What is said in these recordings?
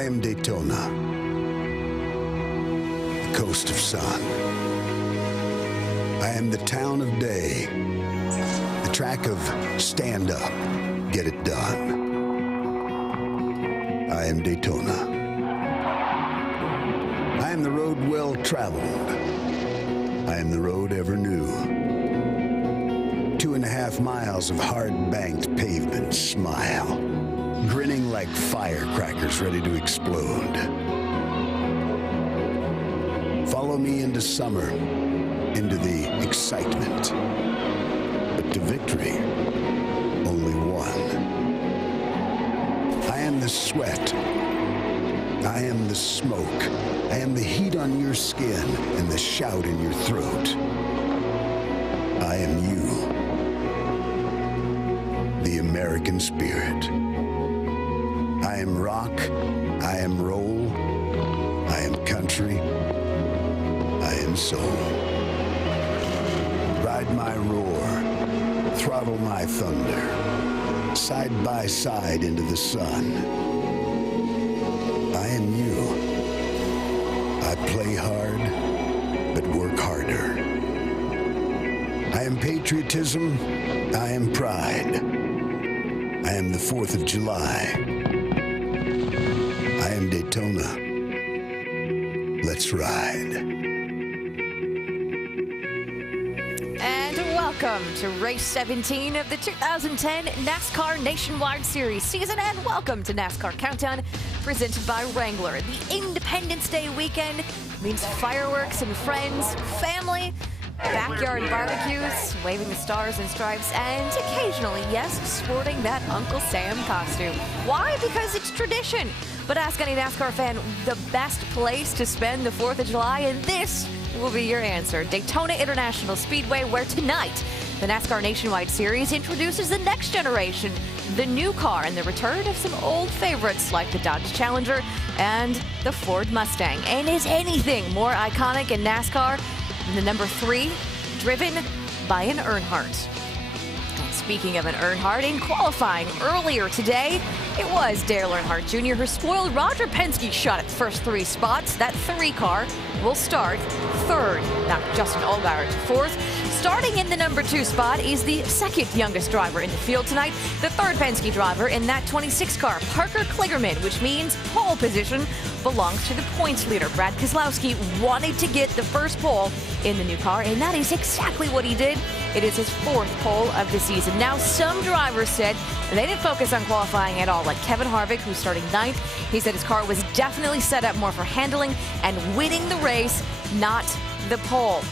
I am Daytona, the coast of sun. I am the town of day, the track of stand up, get it done. I am Daytona. I am the road well traveled. I am the road ever new. 2.5 miles of hard-banked pavement smile, grinning like firecrackers ready to explode. Follow me into summer, into the excitement, but to victory, only one. I am the sweat. I am the smoke. I am the heat on your skin and the shout in your throat. I am you, the American spirit. I am rock, I am roll, I am country, I am soul. Ride my roar, throttle my thunder, side by side into the sun. I am you. I play hard, but work harder. I am patriotism, I am pride. I am the 4th of July. I am Daytona. Let's ride. And welcome to race 17 of the 2010 NASCAR Nationwide Series season, and welcome to NASCAR Countdown, presented by Wrangler. The Independence Day weekend means fireworks and friends, family, backyard barbecues, waving the stars and stripes, and occasionally, yes, sporting that Uncle Sam costume. Why? Because it's tradition. But ask any NASCAR fan the best place to spend the 4th of July, and this will be your answer. Daytona International Speedway, where tonight the NASCAR Nationwide Series introduces the next generation, the new car, and the return of some old favorites like the Dodge Challenger and the Ford Mustang. And is anything more iconic in NASCAR than the number 3, driven by an Earnhardt? And speaking of an Earnhardt, in qualifying earlier today, it was Dale Earnhardt Jr. who spoiled Roger Penske's shot at the first 3 spots. That 3 car will start 3rd, not Justin Allgaier to 4th. Starting in the number 2 spot is the 2nd youngest driver in the field tonight, the 3rd Penske driver in that 26 car, Parker Kligerman, which means pole position belongs to the points leader. Brad Keselowski wanted to get the first pole in the new car, and that is exactly what he did. It is his 4th pole of the season. Now, some drivers said they didn't focus on qualifying at all, like Kevin Harvick, who's starting 9th. He said his car was definitely set up more for handling and winning the race, not the pole.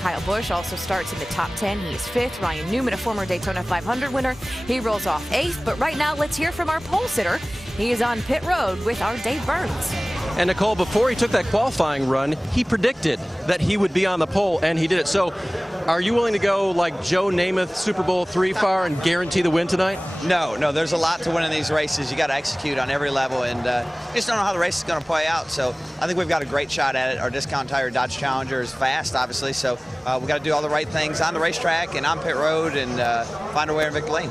Kyle Busch also starts in the top 10. He is 5th. Ryan Newman, a former Daytona 500 winner, he rolls off 8th. But right now, let's hear from our pole sitter. He is on pit road with our Dave Burns. And Nicole, before he took that qualifying run, he predicted that he would be on the pole, and he did it. So are you willing to go like Joe Namath, Super Bowl 3 far, and guarantee the win tonight? No, there's a lot to win in these races. You got to execute on every level, and you just don't know how the race is going to play out. So I think we've got a great shot at it. Our discount tire Dodge Challenger is fast, obviously, so we've got to do all the right things on the racetrack and on pit road and find our way in victory lane.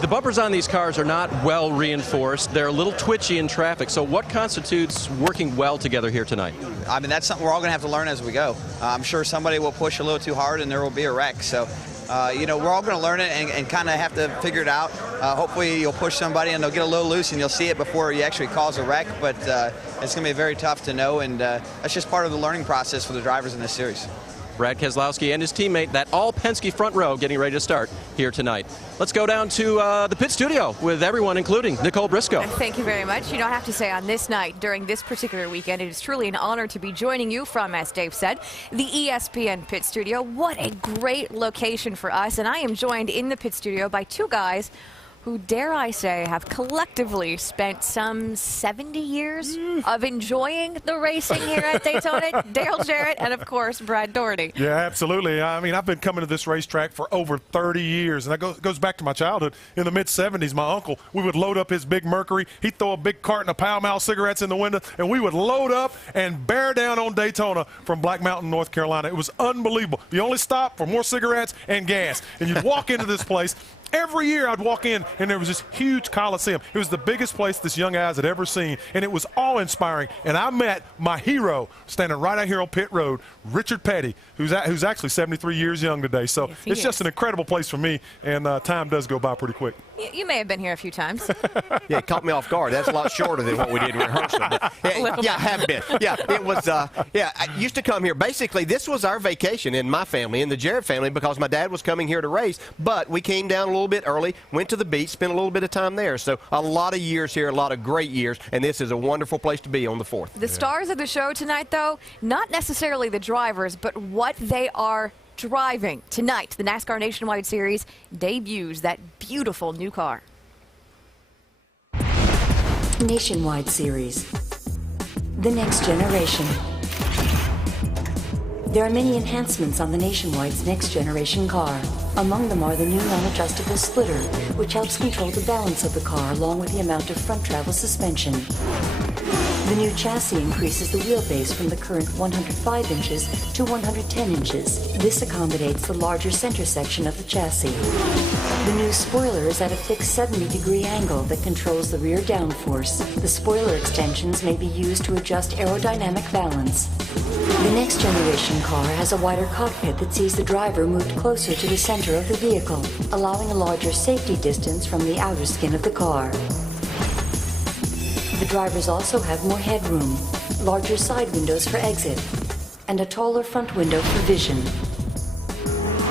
The bumpers on these cars are not well reinforced. They're a little twitchy in traffic. So what constitutes working well together here tonight? I mean, that's something we're all going to have to learn as we go. I'm sure somebody will push a little too hard and there will be a wreck. So, we're all going to learn it and kind of have to figure it out. Hopefully you'll push somebody and they'll get a little loose and you'll see it before you actually cause a wreck. But it's going to be very tough to know, and that's just part of the learning process for the drivers in this series. Brad Keselowski and his teammate, that all Penske front row, getting ready to start here tonight. Let's go down to the pit studio with everyone, including Nicole Briscoe. Thank you very much. I have to say, on this night, during this particular weekend, it is truly an honor to be joining you from, as Dave said, the ESPN pit studio. What a great location for us. And I am joined in the pit studio by 2 guys who, dare I say, have collectively spent some 70 years of enjoying the racing here at Daytona. Dale Jarrett and, of course, Brad Doherty. Yeah, absolutely. I mean, I've been coming to this racetrack for over 30 years, and that goes back to my childhood. In the mid-'70s, my uncle, we would load up his big Mercury. He'd throw a big carton of Pall Mall cigarettes in the window, and we would load up and bear down on Daytona from Black Mountain, North Carolina. It was unbelievable. The only stop for more cigarettes and gas. And you'd walk into this place. Every year I'd walk in and there was this huge coliseum. It was the biggest place this young guys had ever seen, and it was awe-inspiring. And I met my hero standing right out here on pit road, Richard Petty, who's actually 73 years young today. So yes, it's just an incredible place for me, and time does go by pretty quick. You may have been here a few times. Yeah, it caught me off guard. That's a lot shorter than what we did in rehearsal. But, yeah, I have been. Yeah, it was, I used to come here. Basically, this was our vacation in my family, in the Jarrett family, because my dad was coming here to race. But we came down a little bit early, went to the beach, spent a little bit of time there. So a lot of years here, a lot of great years, and this is a wonderful place to be on the 4th. The stars of the show tonight, though, not necessarily the drivers, but what they are driving tonight. The NASCAR Nationwide Series debuts that beautiful new car. Nationwide Series, the next generation. There are many enhancements on the Nationwide's next generation car. Among them are the new non-adjustable splitter, which helps control the balance of the car along with the amount of front travel suspension. The new chassis increases the wheelbase from the current 105 inches to 110 inches. This accommodates the larger center section of the chassis. The new spoiler is at a fixed 70-degree angle that controls the rear downforce. The spoiler extensions may be used to adjust aerodynamic balance. The next generation car has a wider cockpit that sees the driver moved closer to the center of the vehicle, allowing a larger safety distance from the outer skin of the car. The drivers also have more headroom, larger side windows for exit, and a taller front window for vision.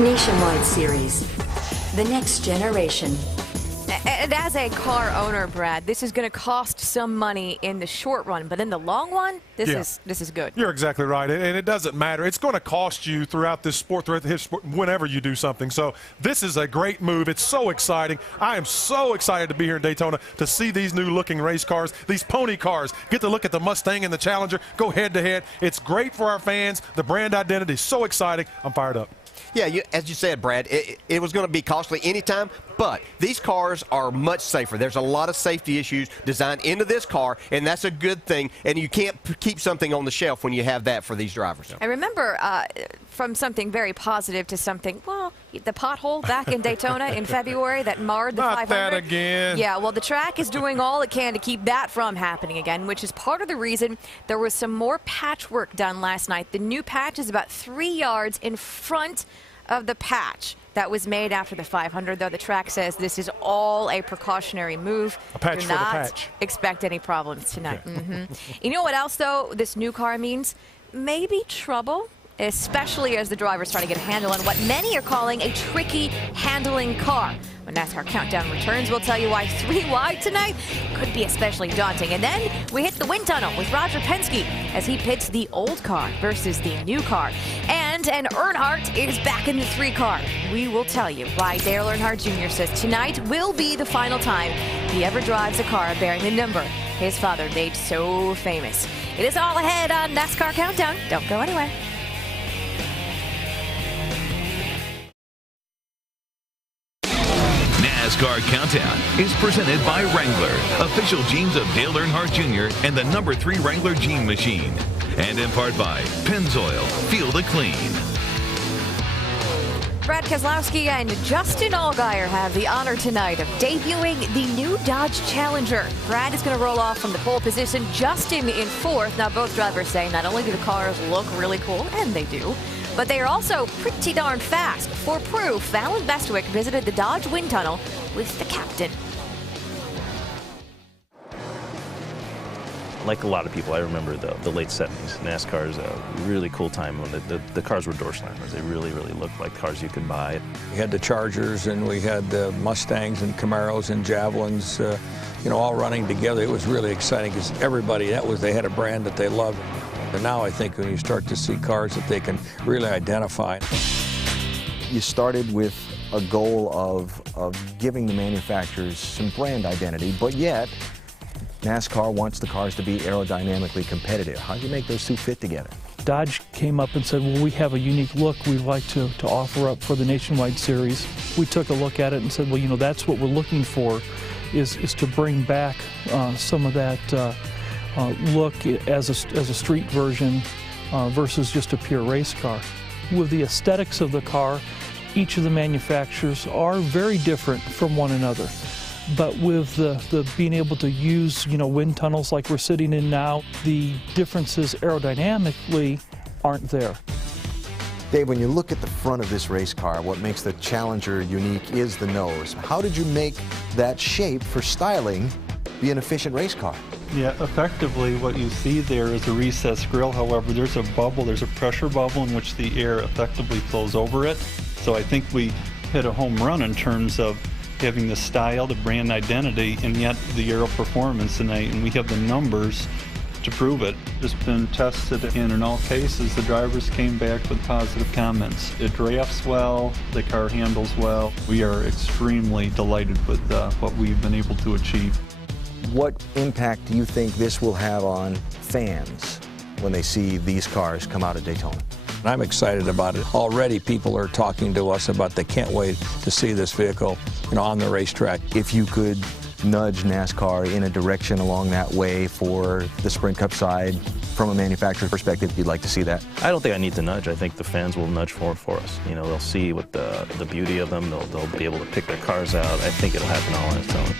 Nationwide Series, the next generation. And as a car owner, Brad, this is going to cost some money in the short run, but in the long run, this is good. You're exactly right, and it doesn't matter. It's going to cost you throughout this sport, throughout his sport, whenever you do something. So this is a great move. It's so exciting. I am so excited to be here in Daytona to see these new-looking race cars, these pony cars. Get to look at the Mustang and the Challenger, go head-to-head. It's great for our fans. The brand identity is so exciting. I'm fired up. Yeah, as you said, Brad, it was going to be costly anytime, but these cars are much safer. There's a lot of safety issues designed into this car, and that's a good thing, and you can't keep something on the shelf when you have that for these drivers. I remember from something very positive to something, well, the pothole back in Daytona in February that marred the 500. Not that again. Yeah, well, the track is doing all it can to keep that from happening again, which is part of the reason there was some more patchwork done last night. The new patch is about 3 yards in front of the patch that was made after the 500, though the track says this is all a precautionary move. A patch Do for the not patch. expect any problems tonight. You know what else, though, this new car means? Maybe trouble, especially as the drivers try to get a handle on what many are calling a tricky handling car. When NASCAR Countdown returns, we'll tell you why 3 wide tonight could be especially daunting. And then we hit the wind tunnel with Roger Penske as he pits the old car versus the new car. And Earnhardt is back in the 3 car. We will tell you why Dale Earnhardt Jr. says tonight will be the final time he ever drives a car bearing the number his father made so famous. It is all ahead on NASCAR Countdown. Don't go anywhere. NASCAR Countdown is presented by Wrangler, official jeans of Dale Earnhardt Jr. and the number 3 Wrangler Jean Machine. And in part by Pennzoil, Feel the Clean. Brad Keselowski and Justin Allgaier have the honor tonight of debuting the new Dodge Challenger. Brad is going to roll off from the pole position, Justin in 4th. Now, both drivers say not only do the cars look really cool, and they do, but they are also pretty darn fast. For proof, Fallon Bestwick visited the Dodge wind tunnel with the captain. Like a lot of people, I remember the late 70s. NASCAR's a really cool time when the cars were door slammers. They really, really looked like cars you could buy. We had the Chargers and we had the Mustangs and Camaros and Javelins, all running together. It was really exciting because everybody, they had a brand that they loved. And now I think when you start to see cars that they can really identify. You started with a goal of giving the manufacturers some brand identity, but yet NASCAR wants the cars to be aerodynamically competitive. How do you make those two fit together? Dodge came up and said, well, we have a unique look we'd like to offer up for the Nationwide Series. We took a look at it and said, well, that's what we're looking for, is to bring back some of that look as a street version versus just a pure race car. With the aesthetics of the car, each of the manufacturers are very different from one another. But with the being able to use, wind tunnels like we're sitting in now, the differences aerodynamically aren't there. Dave, when you look at the front of this race car, what makes the Challenger unique is the nose. How did you make that shape for styling be an efficient race car? Yeah, effectively what you see there is a recessed grill. However, there's a bubble, there's a pressure bubble in which the air effectively flows over it. So I think we hit a home run in terms of having the style, the brand identity, and yet the aero performance tonight, and we have the numbers to prove it. It's been tested, and in all cases the drivers came back with positive comments. It drafts well, the car handles well. We are extremely delighted with what we've been able to achieve. What impact do you think this will have on fans when they see these cars come out at Daytona? I'm excited about it. Already people are talking to us about they can't wait to see this vehicle, on the racetrack. If you could nudge NASCAR in a direction along that way for the Sprint Cup side, from a manufacturer's perspective, you'd like to see that? I don't think I need to nudge. I think the fans will nudge forward for us. They'll see what the beauty of them. They'll be able to pick their cars out. I think it'll happen all on its own.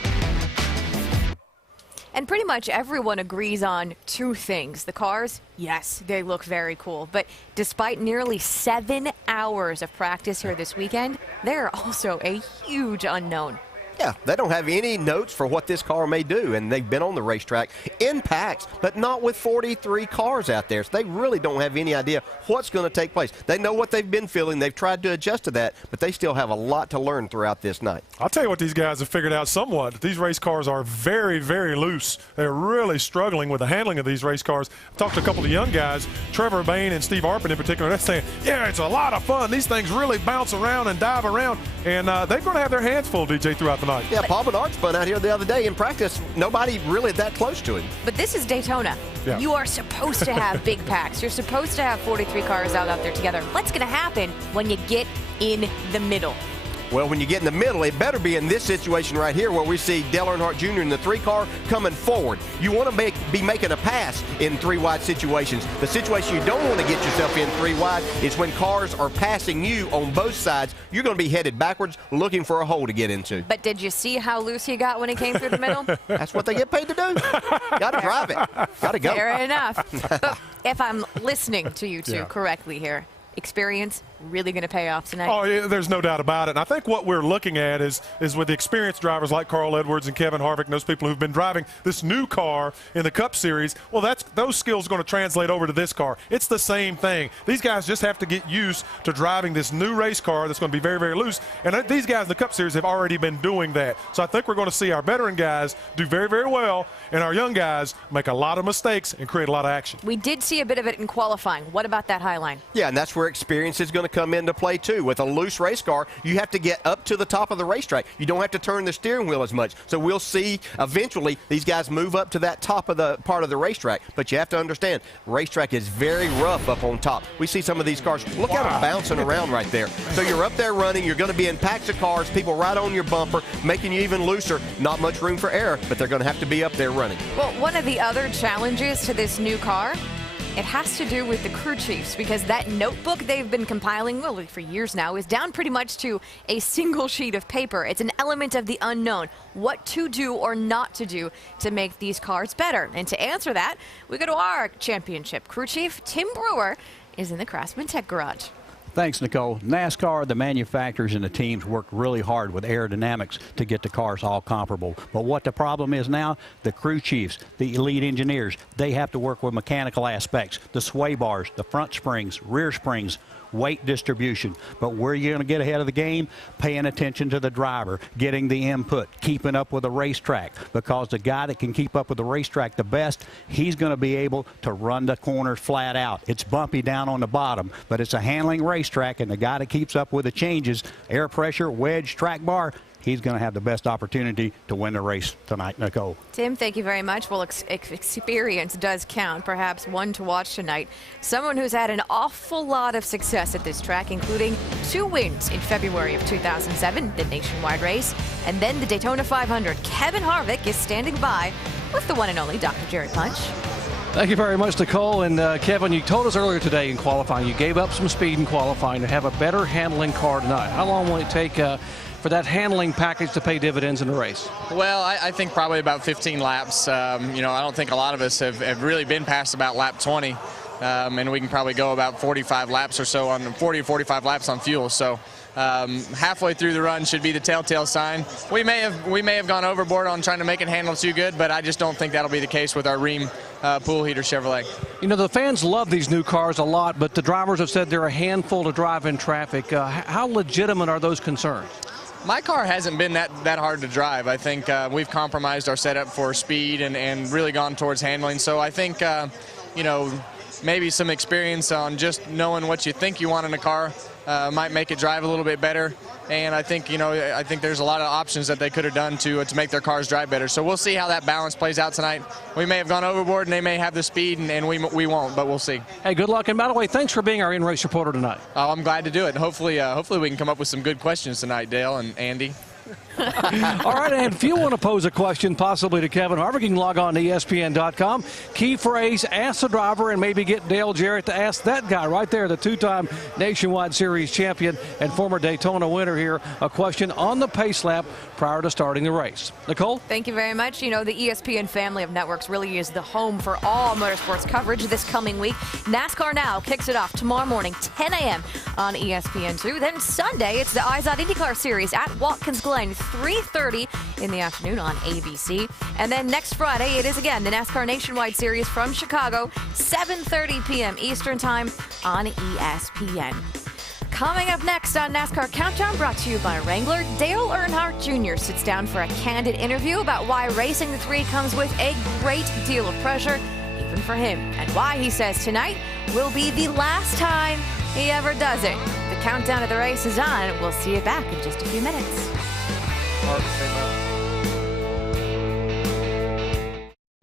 And pretty much everyone agrees on two things. The cars, yes, they look very cool. But despite nearly 7 hours of practice here this weekend, they're also a huge unknown. Yeah, they don't have any notes for what this car may do, and they've been on the racetrack in packs, but not with 43 cars out there. So they really don't have any idea what's going to take place. They know what they've been feeling. They've tried to adjust to that, but they still have a lot to learn throughout this night. I'll tell you what these guys have figured out somewhat. These race cars are very, very loose. They're really struggling with the handling of these race cars. I talked to a couple of young guys, Trevor Bain and Steve Arpin in particular. They're saying, yeah, it's a lot of fun. These things really bounce around and dive around, and they're going to have their hands full, DJ, throughout the night. Yeah, Paul Menard spun out here the other day in practice. Nobody really that close to him. But this is Daytona. Yeah. You are supposed to have big packs. You're supposed to have 43 cars out there together. What's going to happen when you get in the middle? Well, when you get in the middle, it better be in this situation right here where we see Dale Earnhardt Jr. in the 3 car coming forward. You want to be making a pass in 3 wide situations. The situation you don't want to get yourself in 3 wide is when cars are passing you on both sides. You're going to be headed backwards looking for a hole to get into. But did you see how loose he got when he came through the middle? That's what they get paid to do. Got to drive it. Got to go. Fair enough. But if I'm listening to you two correctly here, experience really going to pay off tonight? Oh, yeah, there's no doubt about it. And I think what we're looking at is with the experienced drivers like Carl Edwards and Kevin Harvick and those people who've been driving this new car in the Cup Series, well, those skills are going to translate over to this car. It's the same thing. These guys just have to get used to driving this new race car that's going to be very, very loose. And these guys in the Cup Series have already been doing that. So I think we're going to see our veteran guys do very, very well, and our young guys make a lot of mistakes and create a lot of action. We did see a bit of it in qualifying. What about that high line? Yeah, and that's where experience is going to come into play too. With a loose race car, you have to get up to the top of the racetrack. You don't have to turn the steering wheel as much. So we'll see eventually these guys move up to that top of the part of the racetrack. But you have to understand, racetrack is very rough up on top. We see some of these cars, look at them bouncing around right there. So you're up there running, you're going to be in packs of cars, people right on your bumper, making you even looser. Not much room for error, but they're going to have to be up there running. Well, one of the other challenges to this new car, it has to do with the crew chiefs, because that notebook they've been compiling for years now is down pretty much to a single sheet of paper. It's an element of the unknown, what to do or not to do to make these cars better. And to answer that, we go to our championship crew chief. Tim Brewer is in the Craftsman Tech Garage. Thanks, Nicole. NASCAR, the manufacturers and the teams worked really hard with aerodynamics to get the cars all comparable. But what the problem is now, the crew chiefs, the elite engineers, they have to work with mechanical aspects, the sway bars, the front springs, rear springs, weight distribution. But where you're going to get ahead of the game, paying attention to the driver, getting the input, keeping up with the racetrack, because the guy that can keep up with the racetrack the best, he's going to be able to run the corners flat out. It's bumpy down on the bottom, but it's a handling racetrack, and the guy that keeps up with the changes, air pressure, wedge, track bar, he's going to have the best opportunity to win the race tonight, Nicole. Tim, thank you very much. Well, experience does count. Perhaps one to watch tonight. Someone who's had an awful lot of success at this track, including 2 wins in February of 2007, the nationwide race, and then the Daytona 500. Kevin Harvick is standing by with the one and only Dr. Jared Punch. Thank you very much, Nicole. And Kevin, you told us earlier today in qualifying, you gave up some speed in qualifying to have a better handling car tonight. How long will it take for that handling package to pay dividends in the race? Well, I think probably about 15 laps. I don't think a lot of us have really been past about lap 20. And we can probably go about 45 laps or so on 40 or 45 laps on fuel. So halfway through the run should be the telltale sign. We may have gone overboard on trying to make it handle too good, but I just don't think that'll be the case with our Rheem pool heater Chevrolet. You know, the fans love these new cars a lot, but the drivers have said they're a handful to drive in traffic. How legitimate are those concerns? My car hasn't been that hard to drive. I think we've compromised our setup for speed and really gone towards handling. So I think, maybe some experience on just knowing what you think you want in a car might make it drive a little bit better. And I think, there's a lot of options that they could have done to make their cars drive better. So we'll see how that balance plays out tonight. We may have gone overboard and they may have the speed and we won't, but we'll see. Hey, good luck. And by the way, thanks for being our in-race reporter tonight. Oh, I'm glad to do it. Hopefully we can come up with some good questions tonight, Dale and Andy. All right, and if you want to pose a question possibly to Kevin Harvick, you can log on to ESPN.com. Key phrase, ask the driver, and maybe get Dale Jarrett to ask that guy right there, the two-time Nationwide Series champion and former Daytona winner here, a question on the pace lap prior to starting the race. Nicole? Thank you very much. You know, the ESPN family of networks really is the home for all motorsports coverage this coming week. NASCAR Now kicks it off tomorrow morning, 10 a.m. on ESPN2. Then Sunday, it's the Eyes on IndyCar Series at Watkins Glen, 3:30 in the afternoon on ABC. And then next Friday, it is again the NASCAR Nationwide Series from Chicago, 7:30 p.m. Eastern Time on ESPN. Coming up next on NASCAR Countdown, brought to you by Wrangler, Dale Earnhardt Jr. sits down for a candid interview about why racing the three comes with a great deal of pressure, even for him, and why he says tonight will be the last time he ever does it. The countdown of the race is on. We'll see you back in just a few minutes.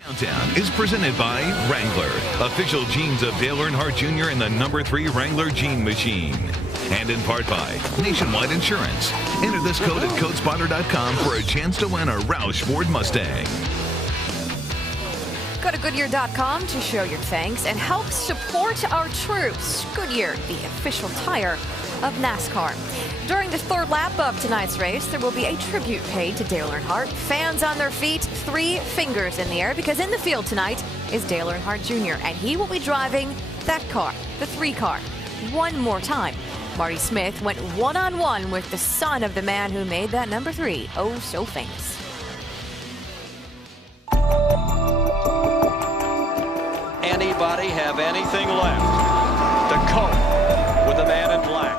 Countdown is presented by Wrangler, official jeans of Dale Earnhardt Jr. and the number 3 Wrangler Jean Machine. And in part by Nationwide Insurance. Enter this code at codespotter.com for a chance to win a Roush Ford Mustang. Go to Goodyear.com to show your thanks and help support our troops. Goodyear, the official tire of NASCAR. During the third lap of tonight's race, there will be a tribute paid to Dale Earnhardt. Fans on their feet, 3 fingers in the air, because in the field tonight is Dale Earnhardt Jr., and he will be driving that car, the 3 car, one more time. Marty Smith went one-on-one with the son of the man who made that number 3 oh so famous. Anybody have anything left? The coat with the man in black.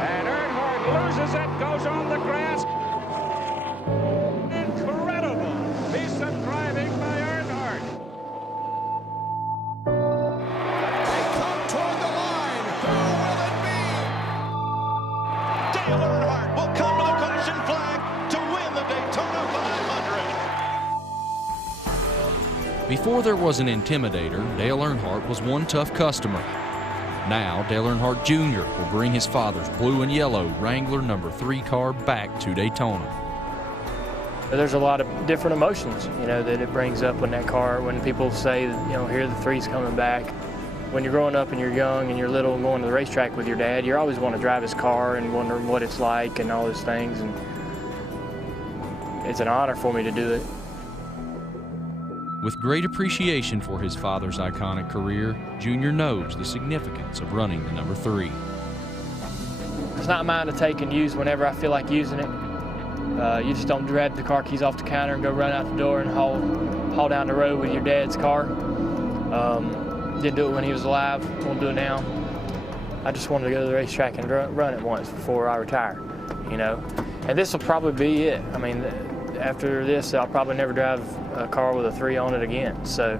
And Earnhardt loses it, goes on the grass. Incredible piece of driving by Earnhardt. They come toward the line. Who will it be? Dale Earnhardt will come to the caution flag to win the Daytona 500. Before there was an intimidator, Dale Earnhardt was one tough customer. Now, Dale Earnhardt Jr. will bring his father's blue and yellow Wrangler number 3 car back to Daytona. There's a lot of different emotions, that it brings up when people say, here the 3's coming back. When you're growing up and you're young and you're little and going to the racetrack with your dad, you always want to drive his car and wondering what it's like and all those things. And it's an honor for me to do it. With great appreciation for his father's iconic career, Junior knows the significance of running the number 3. It's not mine to take and use whenever I feel like using it. You just don't grab the car keys off the counter and go run out the door and haul down the road with your dad's car. Didn't do it when he was alive, won't do it now. I just wanted to go to the racetrack and run it once before I retire, And this will probably be it. I mean, after this, I'll probably never drive a car with a 3 on it again. So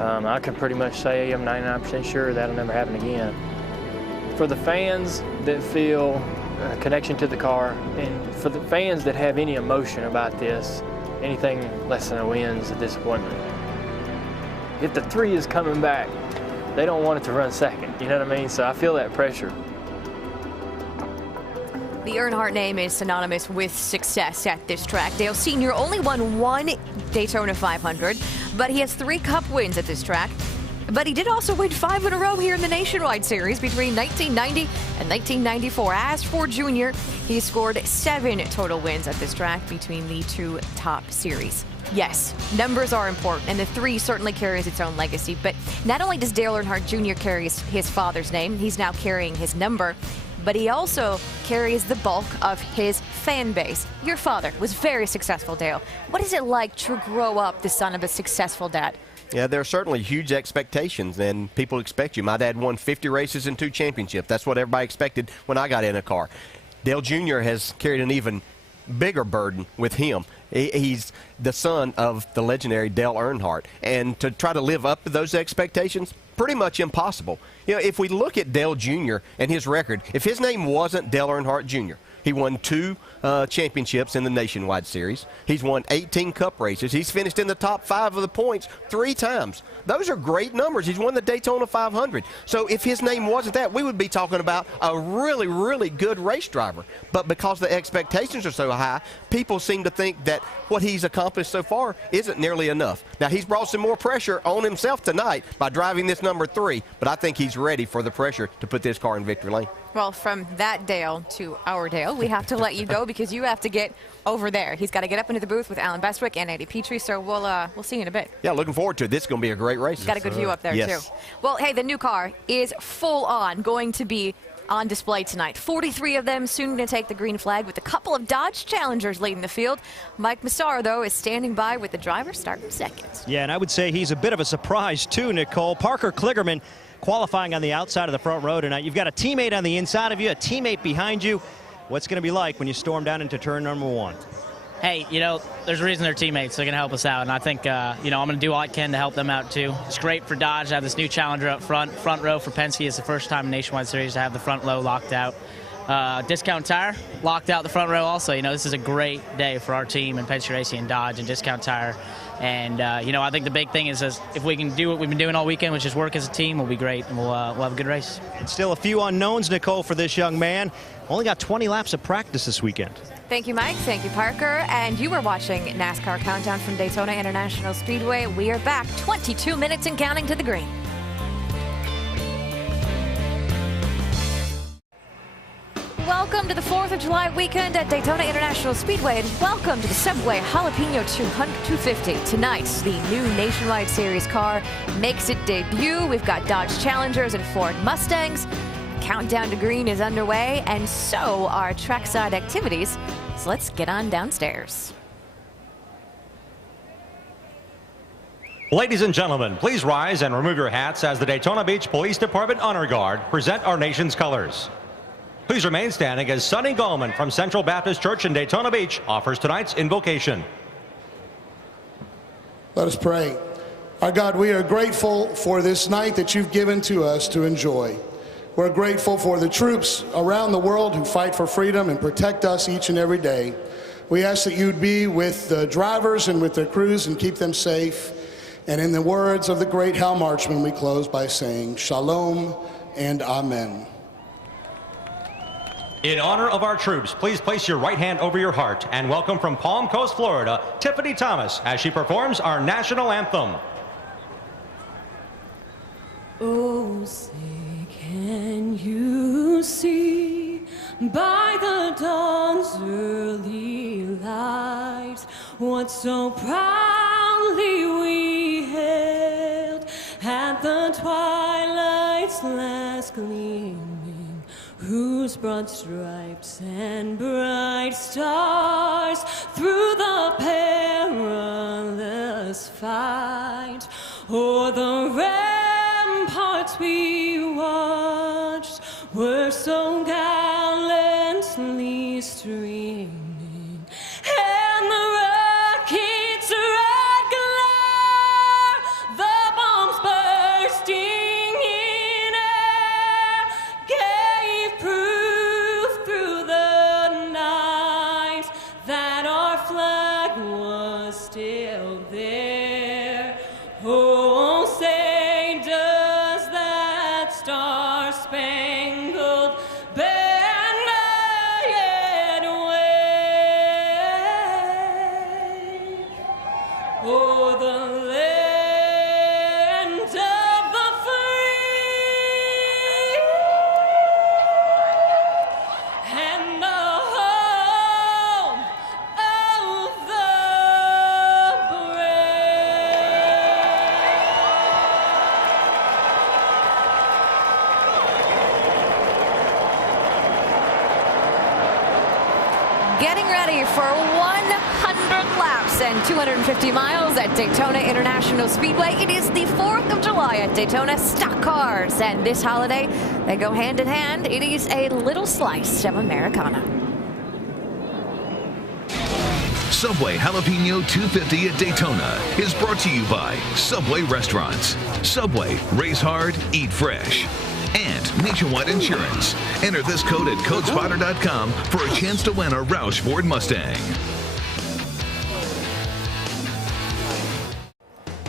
I can pretty much say I'm 99% sure that'll never happen again. For the fans that feel a connection to the car, and for the fans that have any emotion about this, anything less than a win is a disappointment. If the 3 is coming back, they don't want it to run second, you know what I mean? So I feel that pressure. The Earnhardt name is synonymous with success at this track. Dale Sr. only won 1 Daytona 500, but he has 3 Cup wins at this track. But he did also win 5 in a row here in the Nationwide Series between 1990 and 1994. As for Junior, he scored 7 total wins at this track between the 2 top series. Yes, numbers are important, and the 3 certainly carries its own legacy. But not only does Dale Earnhardt Jr. carry his father's name, he's now carrying his number, but he also carries the bulk of his fan base. Your father was very successful, Dale. What is it like to grow up the son of a successful dad? Yeah, there are certainly huge expectations, and people expect you. My dad won 50 races and 2 championships. That's what everybody expected when I got in a car. Dale Jr. has carried an even bigger burden with him. He's the son of the legendary Dale Earnhardt, and to try to live up to those expectations, pretty much impossible. You know, if we look at Dale Jr. and his record, if his name wasn't Dale Earnhardt Jr., he won 2 championships in the Nationwide Series. He's won 18 Cup races. He's finished in the top 5 of the points 3 times. Those are great numbers. He's won the Daytona 500. So if his name wasn't that, we would be talking about a really, really good race driver. But because the expectations are so high, people seem to think that what he's accomplished so far isn't nearly enough. Now, he's brought some more pressure on himself tonight by driving this number 3, but I think he's ready for the pressure to put this car in victory lane. Well, from that Dale to our Dale, we have to let you go because you have to get over there. He's got to get up into the booth with Alan Bestwick and Andy Petrie, so we'll see you in a bit. Yeah, looking forward to it. This is going to be a great race. Got a good view up there, too. Well, hey, the new car is full on going to be on display tonight. 43 of them soon going to take the green flag with a couple of Dodge Challengers leading the field. Mike Massar, though, is standing by with the driver starting second. Yeah, and I would say he's a bit of a surprise, too, Nicole. Parker Kligerman qualifying on the outside of the front row tonight. You've got a teammate on the inside of you, a teammate behind you. What's going to be like when you storm down into turn number 1? Hey, you know, there's a reason they're teammates. They're going to help us out, and I think, you know, I'm going to do all I can to help them out, too. It's great for Dodge to have this new Challenger up front. Front row for Penske is the first time in Nationwide Series to have the front row locked out. Discount Tire locked out the front row also. You know, this is a great day for our team and Penske Racing and Dodge and Discount Tire. And, you know, I think the big thing is if we can do what we've been doing all weekend, which is work as a team, we'll be great, and we'll have a good race. And still a few unknowns, Nicole, for this young man. Only got 20 laps of practice this weekend. Thank you, Mike. Thank you, Parker. And you were watching NASCAR Countdown from Daytona International Speedway. We are back 22 minutes and counting to the green. Welcome to the 4th of July weekend at Daytona International Speedway, and welcome to the Subway Jalapeno 250. Tonight, the new Nationwide Series car makes its debut. We've got Dodge Challengers and Ford Mustangs. Countdown to green is underway, and so are trackside activities. So let's get on downstairs. Ladies and gentlemen, please rise and remove your hats as the Daytona Beach Police Department Honor Guard present our nation's colors. Please remain standing as Sonny Gallman from Central Baptist Church in Daytona Beach offers tonight's invocation. Let us pray. Our God, we are grateful for this night that you've given to us to enjoy. We're grateful for the troops around the world who fight for freedom and protect us each and every day. We ask that you'd be with the drivers and with their crews and keep them safe. And in the words of the great Hal Marchman, we close by saying, Shalom and Amen. In honor of our troops, please place your right hand over your heart and welcome from Palm Coast, Florida, Tiffany Thomas as she performs our national anthem. Oh, say can you see by the dawn's early light what so proudly we hailed at the twilight's last gleaming, whose broad stripes and bright stars through the perilous fight o'er the ramparts we watched were so gallantly streaming, and the rocket's red glare, the bombs bursting in air, gave proof through the night that our flag was still there. Oh, say does that star-spangled banner yet getting ready for 100 laps and 250 miles at Daytona International Speedway. It is the 4th of July at Daytona. Stock cars, and this holiday, they go hand in hand. It is a little slice of Americana. Subway Jalapeno 250 at Daytona is brought to you by Subway Restaurants. Subway, race hard, eat fresh. And Nationwide Insurance. Enter this code at codespotter.com for a chance to win a Roush Ford Mustang.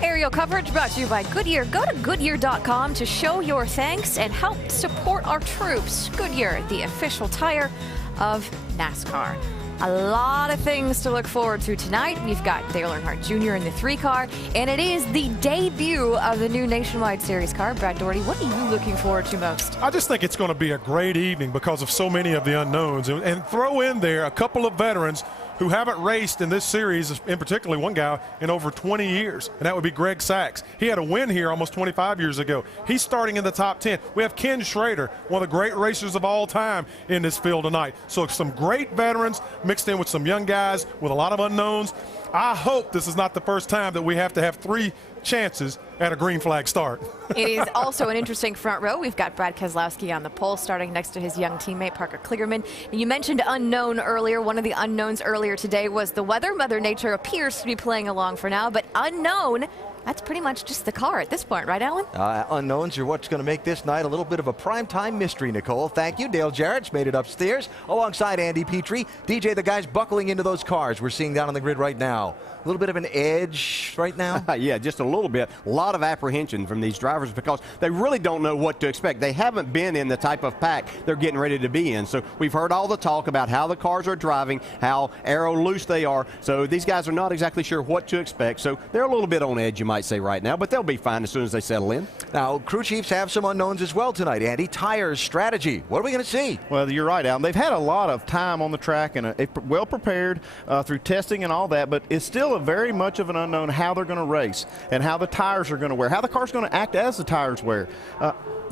Aerial coverage brought to you by Goodyear. Go to Goodyear.com to show your thanks and help support our troops. Goodyear, the official tire of NASCAR. A lot of things to look forward to tonight. We've got Dale Earnhardt Jr. in the 3 car, and it is the debut of the new Nationwide Series car. Brad Doherty, what are you looking forward to most? I just think it's going to be a great evening because of so many of the unknowns. And throw in there a couple of veterans who haven't raced in this series, in particular one guy, in over 20 years, and that would be Greg Sachs. He had a win here almost 25 years ago. He's starting in the top 10. We have Ken Schrader, one of the great racers of all time in this field tonight. So some great veterans mixed in with some young guys with a lot of unknowns. I hope this is not the first time that we have to have 3 chances at a green flag start. It is also an interesting front row. We've got Brad Keselowski on the pole, starting next to his young teammate Parker Kligerman. And you mentioned unknown earlier. One of the unknowns earlier today was the weather. Mother Nature appears to be playing along for now, but unknown, that's pretty much just the car at this point, right, Alan? Unknowns are what's going to make this night a little bit of a primetime mystery, Nicole. Thank you. Dale Jarrett's made it upstairs alongside Andy Petrie. DJ, the guys buckling into those cars we're seeing down on the grid right now. A little bit of an edge right now? Yeah, just a little bit. A lot of apprehension from these drivers because they really don't know what to expect. They haven't been in the type of pack they're getting ready to be in. So we've heard all the talk about how the cars are driving, how aero loose they are. So these guys are not exactly sure what to expect. So they're a little bit on edge, you might say, right now, but they'll be fine as soon as they settle in. Now, crew chiefs have some unknowns as well tonight. Andy, tires, strategy. What are we going to see? Well, you're right, Alan. They've had a lot of time on the track and well prepared through testing and all that, but it's still a very much of an unknown how they're going to race and how the tires are going to wear, how the car's going to act as the tires wear.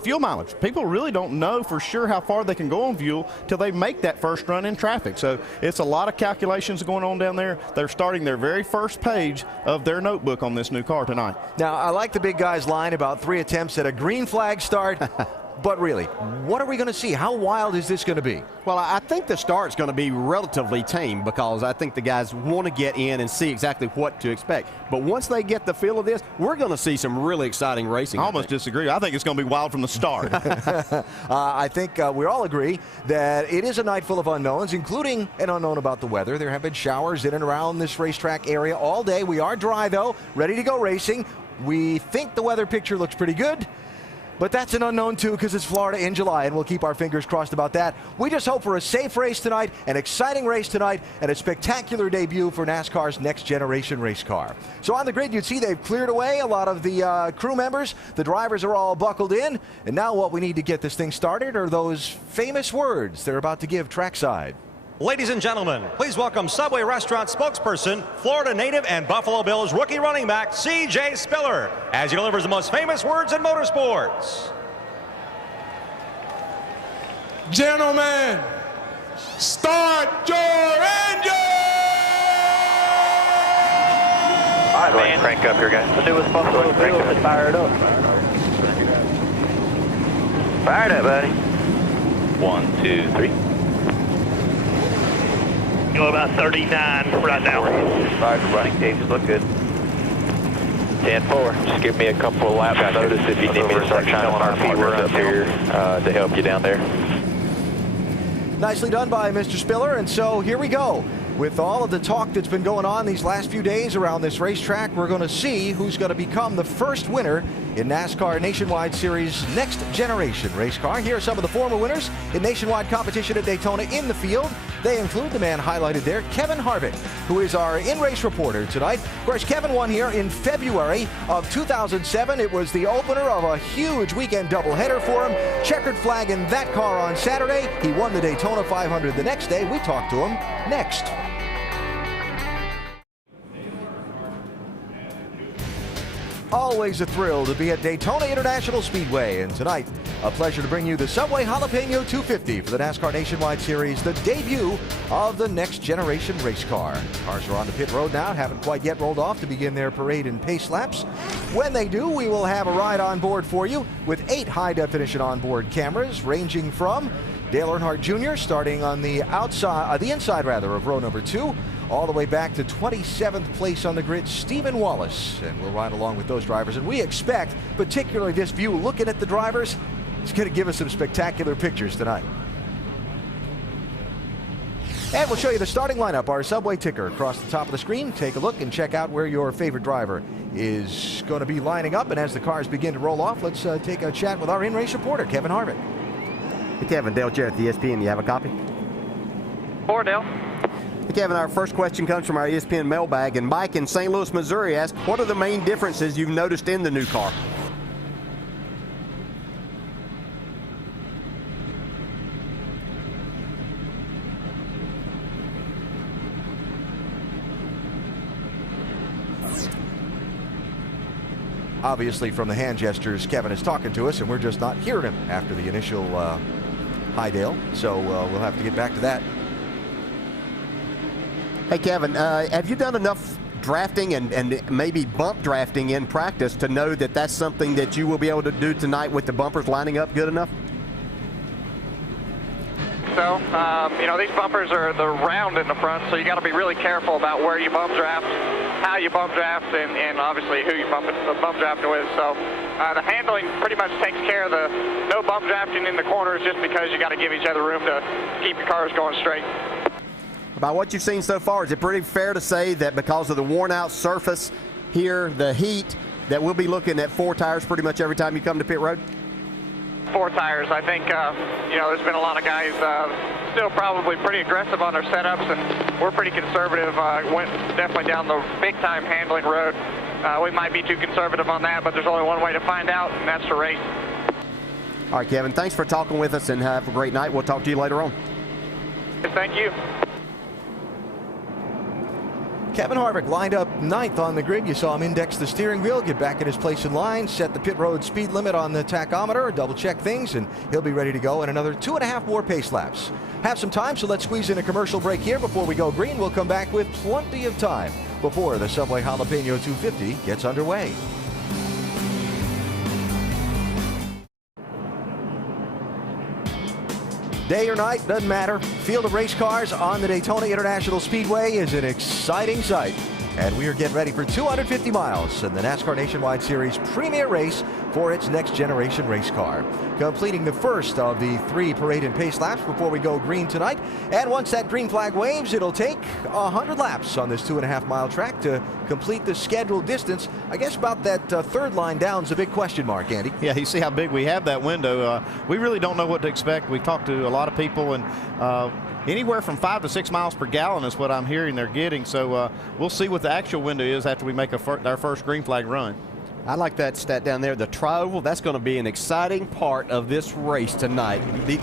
Fuel mileage. People really don't know for sure how far they can go on fuel till they make that first run in traffic. So it's a lot of calculations going on down there. They're starting their very first page of their notebook on this new car tonight. Now, I like the big guy's line about 3 attempts at a green flag start. But really, what are we going to see? How wild is this going to be? Well, I think the start's going to be relatively tame because I think the guys want to get in and see exactly what to expect. But once they get the feel of this, we're going to see some really exciting racing. I almost disagree. I think it's going to be wild from the start. I think we all agree that it is a night full of unknowns, including an unknown about the weather. There have been showers in and around this racetrack area all day. We are dry, though, ready to go racing. We think the weather picture looks pretty good. But that's an unknown, too, because it's Florida in July, and we'll keep our fingers crossed about that. We just hope for a safe race tonight, an exciting race tonight, and a spectacular debut for NASCAR's next-generation race car. So on the grid, you'd see they've cleared away a lot of the crew members. The drivers are all buckled in. And now what we need to get this thing started are those famous words they're about to give trackside. Ladies and gentlemen, please welcome Subway Restaurant spokesperson, Florida native and Buffalo Bills rookie running back C.J. Spiller, as he delivers the most famous words in motorsports. Gentlemen, start your engine! All right, man. Crank up here, guys. The newest Buffalo Bills is fired up. Fired up, buddy. 1, 2, 3. Go about 39 right now. 5 running gauges look good. 10-4. Just give me a couple of laps notice if you need me to start trying to find partners up here to help you down there. Nicely done by Mr. Spiller, and so here we go. With all of the talk that's been going on these last few days around this racetrack, we're going to see who's going to become the first winner in NASCAR Nationwide Series Next Generation race car. Here are some of the former winners in nationwide competition at Daytona in the field. They include the man highlighted there, Kevin Harvick, who is our in-race reporter tonight. Of course, Kevin won here in February of 2007. It was the opener of a huge weekend doubleheader for him. Checkered flag in that car on Saturday. He won the Daytona 500 the next day. We talked to him next. always a thrill to be at Daytona International Speedway, and tonight, a pleasure to bring you the Subway Jalapeno 250 for the NASCAR Nationwide Series, the debut of the next generation race car. Cars are on the pit road now, haven't quite yet rolled off to begin their parade and pace laps. When they do, we will have a ride on board for you with 8 high-definition onboard cameras ranging from Dale Earnhardt Jr. starting on the inside of row number 2, all the way back to 27th place on the grid, Stephen Wallace. And we'll ride along with those drivers. And we expect, particularly this view, looking at the drivers, it's going to give us some spectacular pictures tonight. And we'll show you the starting lineup, our Subway ticker across the top of the screen. Take a look and check out where your favorite driver is going to be lining up. And as the cars begin to roll off, let's take a chat with our in-race reporter, Kevin Harvick. Hey, Kevin, Dale Jarrett, the ESPN. You have a copy? For Dale. Hey, Kevin, our first question comes from our ESPN mailbag, and Mike in St. Louis, Missouri asked, what are the main differences you've noticed in the new car? Obviously, from the hand gestures, Kevin is talking to us, and we're just not hearing him after the initial hi, Dale. So we'll have to get back to that. Hey, Kevin, have you done enough drafting and maybe bump drafting in practice to know that that's something that you will be able to do tonight with the bumpers lining up good enough? So, these bumpers are round in the front, so you got to be really careful about where you bump draft, how you bump draft, and obviously who you bump drafting with. So the handling pretty much takes care of the no bump drafting in the corners, just because you got to give each other room to keep your cars going straight. By what you've seen so far, is it pretty fair to say that because of the worn-out surface here, the heat, that we'll be looking at 4 tires pretty much every time you come to pit road? 4 tires. I think, there's been a lot of guys still probably pretty aggressive on their setups, and we're pretty conservative. Went definitely down the big-time handling road. We might be too conservative on that, but there's only one way to find out, and that's to race. All right, Kevin, thanks for talking with us, and have a great night. We'll talk to you later on. Thank you. Kevin Harvick lined up 9th on the grid. You saw him index the steering wheel, get back in his place in line, set the pit road speed limit on the tachometer, double check things, and he'll be ready to go in another 2.5 more pace laps. Have some time, so let's squeeze in a commercial break here before we go green. We'll come back with plenty of time before the Subway Jalapeno 250 gets underway. Day or night, doesn't matter. Field of race cars on the Daytona International Speedway is an exciting sight. And we are getting ready for 250 miles in the NASCAR Nationwide Series premier race for its next generation race car. Completing the first of the 3 parade and pace laps before we go green tonight. And once that green flag waves, it'll take 100 laps on this 2.5 mile track to complete the scheduled distance. I guess about that third line down is a big question mark, Andy. Yeah, you see how big we have that window. We really don't know what to expect. We've talked to a lot of people, and anywhere from 5 to 6 miles per gallon is what I'm hearing they're getting. So we'll see what the actual window is after we make our first green flag run. I like that stat down there, the tri-oval. That's going to be an exciting part of this race tonight.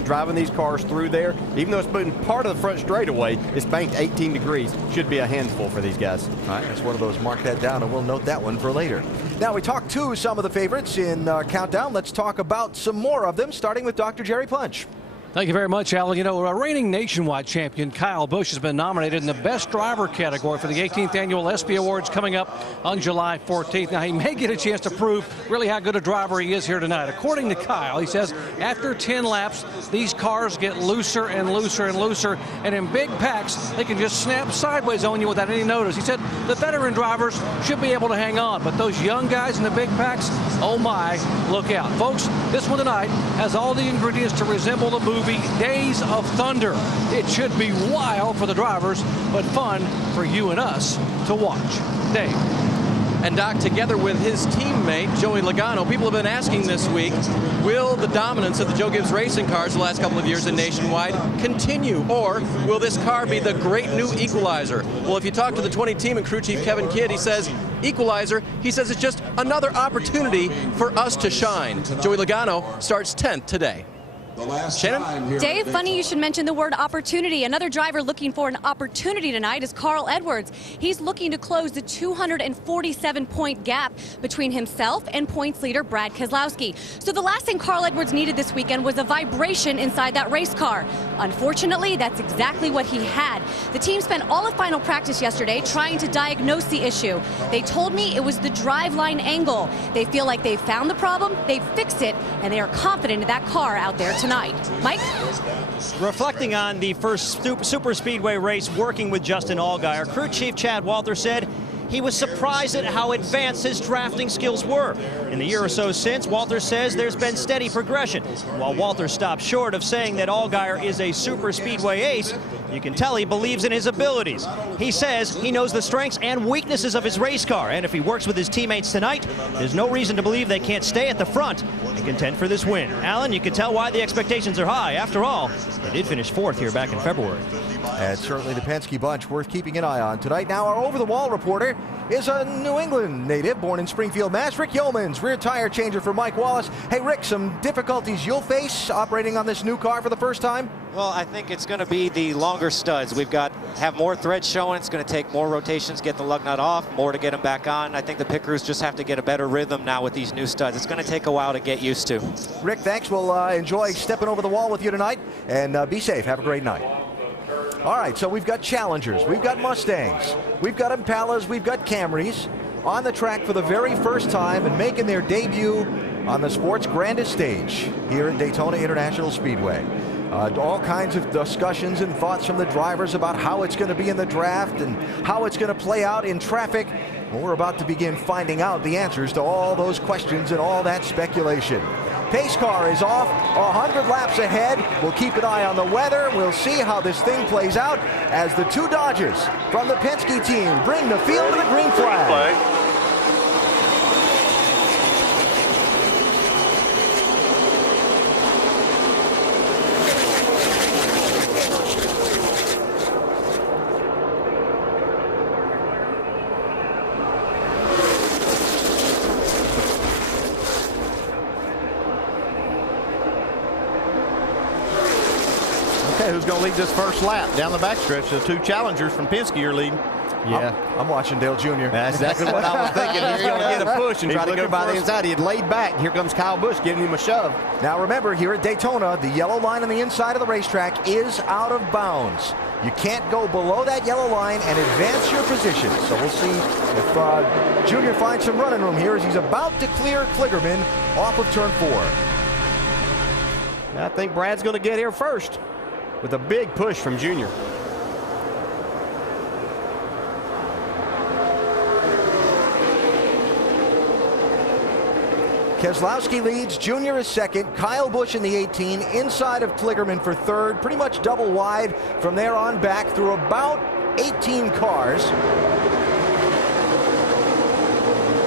Driving these cars through there, even though it's been part of the front straightaway, it's banked 18 degrees. Should be a handful for these guys. All right, that's one of those. Mark that down, and we'll note that one for later. Now, we talked to some of the favorites in Countdown. Let's talk about some more of them, starting with Dr. Jerry Punch. Thank you very much, Alan. You know, reigning nationwide champion Kyle Busch has been nominated in the Best Driver category for the 18th Annual ESPY Awards coming up on July 14th. Now, he may get a chance to prove really how good a driver he is here tonight. According to Kyle, he says after 10 laps, these cars get looser and looser and looser, and in big packs, they can just snap sideways on you without any notice. He said the veteran drivers should be able to hang on, but those young guys in the big packs, oh my, look out. Folks, this one tonight has all the ingredients to resemble the movie Days of Thunder. It should be wild for the drivers, but fun for you and us to watch. Dave. And Doc, together with his teammate, Joey Logano, people have been asking this week, will the dominance of the Joe Gibbs racing cars the last couple of years in Nationwide continue, or will this car be the great new equalizer? Well, if you talk to the 20 team and crew chief Kevin Kidd, he says equalizer. He says it's just another opportunity for us to shine. Joey Logano starts 10th today. Shannon? Dave, funny you should mention the word opportunity. Another driver looking for an opportunity tonight is Carl Edwards. He's looking to close the 247-point gap between himself and points leader Brad Keselowski. So the last thing Carl Edwards needed this weekend was a vibration inside that race car. Unfortunately, that's exactly what he had. The team spent all of final practice yesterday trying to diagnose the issue. They told me it was the driveline angle. They feel like they've found the problem, they've fixed it, and they are confident in that car out there tonight. Mike? Reflecting on the first super speedway race working with Justin Allgaier, crew chief Chad Walter said he was surprised at how advanced his drafting skills were. In the year or so since, Walter says there's been steady progression. While Walter stopped short of saying that Allgaier is a super speedway ace, you can tell he believes in his abilities. He says he knows the strengths and weaknesses of his race car, and if he works with his teammates tonight, there's no reason to believe they can't stay at the front and contend for this win. Alan, you can tell why the expectations are high. After all, they did finish fourth here back in February. And certainly the Penske bunch worth keeping an eye on tonight. Now our over-the-wall reporter is a New England native born in Springfield, Mass. Rick Yeomans, rear tire changer for Mike Wallace. Hey, Rick, some difficulties you'll face operating on this new car for the first time? Well, I think it's going to be the longer studs. We've got have more threads showing. It's going to take more rotations, get the lug nut off, more to get them back on. I think the pit crews just have to get a better rhythm now with these new studs. It's going to take a while to get used to. Rick, thanks. We'll enjoy stepping over the wall with you tonight, and be safe. Have a great night. All right, so we've got Challengers, we've got Mustangs, we've got Impalas, we've got Camrys on the track for the very first time and making their debut on the sport's grandest stage here at Daytona International Speedway. All kinds of discussions and thoughts from the drivers about how it's going to be in the draft and how it's going to play out in traffic. Well, we're about to begin finding out the answers to all those questions and all that speculation. Pace car is off, 100 laps ahead. We'll keep an eye on the weather. We'll see how this thing plays out as the two Dodgers from the Penske team bring the field to the green flag. Who's going to lead this first lap down the backstretch? The two Challengers from Penske are leading. Yeah, I'm watching Dale Jr. That's exactly what I was thinking. He's going to get a push and try to go by the inside. He had laid back. Here comes Kyle Busch giving him a shove. Now remember, here at Daytona, the yellow line on the inside of the racetrack is out of bounds. You can't go below that yellow line and advance your position. So we'll see if Junior finds some running room here as he's about to clear Kligerman off of turn 4. I think Brad's going to get here first with a big push from Junior. Keselowski leads, Junior is second, Kyle Busch in the 18, inside of Kligerman for third, pretty much double wide from there on back through about 18 cars.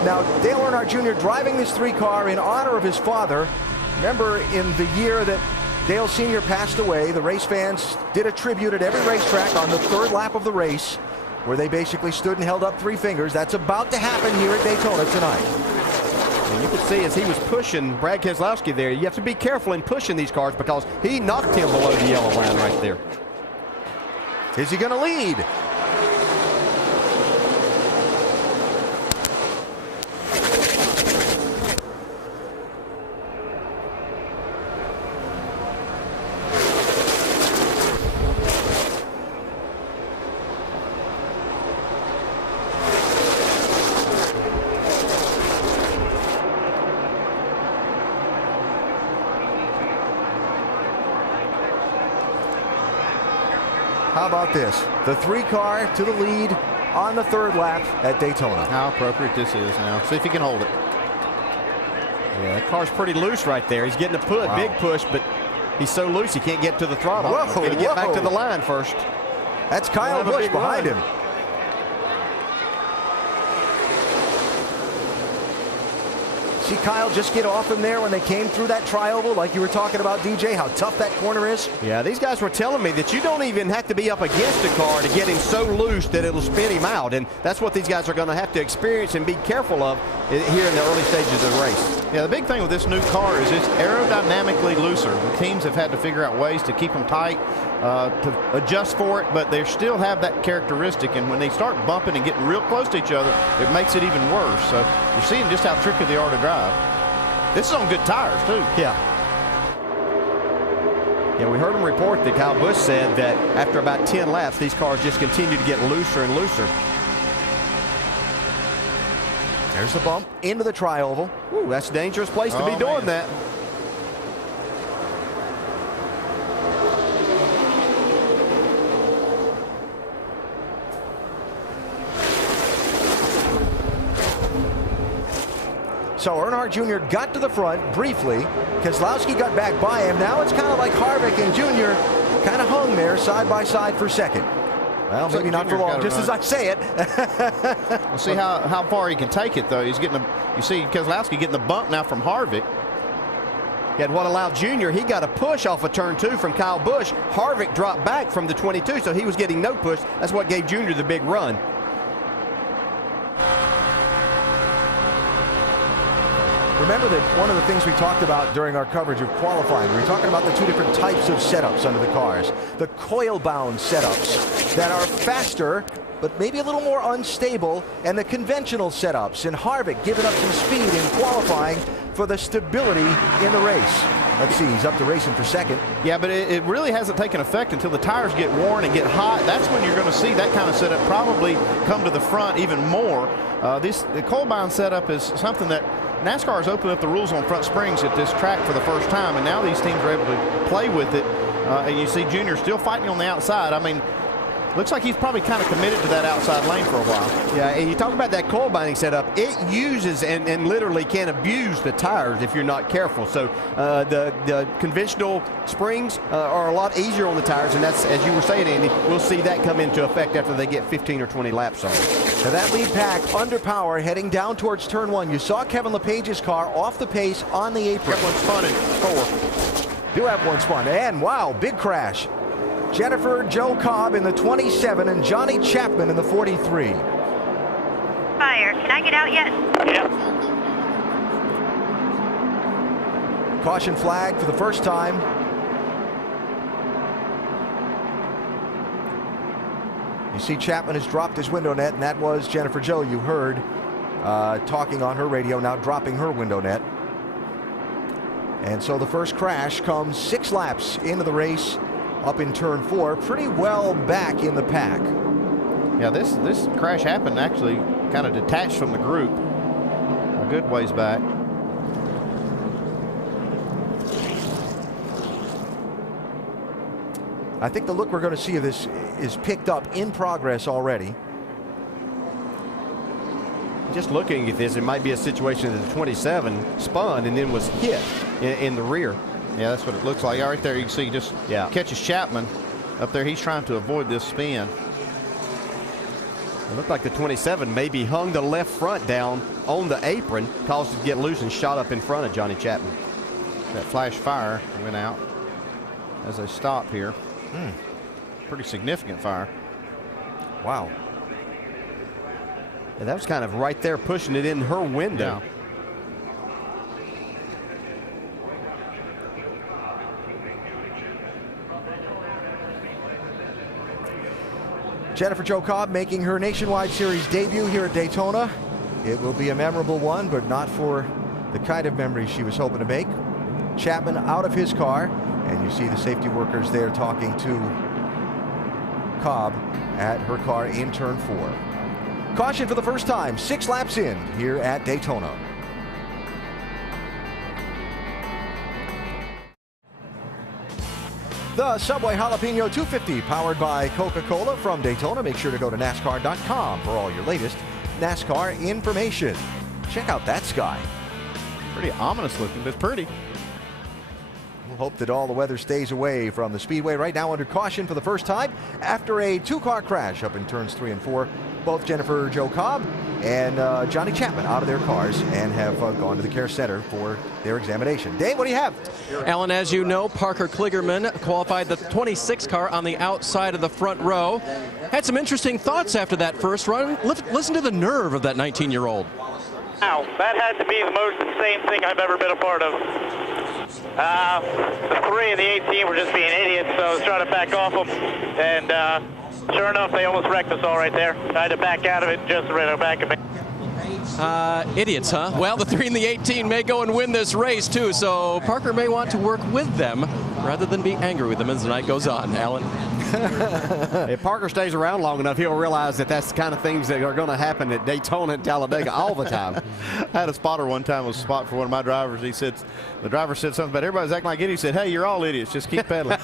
Now, Dale Earnhardt Jr. driving this 3-car in honor of his father. Remember, in the year that Dale Sr. passed away, the race fans did a tribute at every racetrack on the third lap of the race, where they basically stood and held up 3 fingers. That's about to happen here at Daytona tonight. And you can see as he was pushing Brad Keselowski there, you have to be careful in pushing these cars because he knocked him below the yellow line right there. Is he going to lead? How about this? The 3-car to the lead on the third lap at Daytona. How appropriate this is now. See if he can hold it. Yeah, that car's pretty loose right there. He's getting a big push, but he's so loose he can't get to the throttle. Can he get back to the line first? That's Kyle Busch behind him. See Kyle just get off him there when they came through that tri-oval, like you were talking about, DJ, how tough that corner is. Yeah, these guys were telling me that you don't even have to be up against a car to get him so loose that it'll spin him out. And that's what these guys are going to have to experience and be careful of here in the early stages of the race. Yeah, the big thing with this new car is it's aerodynamically looser. The teams have had to figure out ways to keep them tight, to adjust for it, but they still have that characteristic. And when they start bumping and getting real close to each other, it makes it even worse. So you're seeing just how tricky they are to drive. This is on good tires, too. Yeah. Yeah, we heard him report that Kyle Busch said that after about 10 laps, these cars just continue to get looser and looser. There's the bump into the tri-oval. Ooh, that's a dangerous place to be doing that. So Earnhardt Jr. got to the front briefly. Keselowski got back by him. Now it's kind of like Harvick and Jr. kind of hung there side by side for second. Well, maybe not for long, just as I say it. We'll see how far he can take it, though. He's getting you see Keselowski getting the bump now from Harvick. And what allowed Junior, he got a push off of turn 2 from Kyle Busch. Harvick dropped back from the 22, so he was getting no push. That's what gave Junior the big run. Remember that one of the things we talked about during our coverage of qualifying, we were talking about the two different types of setups under the cars. The coil-bound setups that are faster, but maybe a little more unstable, and the conventional setups. And Harvick giving up some speed in qualifying for the stability in the race. Let's see, he's up to racing for second. Yeah, but it really hasn't taken effect until the tires get worn and get hot. That's when you're going to see that kind of setup probably come to the front even more. The coil-bound setup is something that NASCAR has opened up the rules on front springs at this track for the first time, and now these teams are able to play with it. And you see Junior still fighting on the outside. I mean, looks like he's probably kind of committed to that outside lane for a while. Yeah, and you talk about that coil binding setup. It uses and literally can abuse the tires if you're not careful. So the conventional springs are a lot easier on the tires, and that's, as you were saying, Andy, we'll see that come into effect after they get 15 or 20 laps on it. Now that lead pack under power heading down towards turn 1. You saw Kevin LePage's car off the pace on the apron. Got one spun in 4. Do have one spun, and wow, big crash. Jennifer Joe Cobb in the 27 and Johnny Chapman in the 43. Fire. Can I get out yet? Yeah. Caution flag for the first time. You see Chapman has dropped his window net, and that was Jennifer Joe you heard talking on her radio, now dropping her window net. And so the first crash comes 6 laps into the race up in turn 4, pretty well back in the pack. Yeah, this crash happened actually kind of detached from the group a good ways back. I think the look we're going to see of this is picked up in progress already. Just looking at this, it might be a situation that the 27 spun and then was hit in the rear. Yeah, that's what it looks like. Right there, you can see just catches Chapman up there. He's trying to avoid this spin. It looked like the 27 maybe hung the left front down on the apron, caused it to get loose and shot up in front of Johnny Chapman. That flash fire went out as they stop here. Pretty significant fire. Wow. And that was kind of right there pushing it in her window. Yeah. Jennifer Joe Cobb making her Nationwide Series debut here at Daytona. It will be a memorable one, but not for the kind of memories she was hoping to make. Chapman out of his car, and you see the safety workers there talking to Cobb at her car in turn 4. Caution for the first time, 6 laps in here at Daytona. The Subway Jalapeno 250, powered by Coca-Cola from Daytona. Make sure to go to NASCAR.com for all your latest NASCAR information. Check out that sky. Pretty ominous looking, but pretty. We'll hope that all the weather stays away from the speedway. Right now under caution for the first time after a 2-car crash up in turns 3 and 4. Both Jennifer Joe Cobb and Johnny Chapman out of their cars and have gone to the care center for their examination. Dave, what do you have? Alan, as you know, Parker Kligerman qualified the 26 car on the outside of the front row. Had some interesting thoughts after that first run. Listen to the nerve of that 19-year-old. Wow, that had to be the most insane thing I've ever been a part of. The 3 and the 18 were just being idiots, so I was trying to back off them, and sure enough, they almost wrecked us all right there. I had to back out of it just ran out back of me. Idiots, huh? Well, the 3 and the 18 may go and win this race, too, so Parker may want to work with them rather than be angry with them as the night goes on. Alan? If Parker stays around long enough, he'll realize that that's the kind of things that are going to happen at Daytona and Talladega all the time. I had a spotter one time, was a spot for one of my drivers. He said, the driver said something about everybody's acting like idiots. He said, hey, you're all idiots. Just keep pedaling.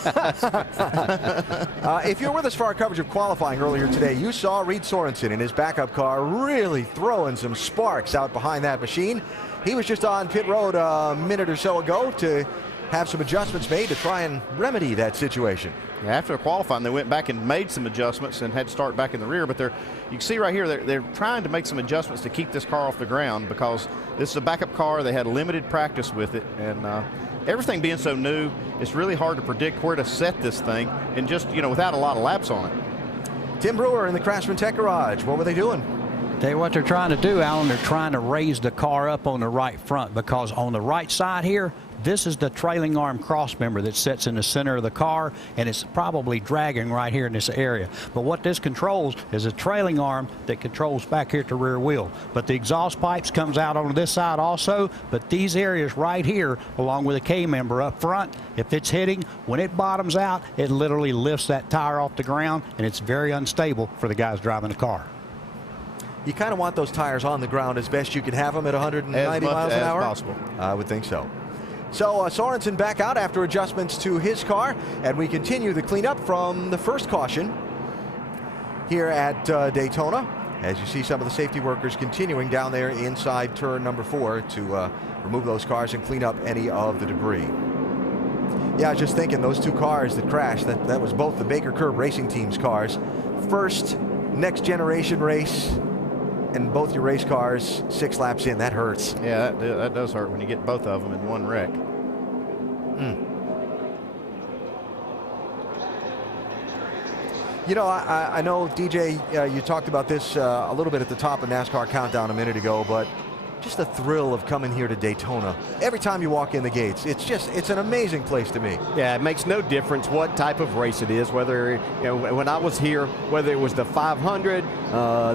If you're with us for our coverage of qualifying earlier today, you saw Reed Sorensen in his backup car really throwing some sparks out behind that machine. He was just on pit road a minute or so ago to have some adjustments made to try and remedy that situation. Yeah, after qualifying, they went back and made some adjustments and had to start back in the rear. But you can see right here, they're trying to make some adjustments to keep this car off the ground because this is a backup car. They had limited practice with it, and everything being so new, it's really hard to predict where to set this thing, and just without a lot of laps on it. Tim Brewer in the Craftsman Tech Garage. What were they doing? Tell you what they're trying to do, Alan. They're trying to raise the car up on the right front, because on the right side here, this is the trailing arm cross member that sits in the center of the car, and it's probably dragging right here in this area. But what this controls is a trailing arm that controls back here at the rear wheel. But the exhaust pipes comes out on this side also, but these areas right here, along with a K member up front, if it's hitting, when it bottoms out, it literally lifts that tire off the ground, and it's very unstable for the guys driving the car. You kind of want those tires on the ground as best you can have them at 190 miles an hour? As possible. I would think so. So Sorensen back out after adjustments to his car, and we continue the cleanup from the first caution here at Daytona, as you see some of the safety workers continuing down there inside turn number 4 to remove those cars and clean up any of the debris. Yeah, I was just thinking, those two cars that crashed, that was both the Baker Curb Racing Team's cars. First next generation race, and both your race cars 6 laps in. That hurts. Yeah, that does hurt when you get both of them in one wreck. You know, I know, DJ, you talked about this a little bit at the top of NASCAR Countdown a minute ago, but just the thrill of coming here to Daytona. Every time you walk in the gates, it's an amazing place to me. Yeah, it makes no difference what type of race it is, whether, when I was here, whether it was the 500,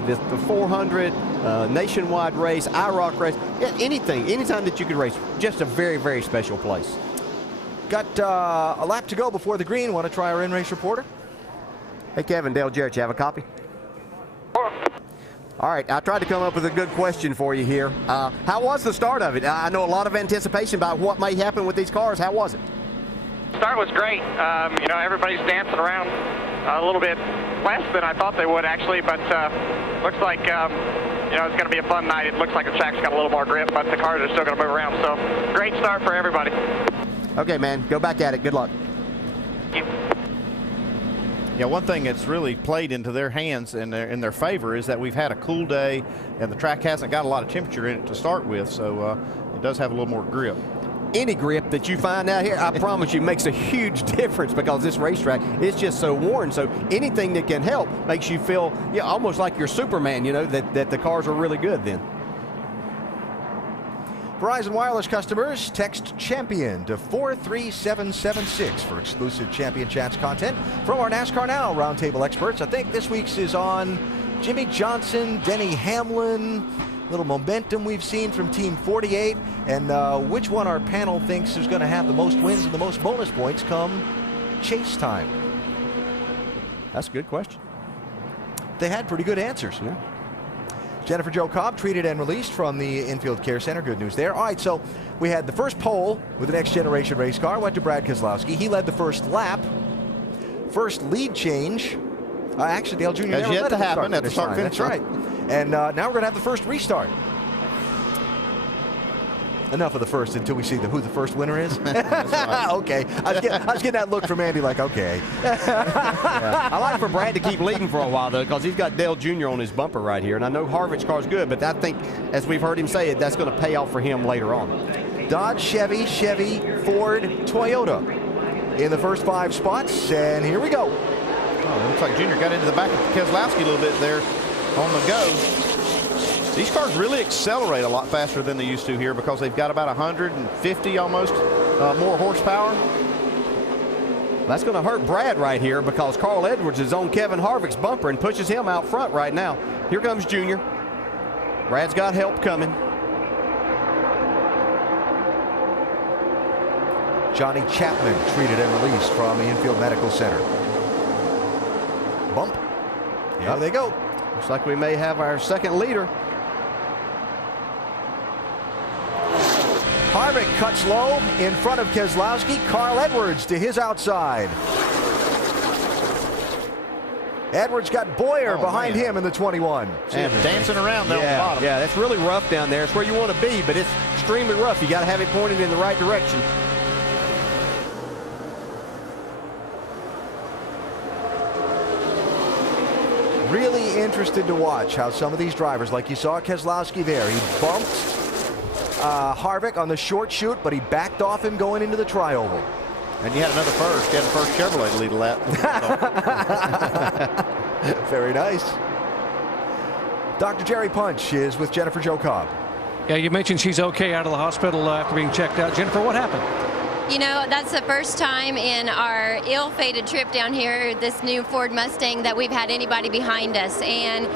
the 400, nationwide race, IROC race, anything, anytime that you could race, just a very, very special place. Got a lap to go before the green. Want to try our in-race reporter? Hey, Kevin, Dale Jarrett, you have a copy? All right, I tried to come up with a good question for you here. How was the start of it? I know a lot of anticipation about what may happen with these cars. How was it? Start was great. Everybody's dancing around a little bit less than I thought they would, actually, but looks like, it's going to be a fun night. It looks like the track's got a little more grip, but the cars are still going to move around. So great start for everybody. Okay, man, go back at it. Good luck. Thank you. Yeah, one thing that's really played into their hands and in their favor is that we've had a cool day, and the track hasn't got a lot of temperature in it to start with, so it does have a little more grip. Any grip that you find out here, I promise you, makes a huge difference, because this racetrack is just so worn. So anything that can help makes you feel almost like you're Superman, that the cars are really good then. Verizon Wireless customers, text CHAMPION to 43776 for exclusive Champion Chats content from our NASCAR Now Roundtable experts. I think this week's is on Jimmy Johnson, Denny Hamlin, little momentum we've seen from Team 48, and which one our panel thinks is going to have the most wins and the most bonus points come chase time. That's a good question. They had pretty good answers. Yeah. Jennifer Jo Cobb treated and released from the Infield Care Center. Good news there. All right, so we had the first pole with the next generation race car. Went to Brad Keselowski. He led the first lap. First lead change. Actually, Dale Jr. has yet to happen at the start finish. That's right. And now we're going to have the first restart. Enough of the first until we see who the first winner is. Right. Okay. I was getting that look from Andy like, okay. Yeah. I like for Brad to keep leading for a while, though, because he's got Dale Jr. on his bumper right here. And I know Harvick's car's good, but I think, as we've heard him say it, that's going to pay off for him later on. Dodge, Chevy, Ford, Toyota in the first 5 spots. And here we go. Oh, it looks like Junior got into the back of Keselowski a little bit there on the go. These cars really accelerate a lot faster than they used to here because they've got about 150 almost more horsepower. That's going to hurt Brad right here because Carl Edwards is on Kevin Harvick's bumper and pushes him out front right now. Here comes Junior. Brad's got help coming. Johnny Chapman treated and released from the infield medical center. Bump. There they go. Looks like we may have our second leader. Harvick cuts low in front of Keselowski. Carl Edwards to his outside. Edwards got Boyer behind him in the 21. And dancing around down the bottom. Yeah, that's really rough down there. It's where you want to be, but it's extremely rough. You got to have it pointed in the right direction. Really interested to watch how some of these drivers, like you saw Keselowski there, he bumped Harvick on the short chute, but he backed off him going into the trioval. And you had another first. You had the first Chevrolet to lead a lap. Very nice. Dr. Jerry Punch is with Jennifer Jo Cobb. Yeah, you mentioned she's okay out of the hospital after being checked out. Jennifer, what happened? You know, that's the first time in our ill-fated trip down here, this new Ford Mustang, that we've had anybody behind us. And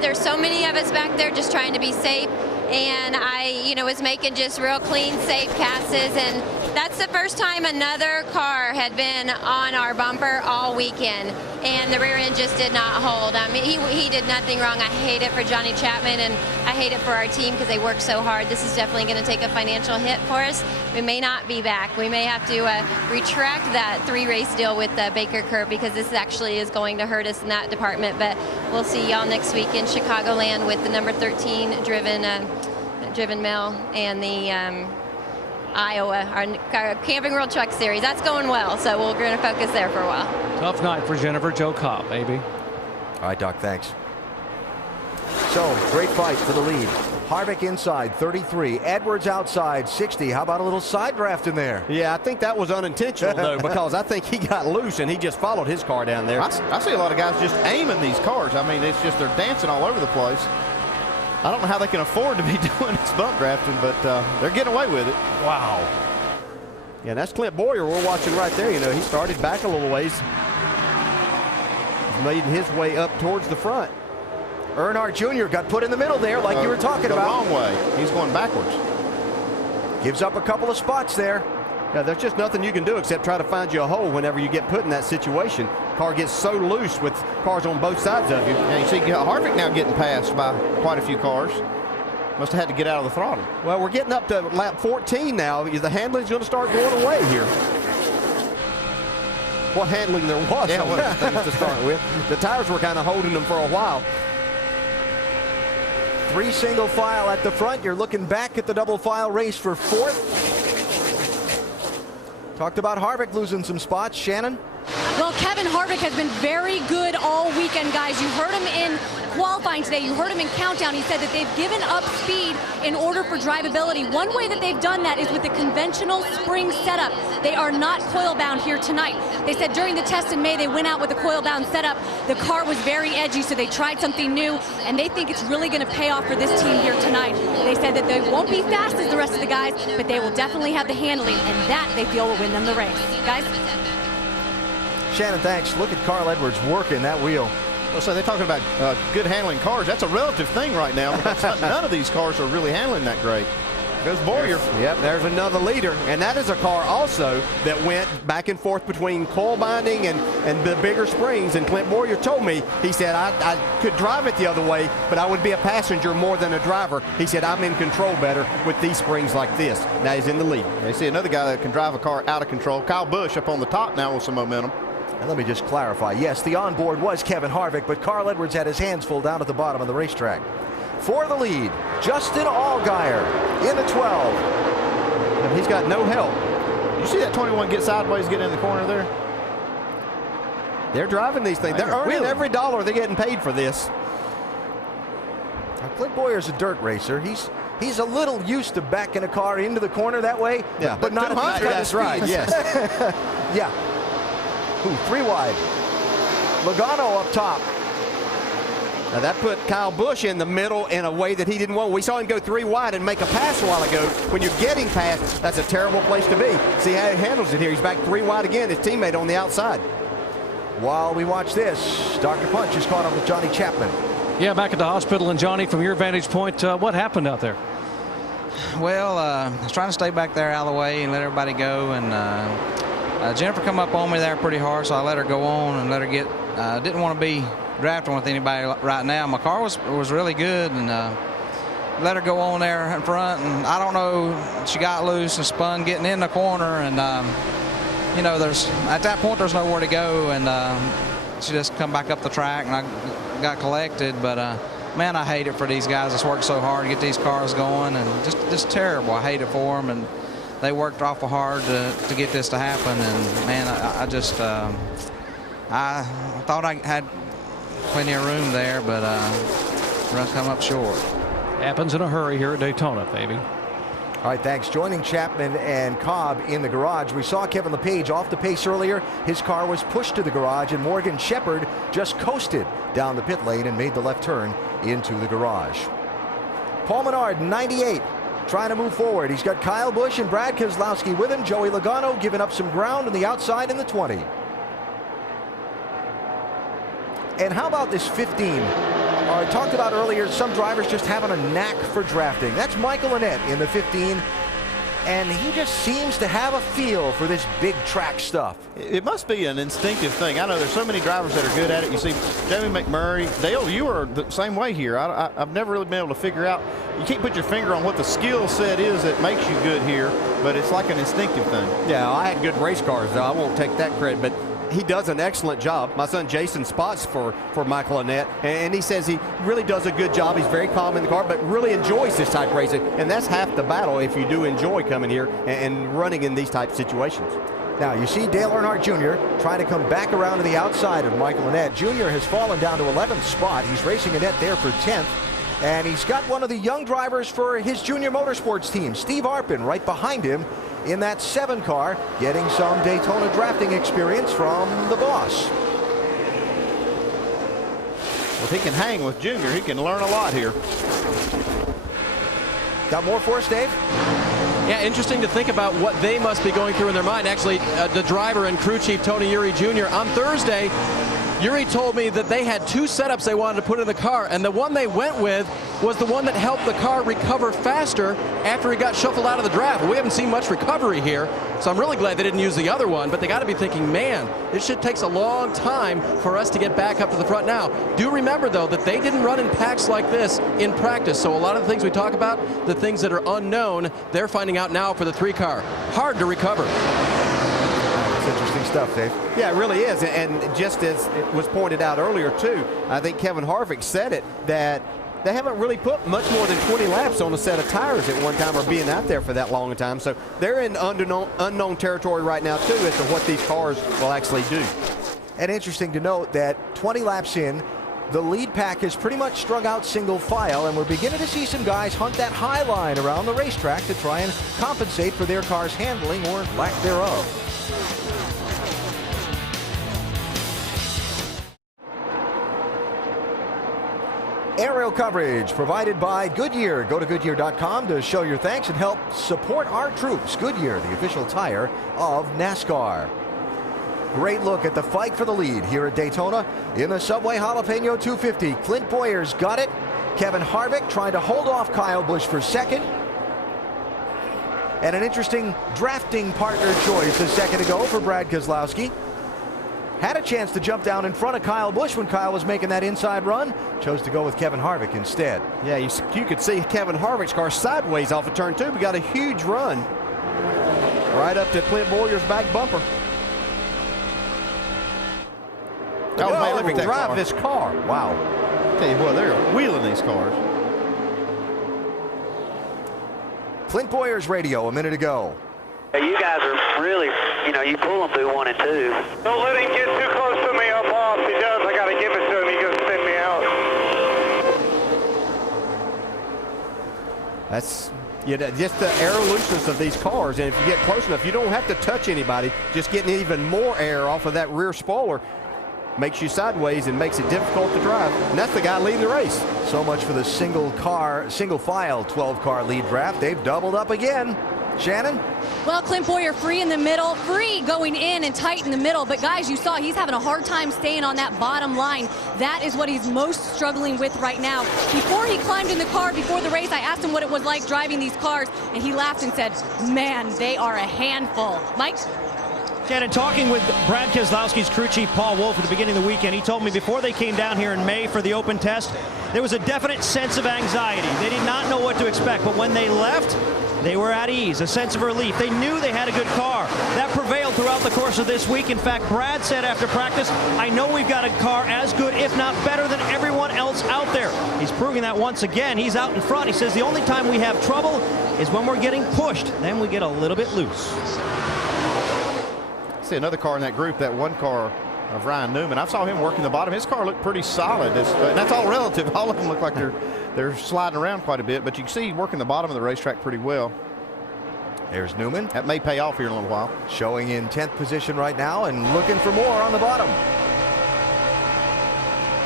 there's so many of us back there just trying to be safe. And I, was making just real clean, safe passes. And that's the first time another car had been on our bumper all weekend. And the rear end just did not hold. I mean, he did nothing wrong. I hate it for Johnny Chapman, and I hate it for our team because they work so hard. This is definitely going to take a financial hit for us. We may not be back. We may have to retract that 3-race deal with Baker Curve because this actually is going to hurt us in that department. But we'll see y'all next week in Chicagoland with the number 13 driven male and the Iowa, our Camping World Truck Series. That's going well, so we're going to focus there for a while. Tough night for Jennifer Jo Cobb, baby. All right, Doc, thanks. So, great fight for the lead. Harvick inside, 33. Edwards outside, 60. How about a little side draft in there? Yeah, I think that was unintentional, though, because I think he got loose and he just followed his car down there. I see a lot of guys just aiming these cars. I mean, it's just they're dancing all over the place. I don't know how they can afford to be doing this bump drafting, but they're getting away with it. Wow. Yeah, that's Clint Boyer we're watching right there. He started back a little ways. He's made his way up towards the front. Earnhardt Jr. got put in the middle there like you were talking about. The wrong way. He's going backwards. Gives up a couple of spots there. Yeah, there's just nothing you can do except try to find you a hole whenever you get put in that situation. Car gets so loose with cars on both sides of you. And you see Harvick now getting passed by quite a few cars. Must have had to get out of the throttle. Well, we're getting up to lap 14 now. The handling's going to start going away here. What handling there was on those things to start with. The tires were kind of holding them for a while. 3 single file at the front. You're looking back at the double file race for 4th. Talked about Harvick losing some spots. Shannon? Well, Kevin Harvick has been very good all weekend, guys. You heard him in qualifying today. You heard him in countdown. He said that they've given up speed in order for drivability. One way that they've done that is with the conventional spring setup. They are not coil bound here tonight. They said during the test in May, they went out with a coil bound setup. The car was very edgy, so they tried something new, and they think it's really going to pay off for this team here tonight. They said that they won't be fast as the rest of the guys, but they will definitely have the handling, and that they feel will win them the race. Guys? Shannon, thanks. Look at Carl Edwards working that wheel. So they're talking about good handling cars. That's a relative thing right now. None of these cars are really handling that great. Goes Boyer. Yep, there's another leader. And that is a car also that went back and forth between coil binding and the bigger springs. And Clint Boyer told me, he said, I could drive it the other way, but I would be a passenger more than a driver. He said, I'm in control better with these springs like this. Now he's in the lead. They see another guy that can drive a car out of control. Kyle Busch up on the top now with some momentum. And let me just clarify. Yes, the onboard was Kevin Harvick, but Carl Edwards had his hands full down at the bottom of the racetrack. For the lead, Justin Allgaier in the 12. And he's got no help. You see that 21 get sideways, get in the corner there? They're driving these things. They're earning every dollar they're getting paid for this. Now, Clint Boyer's a dirt racer. He's a little used to backing a car into the corner that way, yeah, but not at these kind of That's right, speeds. yes. Yeah. 3 wide. Logano up top. Now that put Kyle Busch in the middle in a way that he didn't want. We saw him go 3 wide and make a pass a while ago. When you're getting past, that's a terrible place to be. See how he handles it here. He's back 3 wide again, his teammate on the outside. While we watch this, Dr. Punch is caught up with Johnny Chapman. Yeah, back at the hospital. And Johnny, from your vantage point, what happened out there? Well, I was trying to stay back there out of the way and let everybody go. And Jennifer come up on me there pretty hard, so I let her go on and let her get. Didn't want to be drafting with anybody right now. My car was really good, and let her go on there in front. And I don't know, she got loose and spun getting in the corner. And, you know, at that point, there's nowhere to go. And she just come back up the track, and I got collected. But, man, I hate it for these guys that's worked so hard to get these cars going, and just terrible. I hate it for them, and they worked awful hard to get this to happen. And man, I just I thought I had plenty of room there, but run come up short. Happens in a hurry here at Daytona, baby. All right, thanks. Joining Chapman and Cobb in the garage, we saw Kevin LePage off the pace earlier. His car was pushed to the garage, and Morgan Shepherd just coasted down the pit lane and made the left turn into the garage. Paul Menard, 98, trying to move forward. He's got Kyle Busch and Brad Keselowski with him. Joey Logano giving up some ground on the outside in the 20. And how about this 15? I talked about earlier, some drivers just having a knack for drafting. That's Michael Annett in the 15. And he just seems to have a feel for this big track stuff. It must be an instinctive thing. I know there's so many drivers that are good at it. You see Jamie McMurray. Dale, you are the same way here. I've never really been able to figure out. You can't put your finger on what the skill set is that makes you good here, but it's like an instinctive thing. Yeah, I had good race cars, though. I won't take that credit, but he does an excellent job. My son Jason spots for Michael Annett, and he says he really does a good job. He's very calm in the car, but really enjoys this type of racing, and that's half the battle if you do enjoy coming here and running in these type of situations. Now, you see Dale Earnhardt Jr. trying to come back around to the outside of Michael Annett. Jr. has fallen down to 11th spot. He's racing Annett there for 10th. And he's got one of the young drivers for his junior motorsports team, Steve Arpin, right behind him in that 7 car, getting some Daytona drafting experience from the boss. Well, if he can hang with Junior, he can learn a lot here. Got more for us, Dave? Yeah, interesting to think about what they must be going through in their mind. Actually, the driver and crew chief, Tony Eury Jr., on Thursday, Eury told me that they had 2 setups they wanted to put in the car, and the one they went with was the one that helped the car recover faster after he got shuffled out of the draft. We haven't seen much recovery here, so I'm really glad they didn't use the other one, but they got to be thinking, man, this shit takes a long time for us to get back up to the front now. Do remember, though, that they didn't run in packs like this in practice, so a lot of the things we talk about, the things that are unknown, they're finding out now for the 3 car. Hard to recover. That's interesting stuff, Dave. Yeah, it really is. And just as it was pointed out earlier, too, I think Kevin Harvick said it, that they haven't really put much more than 20 laps on a set of tires at one time or being out there for that long a time. So they're in unknown territory right now, too, as to what these cars will actually do. And interesting to note that 20 laps in, the lead pack has pretty much strung out single file, and we're beginning to see some guys hunt that high line around the racetrack to try and compensate for their car's handling or lack thereof. Aerial coverage provided by Goodyear. Go to Goodyear.com to show your thanks and help support our troops. Goodyear, the official tire of NASCAR. Great look at the fight for the lead here at Daytona in the Subway Jalapeno 250. Clint Boyer's got it. Kevin Harvick trying to hold off Kyle Busch for second. And an interesting drafting partner choice a second ago for Brad Keselowski. Had a chance to jump down in front of Kyle Busch when Kyle was making that inside run. Chose to go with Kevin Harvick instead. Yeah, you could see Kevin Harvick's car sideways off of turn 2. We got a huge run right up to Clint Boyer's back bumper. Oh, man, look at that drive car. this car. Wow. Tell you what, they're wheeling these cars. Clint Boyer's radio a minute ago. You guys are really, you pull them through 1 and 2. Don't let him get too close to me up off. If he does, I got to give it to him. He's going to send me out. That's just the air looseness of these cars, and if you get close enough, you don't have to touch anybody. Just getting even more air off of that rear spoiler makes you sideways and makes it difficult to drive. And that's the guy leading the race. So much for the single file 12-car lead draft. They've doubled up again. Shannon? Well, Clint Boyer free in the middle, free going in and tight in the middle. But guys, you saw he's having a hard time staying on that bottom line. That is what he's most struggling with right now. Before he climbed in the car before the race, I asked him what it was like driving these cars, and he laughed and said, man, they are a handful. Mike? Shannon, talking with Brad Keselowski's crew chief, Paul Wolf, at the beginning of the weekend, he told me before they came down here in May for the open test, there was a definite sense of anxiety. They did not know what to expect, but when they left, they were at ease, a sense of relief. They knew they had a good car. That prevailed throughout the course of this week. In fact, Brad said after practice, I know we've got a car as good, if not better, than everyone else out there. He's proving that once again. He's out in front. He says the only time we have trouble is when we're getting pushed. Then we get a little bit loose. See another car in that group, that one car of Ryan Newman. I saw him working the bottom. His car looked pretty solid. And that's all relative. All of them look like they're sliding around quite a bit, but you can see working the bottom of the racetrack pretty well. There's Newman. That may pay off here in a little while. Showing in 10th position right now and looking for more on the bottom.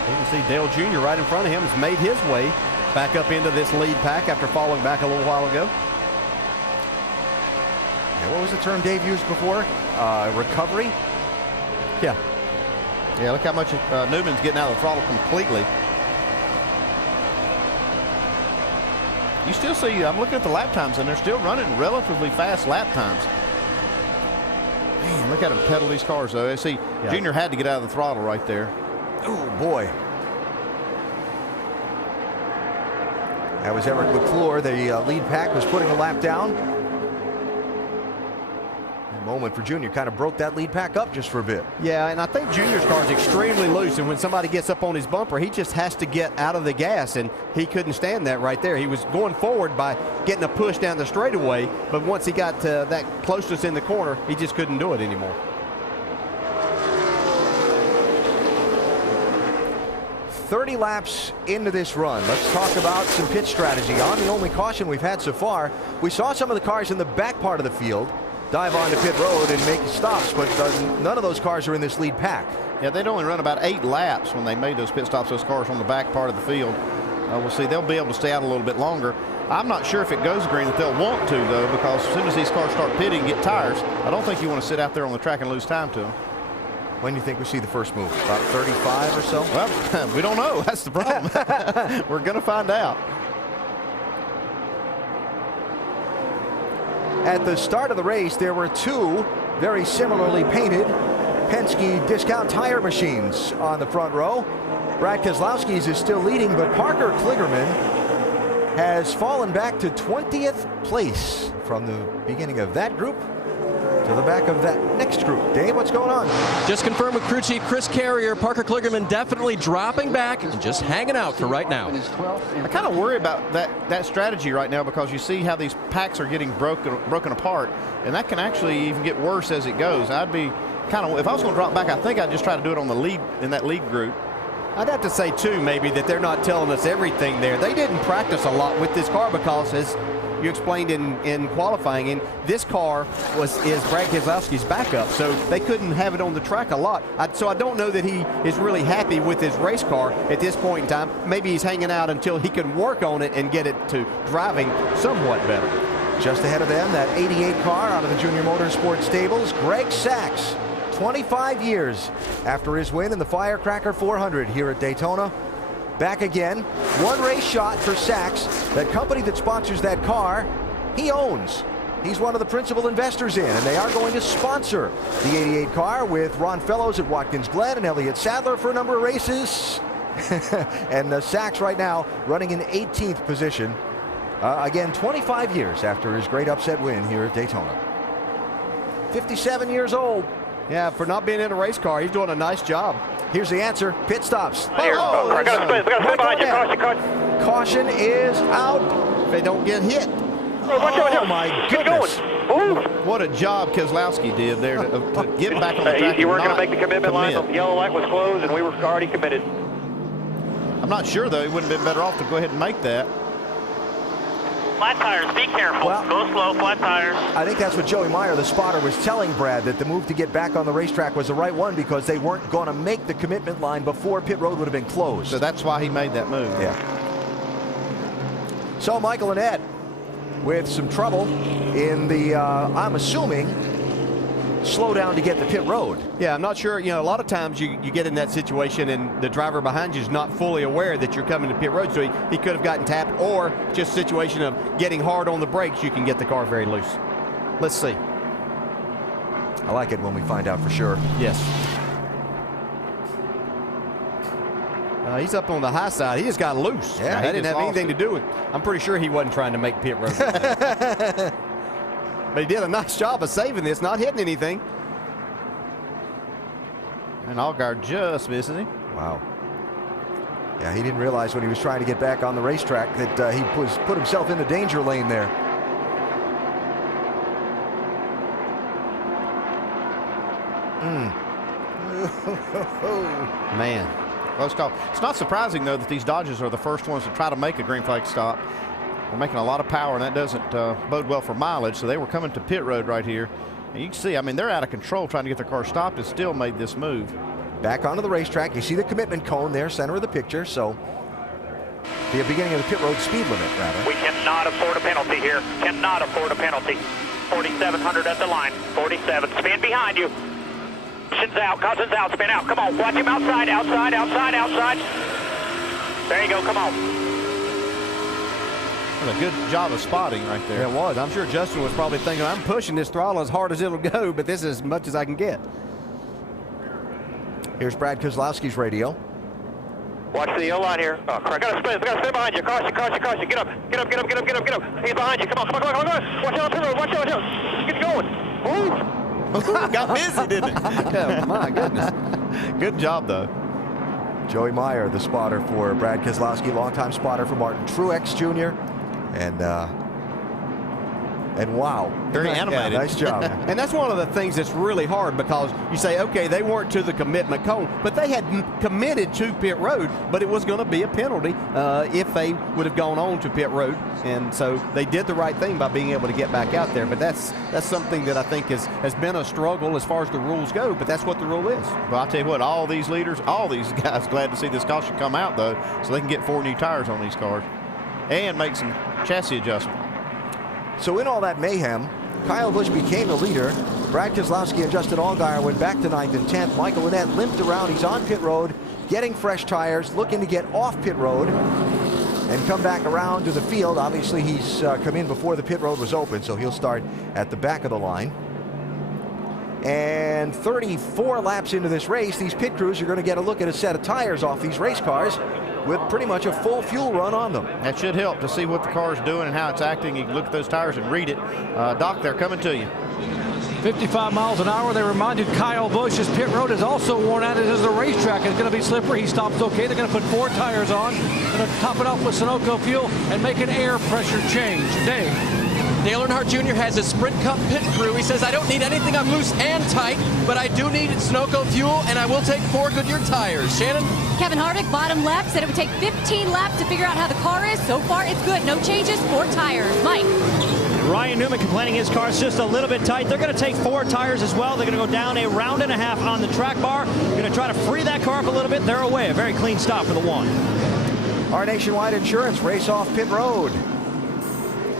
You can see Dale Jr. right in front of him has made his way back up into this lead pack after falling back a little while ago. Yeah, what was the term Dave used before? Recovery? Yeah. Yeah, look how much Newman's getting out of the throttle completely. You still see, I'm looking at the lap times, and they're still running relatively fast lap times. Man, look at him pedal these cars, though. See, yeah. Junior had to get out of the throttle right there. Oh, boy. That was Eric McClure. The lead pack was putting a lap down. Moment for Junior, kind of broke that lead pack up just for a bit. Yeah, and I think Junior's car is extremely loose, and when somebody gets up on his bumper, he just has to get out of the gas, and he couldn't stand that right there. He was going forward by getting a push down the straightaway, but once he got to that closeness in the corner, he just couldn't do it anymore. 30 laps into this run. Let's talk about some pit strategy. On the only caution we've had so far, we saw some of the cars in the back part of the field dive onto pit road and make stops, but none of those cars are in this lead pack. Yeah, they'd only run about 8 laps when they made those pit stops, those cars on the back part of the field. We'll see, they'll be able to stay out a little bit longer. I'm not sure if it goes green that they'll want to, though, because as soon as these cars start pitting and get tires, I don't think you want to sit out there on the track and lose time to them. When do you think we see the first move? About 35 or so? Well, we don't know. That's the problem. We're going to find out. At the start of the race, there were 2 very similarly painted Penske discount tire machines on the front row. Brad Keselowski's is still leading, but Parker Kligerman has fallen back to 20th place from the beginning of that group to the back of that next group. Dave, what's going on? Just confirmed with crew chief Chris Carrier, Parker Kligerman definitely dropping back and just hanging out for right now. I kind of worry about that strategy right now because you see how these packs are getting broken apart, and that can actually even get worse as it goes. I'd be kind of, if I was going to drop back, I think I'd just try to do it on the lead, in that lead group. I'd have to say, too, maybe that they're not telling us everything there. They didn't practice a lot with this car because, as you explained in qualifying, and this car is Brad Keselowski's backup, so they couldn't have it on the track a lot. So I don't know that he is really happy with his race car at this point in time. Maybe he's hanging out until he can work on it and get it to driving somewhat better. Just ahead of them, that 88 car out of the Junior Motorsports stables, Greg Sachs, 25 years after his win in the Firecracker 400 here at Daytona. Back again, 1 race shot for Sachs. That company that sponsors that car, he owns. He's one of the principal investors in, and they are going to sponsor the 88 car with Ron Fellows at Watkins Glen and Elliott Sadler for a number of races. And Sachs right now running in 18th position. Again, 25 years after his great upset win here at Daytona. 57 years old. Yeah, for not being in a race car, he's doing a nice job. Here's the answer. Pit stops. Here, I got to spin behind you. Caution. Caution is out. If they don't get hit. Oh, my goodness. What a job Keselowski did there to get back on the track. You weren't going to make the commitment line. The yellow light was closed, and we were already committed. I'm not sure, though. He wouldn't have been better off to go ahead and make that. flat tires. Be careful. Well, go slow, flat tires. I think that's what Joey Meyer, the spotter, was telling Brad, that the move to get back on the racetrack was the right one because they weren't going to make the commitment line before pit road would have been closed. So that's why he made that move. Yeah. So Michael and Ed with some trouble in the, I'm assuming, slow down to get the pit road. Yeah, I'm not sure. You know, a lot of times you get in that situation and the driver behind you is not fully aware that you're coming to pit road, so he could have gotten tapped, or just a situation of getting hard on the brakes, you can get the car very loose. Let's see. I like it when we find out for sure. Yes. He's up on the high side. He just got loose. Yeah, that didn't have anything to do with. I'm pretty sure he wasn't trying to make pit road. But he did a nice job of saving this, not hitting anything. And Allgaier just missing him. Wow. Yeah, he didn't realize when he was trying to get back on the racetrack that he put himself in the danger lane there. Man. Close call. It's not surprising, though, that these Dodges are the first ones to try to make a green flag stop. They're making a lot of power, and that doesn't bode well for mileage, so they were coming to pit road right here. And you can see, I mean, they're out of control trying to get their car stopped and still made this move. Back onto the racetrack. You see the commitment cone there, center of the picture, so the beginning of the pit road speed limit, rather. We cannot afford a penalty here. Cannot afford a penalty. 4,700 at the line. 47. Spin behind you. Caution's out, spin out. Come on, watch him outside, outside, outside, outside. There you go, come on. A good job of spotting right there. Yeah, it was. I'm sure Justin was probably thinking, I'm pushing this throttle as hard as it'll go, but this is as much as I can get. Here's Brad Keselowski's radio. Watch the yellow line here. Oh, crap. Got to spin behind you. Caution. Get up. He's behind you. Come on. Watch out, watch out. Get going. Move. Got busy, didn't it? Yeah, my goodness. Good job, though. Joey Meyer, the spotter for Brad Keselowski, longtime spotter for Martin Truex Jr. And wow, very animated. Yeah, nice job. And that's one of the things that's really hard, because you say, okay, they weren't to the commitment cone, but they had committed to pit road, but it was going to be a penalty if they would have gone on to pit road. And so they did the right thing by being able to get back out there. But that's something that I think has been a struggle as far as the rules go, but that's what the rule is. Well, I'll tell you what, all these leaders, all these guys glad to see this caution come out, though, so they can get 4 new tires on these cars and make some chassis adjustment. So in all that mayhem, Kyle Busch became the leader. Brad Keselowski and Justin Allgaier went back to 9th and 10th. Michael Annett limped around. He's on pit road, getting fresh tires, looking to get off pit road and come back around to the field. Obviously, he's come in before the pit road was open, so he'll start at the back of the line. And 34 laps into this race, these pit crews are going to get a look at a set of tires off these race cars with pretty much a full fuel run on them. That should help to see what the car is doing and how it's acting. You can look at those tires and read it. Doc, they're coming to you. 55 miles an hour. They reminded Kyle Busch his pit road is also worn out as the racetrack is going to be slippery. He stops okay. They're going to put 4 tires on. Going to top it off with Sunoco fuel and make an air pressure change. Dave. Dale Earnhardt Jr. has a Sprint Cup pit crew. He says, I don't need anything. I'm loose and tight, but I do need Sunoco fuel, and I will take 4 Goodyear tires. Shannon? Kevin Harvick, bottom left, said it would take 15 laps to figure out how the car is. So far, it's good. No changes, 4 tires. Mike? Ryan Newman complaining his car's just a little bit tight. They're going to take 4 tires as well. They're going to go down a round and a half on the track bar. Going to try to free that car up a little bit. They're away. A very clean stop for the 1. Our Nationwide Insurance race off pit road.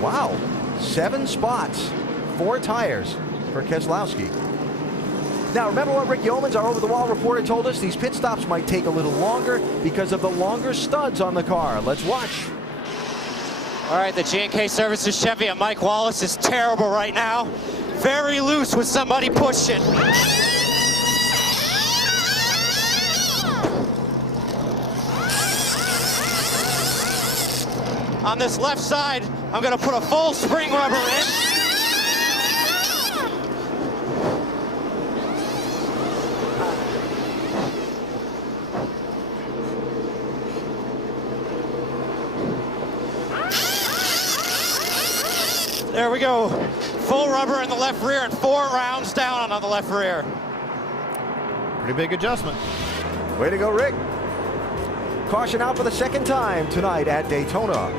Wow. 7 spots, 4 tires for Keselowski. Now, remember what Rick Yeomans, our over-the-wall reporter, told us? These pit stops might take a little longer because of the longer studs on the car. Let's watch. All right, the G&K Services Chevy and Mike Wallace is terrible right now. Very loose with somebody pushing. On this left side, I'm going to put a full spring rubber in. There we go. Full rubber in the left rear and 4 rounds down on the left rear. Pretty big adjustment. Way to go, Rick. Caution out for the second time tonight at Daytona.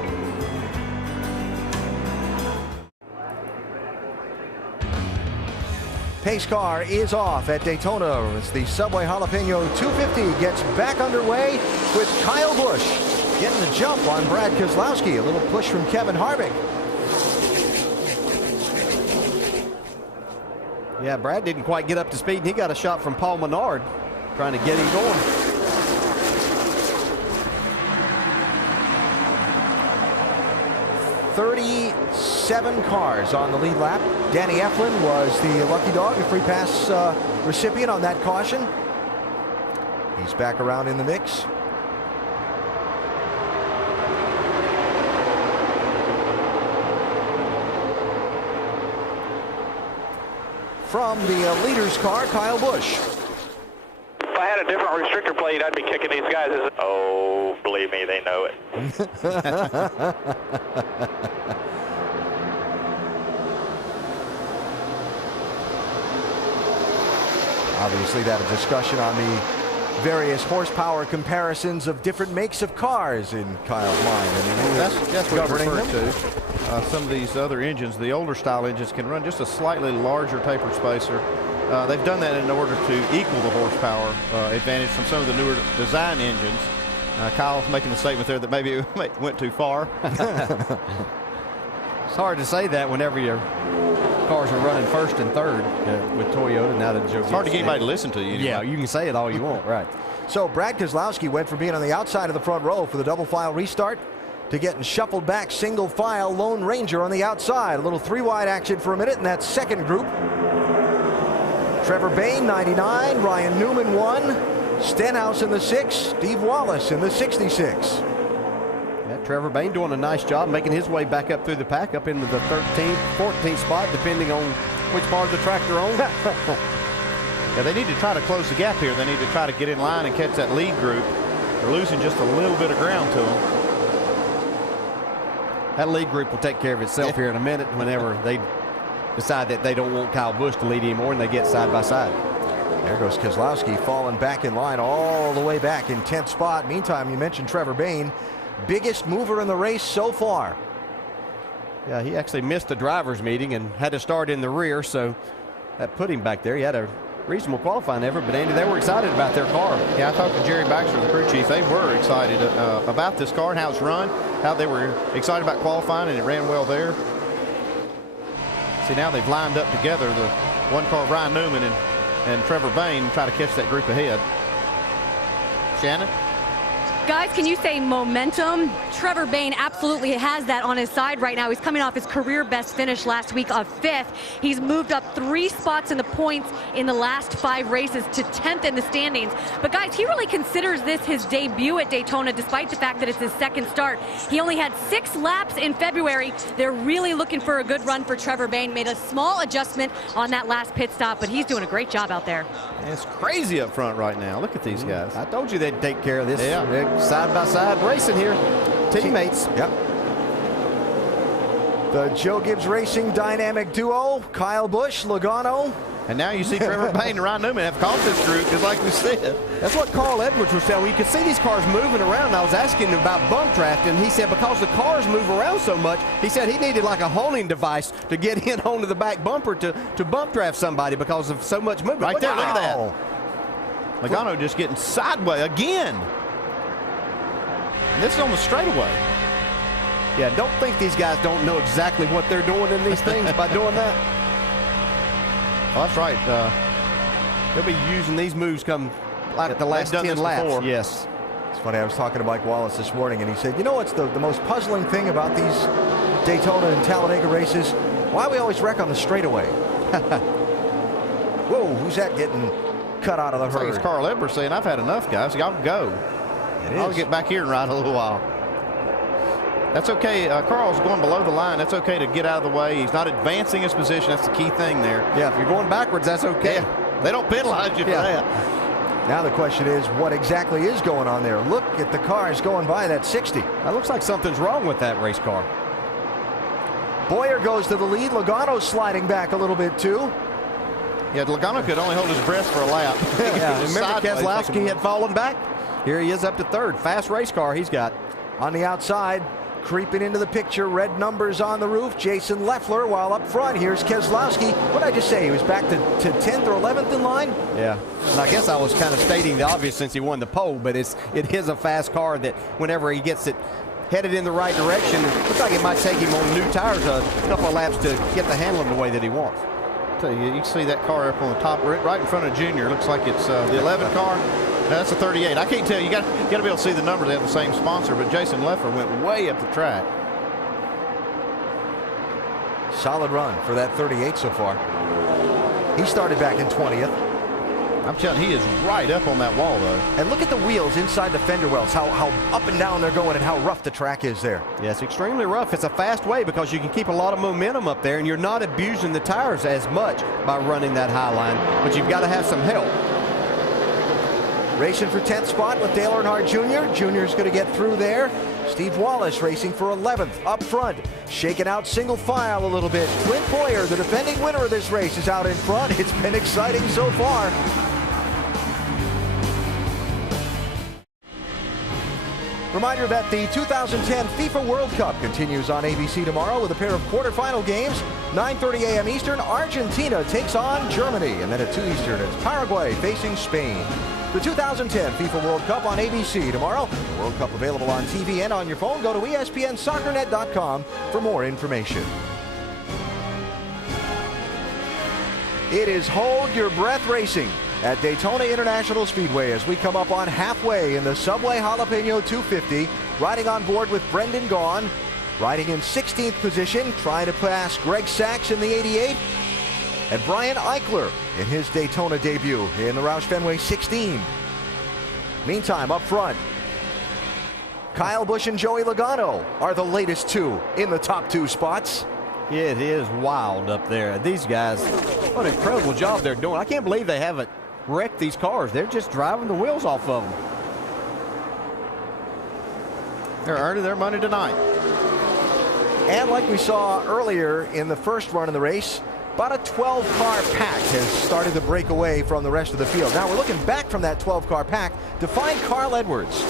Pace car is off at Daytona as the Subway Jalapeno 250 gets back underway with Kyle Busch getting the jump on Brad Keselowski. A little push from Kevin Harvick. Yeah, Brad didn't quite get up to speed, and he got a shot from Paul Menard trying to get him going. "37 cars on the lead lap. Danny Eflin was the lucky dog, the free pass recipient on that caution. He's back around in the mix. From the leader's car, Kyle Busch. If I had a different restrictor plate, I'd be kicking these guys. Oh, believe me, they know it. Obviously, that a discussion on the various horsepower comparisons of different makes of cars in Kyle's mind. And that's what governing we're them. to. Some of these other engines, the older style engines, can run just a slightly larger tapered spacer. They've done that in order to equal the horsepower advantage from some of the newer design engines. Kyle's making the statement there that maybe it went too far. It's hard to say that whenever your cars are running first and third with Toyota. Now that Joe, it's hard to get anybody to listen to you. Yeah, you can say it all you want, right? So Brad Keselowski went from being on the outside of the front row for the double file restart to getting shuffled back single file Lone Ranger on the outside. A little three-wide action for a minute in that second group. Trevor Bayne, 99. Ryan Newman, 1. Stenhouse in the 6. Steve Wallace in the 66. Yeah, Trevor Bayne doing a nice job making his way back up through the pack, up into the 13th, 14th spot, depending on which part of the track they're on. Yeah, they need to try to close the gap here. They need to try to get in line and catch that lead group. They're losing just a little bit of ground to them. That lead group will take care of itself here in a minute whenever they decide that they don't want Kyle Busch to lead anymore and they get side by side. There goes Keselowski falling back in line all the way back in 10th spot. Meantime, you mentioned Trevor Bayne, biggest mover in the race so far. Yeah, he actually missed the driver's meeting and had to start in the rear, so that put him back there. He had a reasonable qualifying effort, but Andy, they were excited about their car. Yeah, I talked to Jerry Baxter, the crew chief. They were excited about this car and how it's run, how they were excited about qualifying, and it ran well there. See, now they've lined up together, the one car, Ryan Newman and Trevor Bayne, try to catch that group ahead. Shannon? Guys, can you say momentum? Trevor Bayne absolutely has that on his side right now. He's coming off his career best finish last week of 5th. He's moved up 3 spots in the points in the last 5 races to 10th in the standings. But guys, he really considers this his debut at Daytona, despite the fact that it's his second start. He only had 6 laps in February. They're really looking for a good run for Trevor Bayne. Made a small adjustment on that last pit stop, but he's doing a great job out there. And it's crazy up front right now. Look at these guys. I told you they'd take care of this. Yeah. They're side by side racing here. Teammates. Yep. The Joe Gibbs Racing dynamic duo, Kyle Busch, Logano. And now you see Trevor Bayne and Ryan Newman have caught this group, because like we said. That's what Carl Edwards was telling me. You could see these cars moving around. And I was asking him about bump draft, and he said because the cars move around so much, he said he needed like a honing device to get in onto the back bumper to bump draft somebody because of so much movement. Right there, look at that. Logano just getting sideways again. And this is on the straightaway. Yeah, don't think these guys don't know exactly what they're doing in these things by doing that. Oh, that's right. They'll be using these moves come like the last 10 laps. Before. Yes. It's funny, I was talking to Mike Wallace this morning, and he said, you know what's the most puzzling thing about these Daytona and Talladega races? Why we always wreck on the straightaway. Whoa, who's that getting cut out of the herd? It's Carl Edwards saying, I've had enough, guys. Y'all can go. I'll get back here and ride a little while. That's okay. Carl's going below the line. That's okay to get out of the way. He's not advancing his position. That's the key thing there. Yeah, if you're going backwards, that's okay. Yeah. They don't penalize you for that. Now the question is, what exactly is going on there? Look at the cars going by that 60. That looks like something's wrong with that race car. Boyer goes to the lead. Logano's sliding back a little bit too. Yeah, Logano could only hold his breath for a lap. Yeah, remember Keselowski had fallen back? Here he is up to 3rd. Fast race car he's got. On the outside, creeping into the picture. Red numbers on the roof. Jason Leffler, while up front, here's Keselowski. What did I just say? He was back to 10th or 11th in line? Yeah. And I guess I was kind of stating the obvious since he won the pole, but it is a fast car that whenever he gets it headed in the right direction, it looks like it might take him on new tires a couple of laps to get the handling the way that he wants. Tell you can see that car up on the top, right in front of Junior. Looks like it's the 11 car. No, that's a 38. I can't tell. You got to be able to see the numbers. They have the same sponsor, but Jason Leffler went way up the track. Solid run for that 38 so far. He started back in 20th. I'm telling you, he is right up on that wall, though. And look at the wheels inside the fender wells, how up and down they're going and how rough the track is there. Yeah, it's extremely rough. It's a fast way because you can keep a lot of momentum up there, and you're not abusing the tires as much by running that high line, but you've got to have some help. Racing for 10th spot with Dale Earnhardt Jr. Jr.'s going to get through there. Steve Wallace racing for 11th up front, shaking out single file a little bit. Clint Boyer, the defending winner of this race, is out in front. It's been exciting so far. Reminder that the 2010 FIFA World Cup continues on ABC tomorrow with a pair of quarterfinal games. 9:30 a.m. Eastern, Argentina takes on Germany. And then at 2 Eastern, it's Paraguay facing Spain. The 2010 FIFA World Cup on ABC tomorrow. World Cup available on TV and on your phone. Go to ESPNSoccerNet.com for more information. It is Hold Your Breath Racing at Daytona International Speedway as we come up on halfway in the Subway Jalapeno 250. Riding on board with Brendan Gaughan, riding in 16th position, trying to pass Greg Sachs in the 88. And Brian Eichler in his Daytona debut in the Roush Fenway 16. Meantime, up front, Kyle Busch and Joey Logano are the latest two in the top two spots. It is wild up there. These guys, what an incredible job they're doing. I can't believe they haven't wrecked these cars. They're just driving the wheels off of them. They're earning their money tonight. And like we saw earlier in the first run of the race, about a 12-car pack has started to break away from the rest of the field. Now we're looking back from that 12-car pack to find Carl Edwards.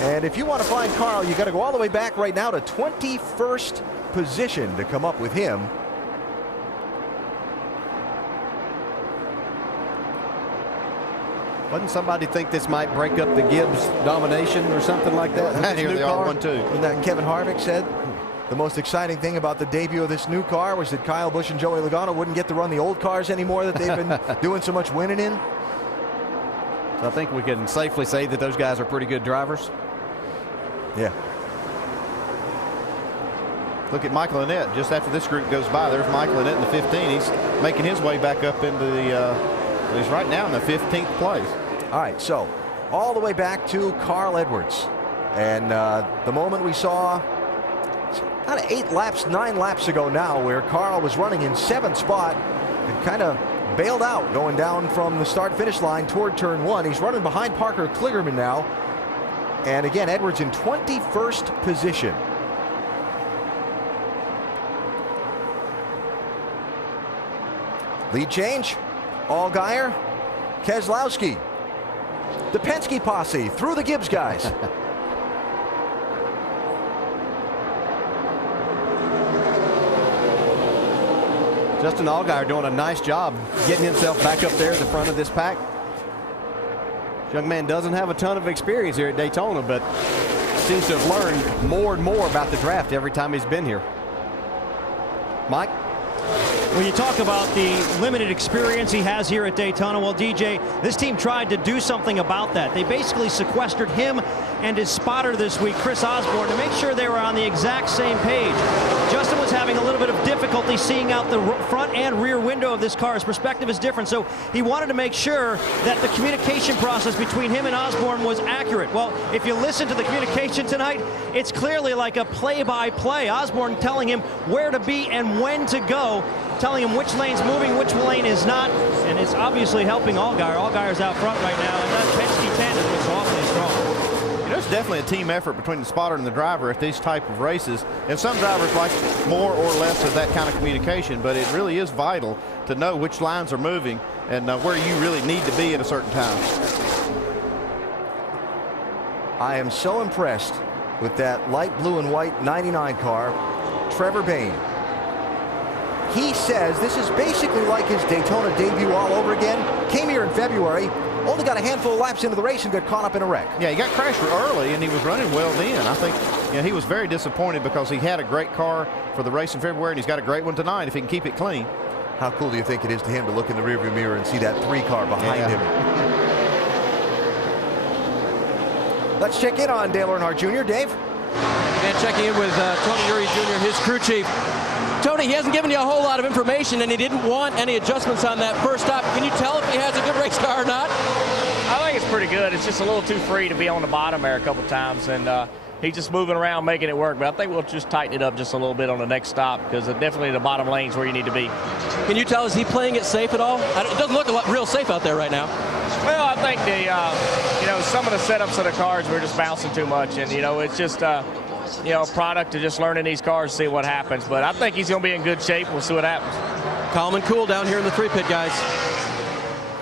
And if you want to find Carl, you got to go all the way back right now to 21st position to come up with him. Wouldn't somebody think this might break up the Gibbs domination or something like that? I hear they all one too. And that Kevin Harvick said the most exciting thing about the debut of this new car was that Kyle Busch and Joey Logano wouldn't get to run the old cars anymore that they've been doing so much winning in. So I think we can safely say that those guys are pretty good drivers. Yeah. Look at Michael Annett. Just after this group goes by, there's Michael Annett in the 15. He's making his way back up into the he's right now in the 15th place. All right, so all the way back to Carl Edwards. And the moment we saw kind of 9 laps ago now, where Carl was running in 7th spot and kind of bailed out going down from the start-finish line toward turn 1. He's running behind Parker Kligerman now. And again, Edwards in 21st position. Lead change. Allgaier, Keselowski, the Penske posse through the Gibbs guys. Justin Allgaier doing a nice job getting himself back up there at the front of this pack. This young man doesn't have a ton of experience here at Daytona, but seems to have learned more and more about the draft every time he's been here. Mike? When you talk about the limited experience he has here at Daytona, well, DJ, this team tried to do something about that. They basically sequestered him and his spotter this week, Chris Osborne, to make sure they were on the exact same page. Justin was having a little bit of difficulty seeing out the front and rear window of this car. His perspective is different, so he wanted to make sure that the communication process between him and Osborne was accurate. Well, if you listen to the communication tonight, it's clearly like a play-by-play. Osborne telling him where to be and when to go, telling him which lane's moving, which lane is not, and it's obviously helping Allgaier. Allgaier's out front right now, and that Penske tandem looks awfully strong. You know, it's definitely a team effort between the spotter and the driver at these type of races, and some drivers like more or less of that kind of communication, but it really is vital to know which lines are moving and where you really need to be at a certain time. I am so impressed with that light blue and white 99 car, Trevor Bayne. He says this is basically like his Daytona debut all over again. Came here in February, only got a handful of laps into the race and got caught up in a wreck. Yeah, he got crashed early and he was running well then. I think he was very disappointed because he had a great car for the race in February and he's got a great one tonight if he can keep it clean. How cool do you think it is to him to look in the rearview mirror and see that 3 car behind him? Let's check in on Dale Earnhardt Jr. Dave? And checking in with Tony Eury Jr., his crew chief. Tony, he hasn't given you a whole lot of information, and he didn't want any adjustments on that first stop. Can you tell if he has a good race car or not? I think it's pretty good. It's just a little too free to be on the bottom there a couple times, and he's just moving around making it work. But I think we'll just tighten it up just a little bit on the next stop because definitely the bottom lane's where you need to be. Can you tell, is he playing it safe at all? It doesn't look real safe out there right now. Well, I think some of the setups of the cars we're just bouncing too much, and it's just product of just learning these cars, see what happens. But I think he's going to be in good shape. We'll see what happens. Calm and cool down here in the 3-pit, guys.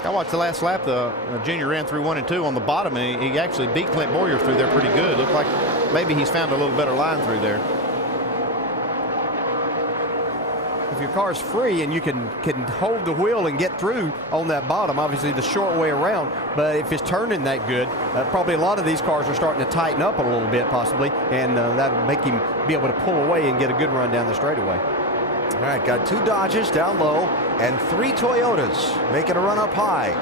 I watched the last lap. The Junior ran through 1 and 2 on the bottom, and he actually beat Clint Boyer through there pretty good. Looked like maybe he's found a little better line through there. If your car's free and you can hold the wheel and get through on that bottom, obviously the short way around, but if it's turning that good, probably a lot of these cars are starting to tighten up a little bit possibly, and that'll make him be able to pull away and get a good run down the straightaway. All right, got 2 Dodges down low and 3 Toyotas making a run up high.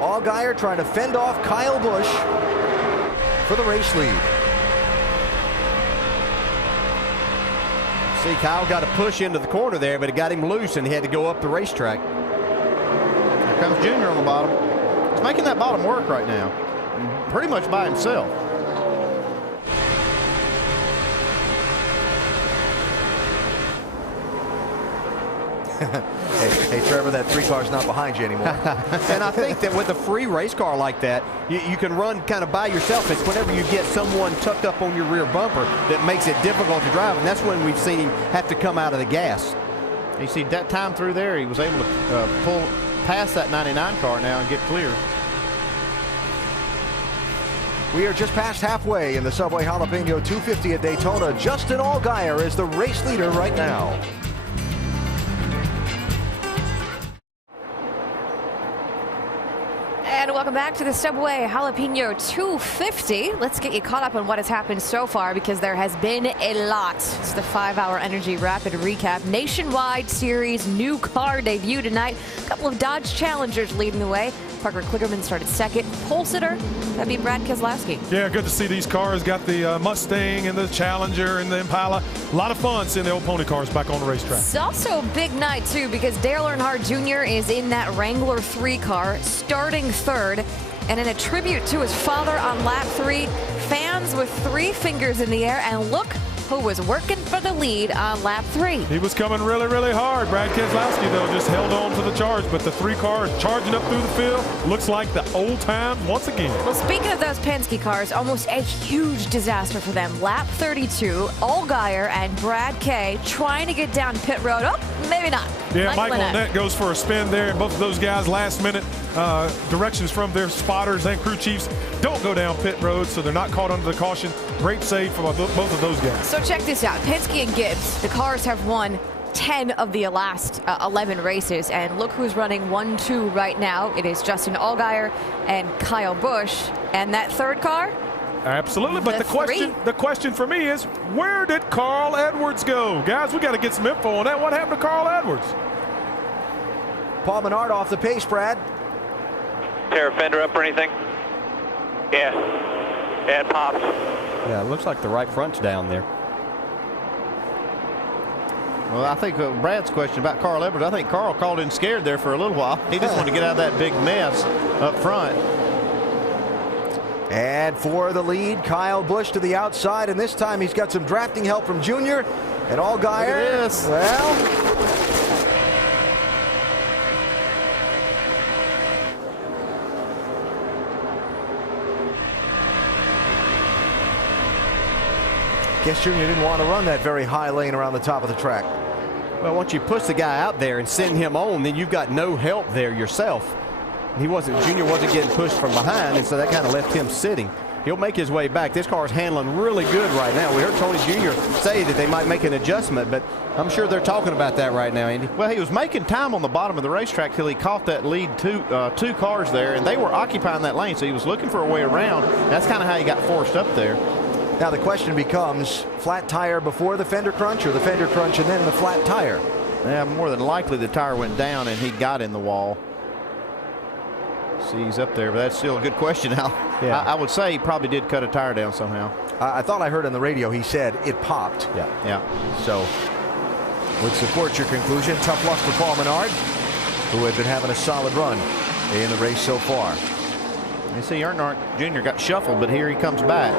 Allgaier trying to fend off Kyle Busch for the race lead. See, Kyle got to push into the corner there, but it got him loose and he had to go up the racetrack. Here comes Junior on the bottom. He's making that bottom work right now, pretty much by himself. Hey, Trevor, that 3 car's not behind you anymore. And I think that with a free race car like that, you can run kind of by yourself. It's whenever you get someone tucked up on your rear bumper that makes it difficult to drive, and that's when we've seen him have to come out of the gas. You see that time through there, he was able to pull past that 99 car now and get clear. We are just past halfway in the Subway Jalapeno 250 at Daytona. Justin Allgaier is the race leader right now. And welcome back to the Subway Jalapeno 250. Let's get you caught up on what has happened so far because there has been a lot. It's the 5-hour Energy Rapid Recap. Nationwide Series new car debut tonight. A couple of Dodge Challengers leading the way. Parker Kligerman started second. Pole sitter, that'd be Brad Keselowski. Yeah, good to see these cars. Got the Mustang and the Challenger and the Impala. A lot of fun seeing the old pony cars back on the racetrack. It's also a big night, too, because Dale Earnhardt Jr. is in that Wrangler 3 car, starting third. And in a tribute to his father on lap 3, fans with 3 fingers in the air, and look who was working for the lead on lap 3. He was coming really, really hard. Brad Keselowski, though, just held on to the charge, but the 3 cars charging up through the field looks like the old times once again. Well, speaking of those Penske cars, almost a huge disaster for them. Lap 32, Allgaier and Brad K trying to get down pit road. Oh, maybe not. Yeah, Michael Annett goes for a spin there, and both of those guys last minute directions from their spotters and crew chiefs don't go down pit road, so they're not caught under the caution. Great save from both of those guys. So check this out. Penske and Gibbs, the cars have won 10 of the last 11 races, and look who's running 1-2 right now. It is Justin Allgaier and Kyle Busch, and that third car. Absolutely, but the question for me is, where did Carl Edwards go? Guys, we got to get some info on that. What happened to Carl Edwards? Paul Menard off the pace, Brad. Tear a fender up or anything? Yeah. Yeah, it pops. Yeah, it looks like the right front's down there. Well, I think Brad's question about Carl Edwards, I think Carl called in scared there for a little while. He just wanted to get out of that big mess up front. And for the lead, Kyle Busch to the outside, and this time he's got some drafting help from Junior. And Allgaier, well, guess Junior didn't want to run that very high lane around the top of the track. Well, once you push the guy out there and send him on, then you've got no help there yourself. Junior wasn't getting pushed from behind, and so that kind of left him sitting. he'll make his way back. This car is handling really good right now. We heard Tony Jr. say that they might make an adjustment, but I'm sure they're talking about that right now, Andy. Well, he was making time on the bottom of the racetrack till he caught that lead two cars there, and they were occupying that lane, so he was looking for a way around. That's kind of how he got forced up there. Now the question becomes, flat tire before the fender crunch or the fender crunch and then the flat tire? Yeah, more than likely the tire went down and he got in the wall. See, he's up there, but that's still a good question. Yeah. I would say he probably did cut a tire down somehow. I thought I heard on the radio he said it popped. Yeah. So would support your conclusion. Tough luck for Paul Menard, who had been having a solid run in the race so far. You see, Earnhardt Jr. got shuffled, but here he comes back.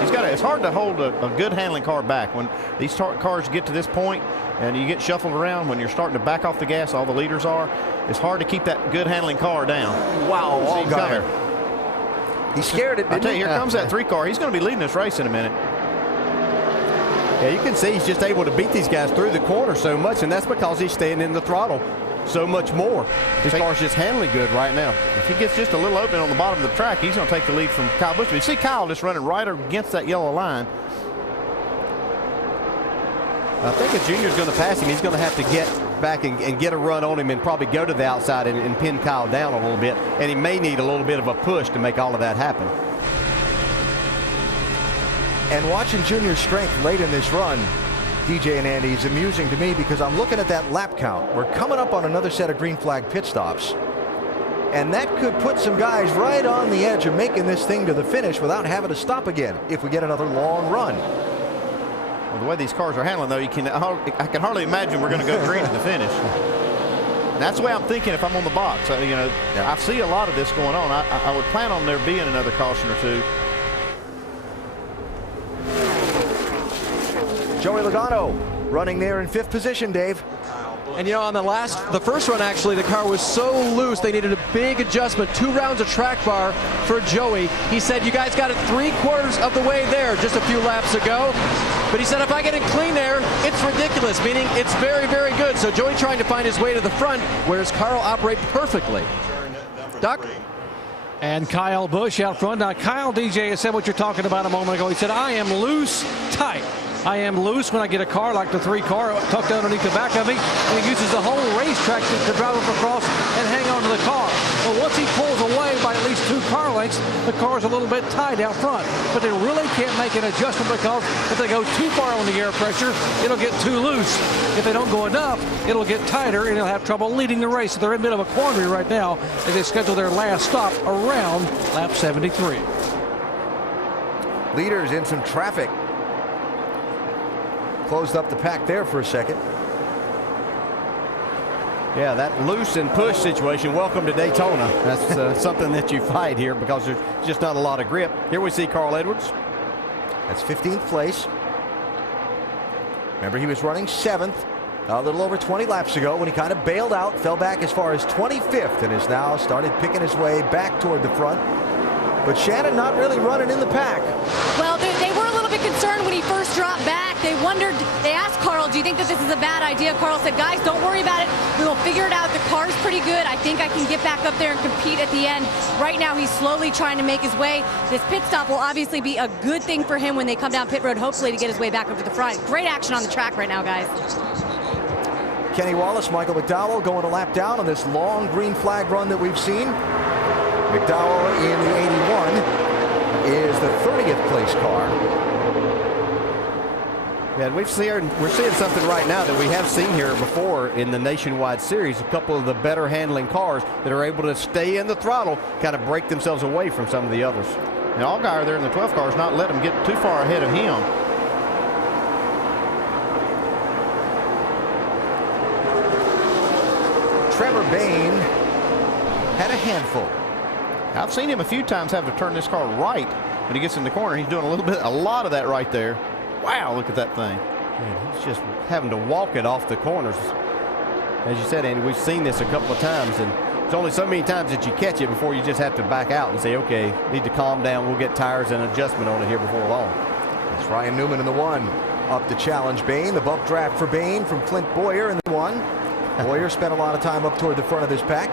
It's hard to hold a good handling car back when these cars get to this point and you get shuffled around. When you're starting to back off the gas, all the leaders are. It's hard to keep that good handling car down. Wow, coming. He scared it. I tell you, here comes that 3 car. He's going to be leading this race in a minute. Yeah, you can see he's just able to beat these guys through the corner so much, and that's because he's staying in the throttle so much more. His car's just handling good right now. If he gets just a little open on the bottom of the track, he's going to take the lead from Kyle Busch. But you see Kyle just running right against that yellow line. I think if Junior's going to pass him, he's going to have to get back and get a run on him and probably go to the outside and pin Kyle down a little bit. And he may need a little bit of a push to make all of that happen. And watching Junior's strength late in this run, DJ and Andy, is amusing to me because I'm looking at that lap count. We're coming up on another set of green flag pit stops. And that could put some guys right on the edge of making this thing to the finish without having to stop again if we get another long run. Well, the way these cars are handling, though, I can hardly imagine we're going to go green at the finish. And that's the way I'm thinking if I'm on the box. I see a lot of this going on. I would plan on there being another caution or two. Joey Logano running there in 5th position, Dave. And on the first run, actually, the car was so loose they needed a big adjustment. 2 rounds of track bar for Joey. He said, you guys got it 3/4 of the way there just a few laps ago. But he said, if I get it clean there, it's ridiculous, meaning it's very, very good. So Joey trying to find his way to the front, whereas Carl operate perfectly. Duck? And Kyle Busch out front. Now, Kyle, DJ, has said what you're talking about a moment ago. He said, I am loose tight. I am loose when I get a car like the 3 car tucked underneath the back of me, and he uses the whole racetrack to drive up across and hang on to the car. Well, once he pulls away by at least 2 car lengths, the car's a little bit tight out front. But they really can't make an adjustment because if they go too far on the air pressure, it'll get too loose. If they don't go enough, it'll get tighter, and they'll have trouble leading the race. So they're in a bit of a quandary right now as they schedule their last stop around lap 73. Leaders in some traffic. Closed up the pack there for a second. Yeah, that loose and push situation. Welcome to Daytona. That's something that you fight here because there's just not a lot of grip. Here we see Carl Edwards. That's 15th place. Remember, he was running 7th a little over 20 laps ago when he kind of bailed out, fell back as far as 25th, and has now started picking his way back toward the front. But Shannon not really running in the pack. Well, they were a little bit concerned when he first dropped back. They asked Carl, do you think that this is a bad idea? Carl said, guys, don't worry about it. We will figure it out. The car's pretty good. I think I can get back up there and compete at the end. Right now, he's slowly trying to make his way. This pit stop will obviously be a good thing for him when they come down pit road, hopefully to get his way back up to the front. Great action on the track right now, guys. Kenny Wallace, Michael McDowell going a lap down on this long green flag run that we've seen. McDowell in the 81 is the 30th place car. Yeah, we're seeing something right now that we have seen here before in the Nationwide Series. A couple of the better handling cars that are able to stay in the throttle, kind of break themselves away from some of the others. And Allgaier there in the 12 car is not letting them get too far ahead of him. Trevor Bayne had a handful. I've seen him a few times have to turn this car right when he gets in the corner. He's doing a lot of that right there. Wow, look at that thing. Man, he's just having to walk it off the corners. As you said, Andy, we've seen this a couple of times, and there's only so many times that you catch it before you just have to back out and say, okay, need to calm down. We'll get tires and adjustment on it here before long. It's Ryan Newman in the 1. Up to challenge Bayne. The bump draft for Bayne from Clint Boyer in the 1. Boyer spent a lot of time up toward the front of this pack.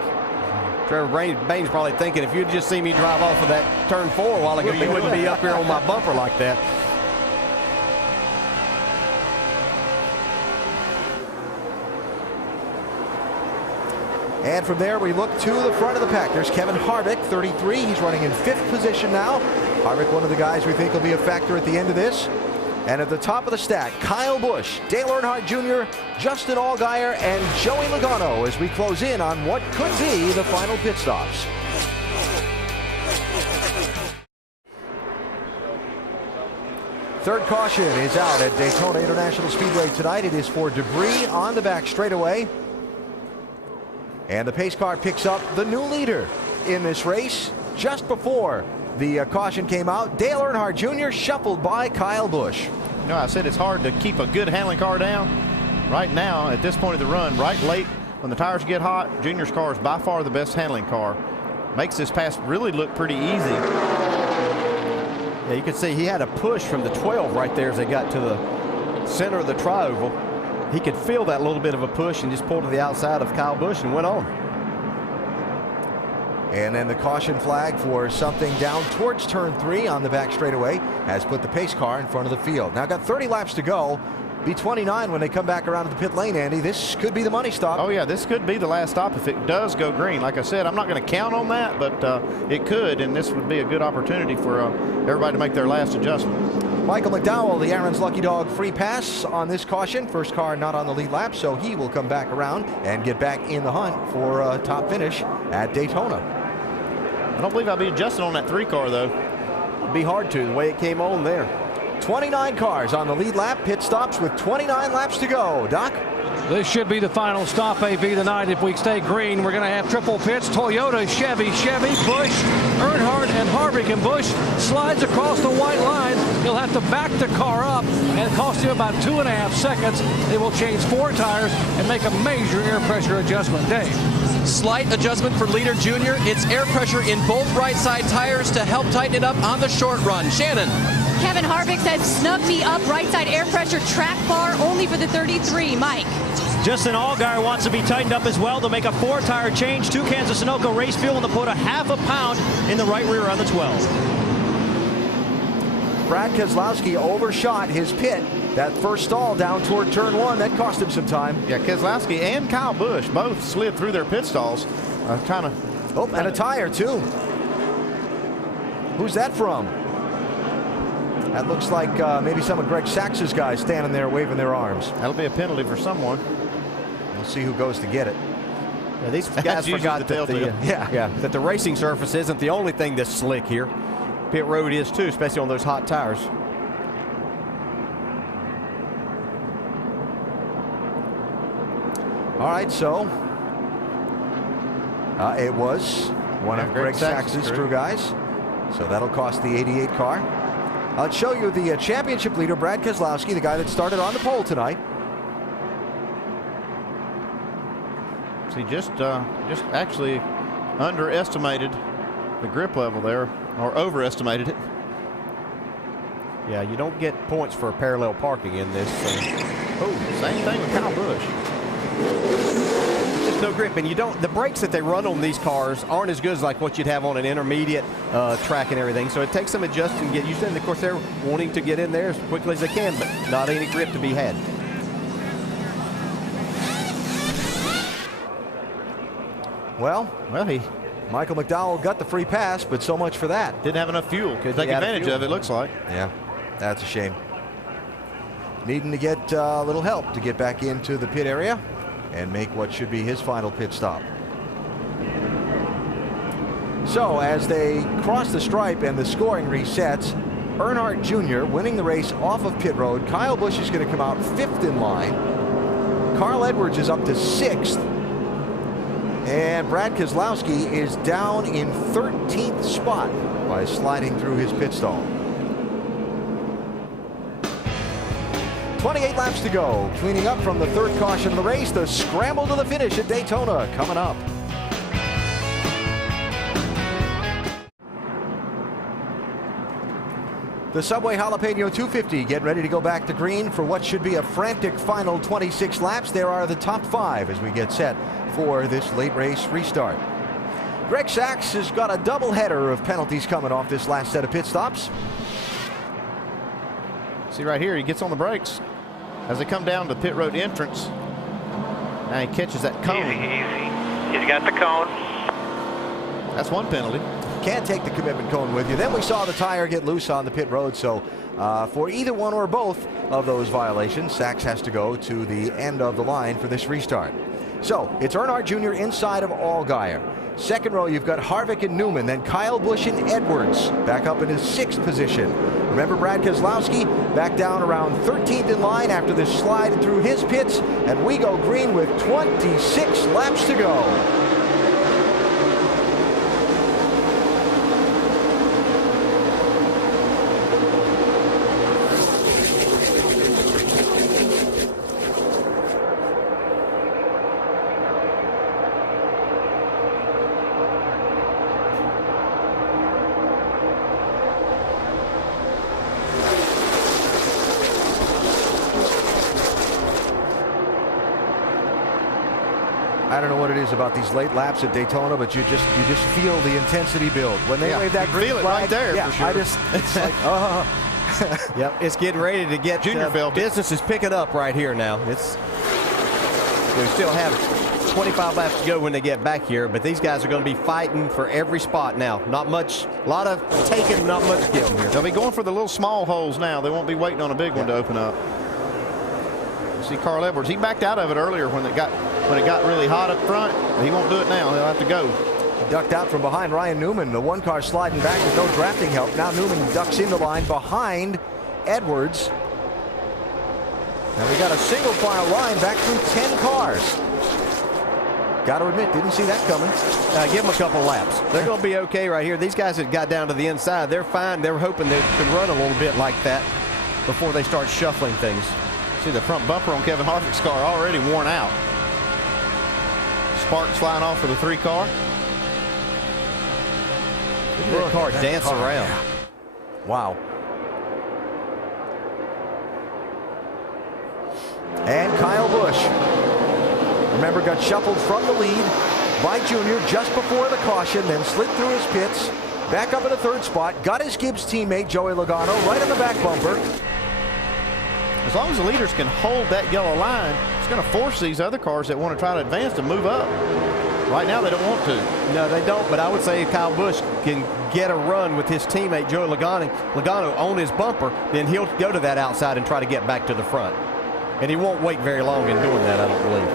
Trevor Bain's probably thinking, if you'd just seen me drive off of that turn 4 a while ago, you wouldn't be up here on my bumper like that. And from there, we look to the front of the pack. There's Kevin Harvick, 33. He's running in 5th position now. Harvick, one of the guys we think will be a factor at the end of this. And at the top of the stack, Kyle Busch, Dale Earnhardt Jr., Justin Allgaier, and Joey Logano as we close in on what could be the final pit stops. Third caution is out at Daytona International Speedway tonight. It is for debris on the back straightaway. And the pace car picks up the new leader in this race just before the caution came out. Dale Earnhardt Jr. shuffled by Kyle Busch. You know, I said it's hard to keep a good handling car down. Right now, at this point of the run, right late, when the tires get hot, Junior's car is by far the best handling car. Makes this pass really look pretty easy. Yeah, you can see he had a push from the 12 right there as they got to the center of the tri-oval. He could feel that little bit of a push and just pulled to the outside of Kyle Busch and went on. And then the caution flag for something down towards turn 3 on the back straightaway has put the pace car in front of the field. Now got 30 laps to go. Be 29 when they come back around to the pit lane, Andy. This could be the money stop. Oh, yeah, this could be the last stop if it does go green. Like I said, I'm not going to count on that, but it could, and this would be a good opportunity for everybody to make their last adjustment. Michael McDowell, the Aaron's Lucky Dog free pass on this caution. First car not on the lead lap, so he will come back around and get back in the hunt for a top finish at Daytona. I don't believe I'll be adjusting on that 3 car, though. It'd be hard to, the way it came on there. 29 cars on the lead lap. Pit stops with 29 laps to go. Doc? This should be the final stop, AV, tonight. If we stay green, we're going to have triple pits. Toyota, Chevy, Busch, Earnhardt, and Harvick. And Busch slides across the white line. He'll have to back the car up, and it costs him about 2.5 seconds. They will change 4 tires and make a major air pressure adjustment. Dave. Slight adjustment for leader Junior. It's air pressure in both right side tires to help tighten it up on the short run. Shannon. Kevin Harvick says, snug me up, right side air pressure, track bar only for the 33. Mike. Justin Allgaier wants to be tightened up as well to make a 4-tire change. 2 cans of Sunoco race fuel and to put a ½ pound in the right rear on the 12. Brad Keselowski overshot his pit. That first stall down toward turn 1, that cost him some time. Yeah, Keselowski and Kyle Busch both slid through their pit stalls. Oh, and a tire, too. Who's that from? That looks like maybe some of Greg Sachs's guys standing there waving their arms. That'll be a penalty for someone. We'll see who goes to get it. Yeah, these guys forgot that the racing surface isn't the only thing that's slick here. Pit road is too, especially on those hot tires. All right, so it was one of Greg Sachs's crew guys. So that'll cost the 88 car. I'll show you the championship leader, Brad Keselowski, the guy that started on the pole tonight. So he just actually underestimated the grip level there, or overestimated it. Yeah, you don't get points for parallel parking in this. Oh, same thing with Kyle Busch. Just no grip, and the brakes that they run on these cars aren't as good as like what you'd have on an intermediate track and everything. So it takes some adjusting to get used to it. And of course, they're wanting to get in there as quickly as they can, but not any grip to be had. Well, Michael McDowell got the free pass, but so much for that. Didn't have enough fuel. Could take advantage of it, looks like. Yeah, that's a shame. Needing to get a little help to get back into the pit area and make what should be his final pit stop. So as they cross the stripe and the scoring resets, Earnhardt Jr. winning the race off of pit road. Kyle Busch is going to come out 5th in line. Carl Edwards is up to 6th. And Brad Keselowski is down in 13th spot by sliding through his pit stall. 28 laps to go. Cleaning up from the 3rd caution of the race. The scramble to the finish at Daytona coming up. The Subway Jalapeno 250 getting ready to go back to green for what should be a frantic final 26 laps. There are the top 5 as we get set for this late race restart. Greg Sachs has got a doubleheader of penalties coming off this last set of pit stops. See right here, he gets on the brakes as they come down to the pit road entrance. Now he catches that cone. Easy. He's got the cone. That's one penalty. Can't take the commitment cone with you. Then we saw the tire get loose on the pit road, so for either one or both of those violations, Sachs has to go to the end of the line for this restart. So it's Earnhardt Jr. inside of Allgaier. Second row, you've got Harvick and Newman, then Kyle Busch and Edwards back up in his 6th position. Remember Brad Keselowski back down around 13th in line after this slide through his pits, and we go green with 26 laps to go. I don't know what it is about these late laps at Daytona, but you just feel the intensity build when they wave that green feel flag. it right there. Yeah, for sure. it's like Yep, it's getting ready to get business is picking up right here now. We still have 25 laps to go when they get back here, but these guys are going to be fighting for every spot now. Not much, a lot of taking, not much giving here. They'll be going for the little small holes now. They won't be waiting on a big one to open up. See Carl Edwards, he backed out of it earlier when it got really hot up front. He won't do it now. He'll have to go. He ducked out from behind Ryan Newman. The one car sliding back with no drafting help. Now Newman ducks in the line behind Edwards. Now we got a single file line back through 10 cars. Got to admit, didn't see that coming. Give them a couple laps. They're going to be okay right here. These guys that got down to the inside, they're fine. They're hoping they can run a little bit like that before they start shuffling things. See the front bumper on Kevin Harvick's car already worn out. Sparks flying off for the 3 car. Look at that car dance around. Yeah. Wow. And Kyle Busch, remember, got shuffled from the lead by Junior just before the caution, then slid through his pits, back up in the 3rd spot, got his Gibbs teammate Joey Logano right on the back bumper. As long as the leaders can hold that yellow line, it's going to force these other cars that want to try to advance to move up. Right now, they don't want to. No, they don't, but I would say if Kyle Busch can get a run with his teammate Joey Logano on his bumper, then he'll go to that outside and try to get back to the front. And he won't wait very long in doing that, I don't believe.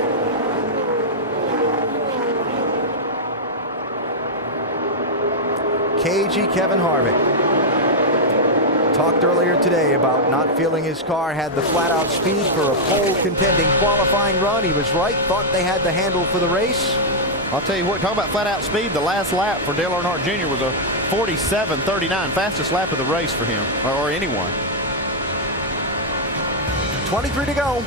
KG Kevin Harvick talked earlier today about not feeling his car had the flat-out speed for a pole contending qualifying run. He was right, thought they had the handle for the race. I'll tell you what, talk about flat-out speed. The last lap for Dale Earnhardt Jr. was a 47.39, fastest lap of the race for him, or anyone. 23 to go.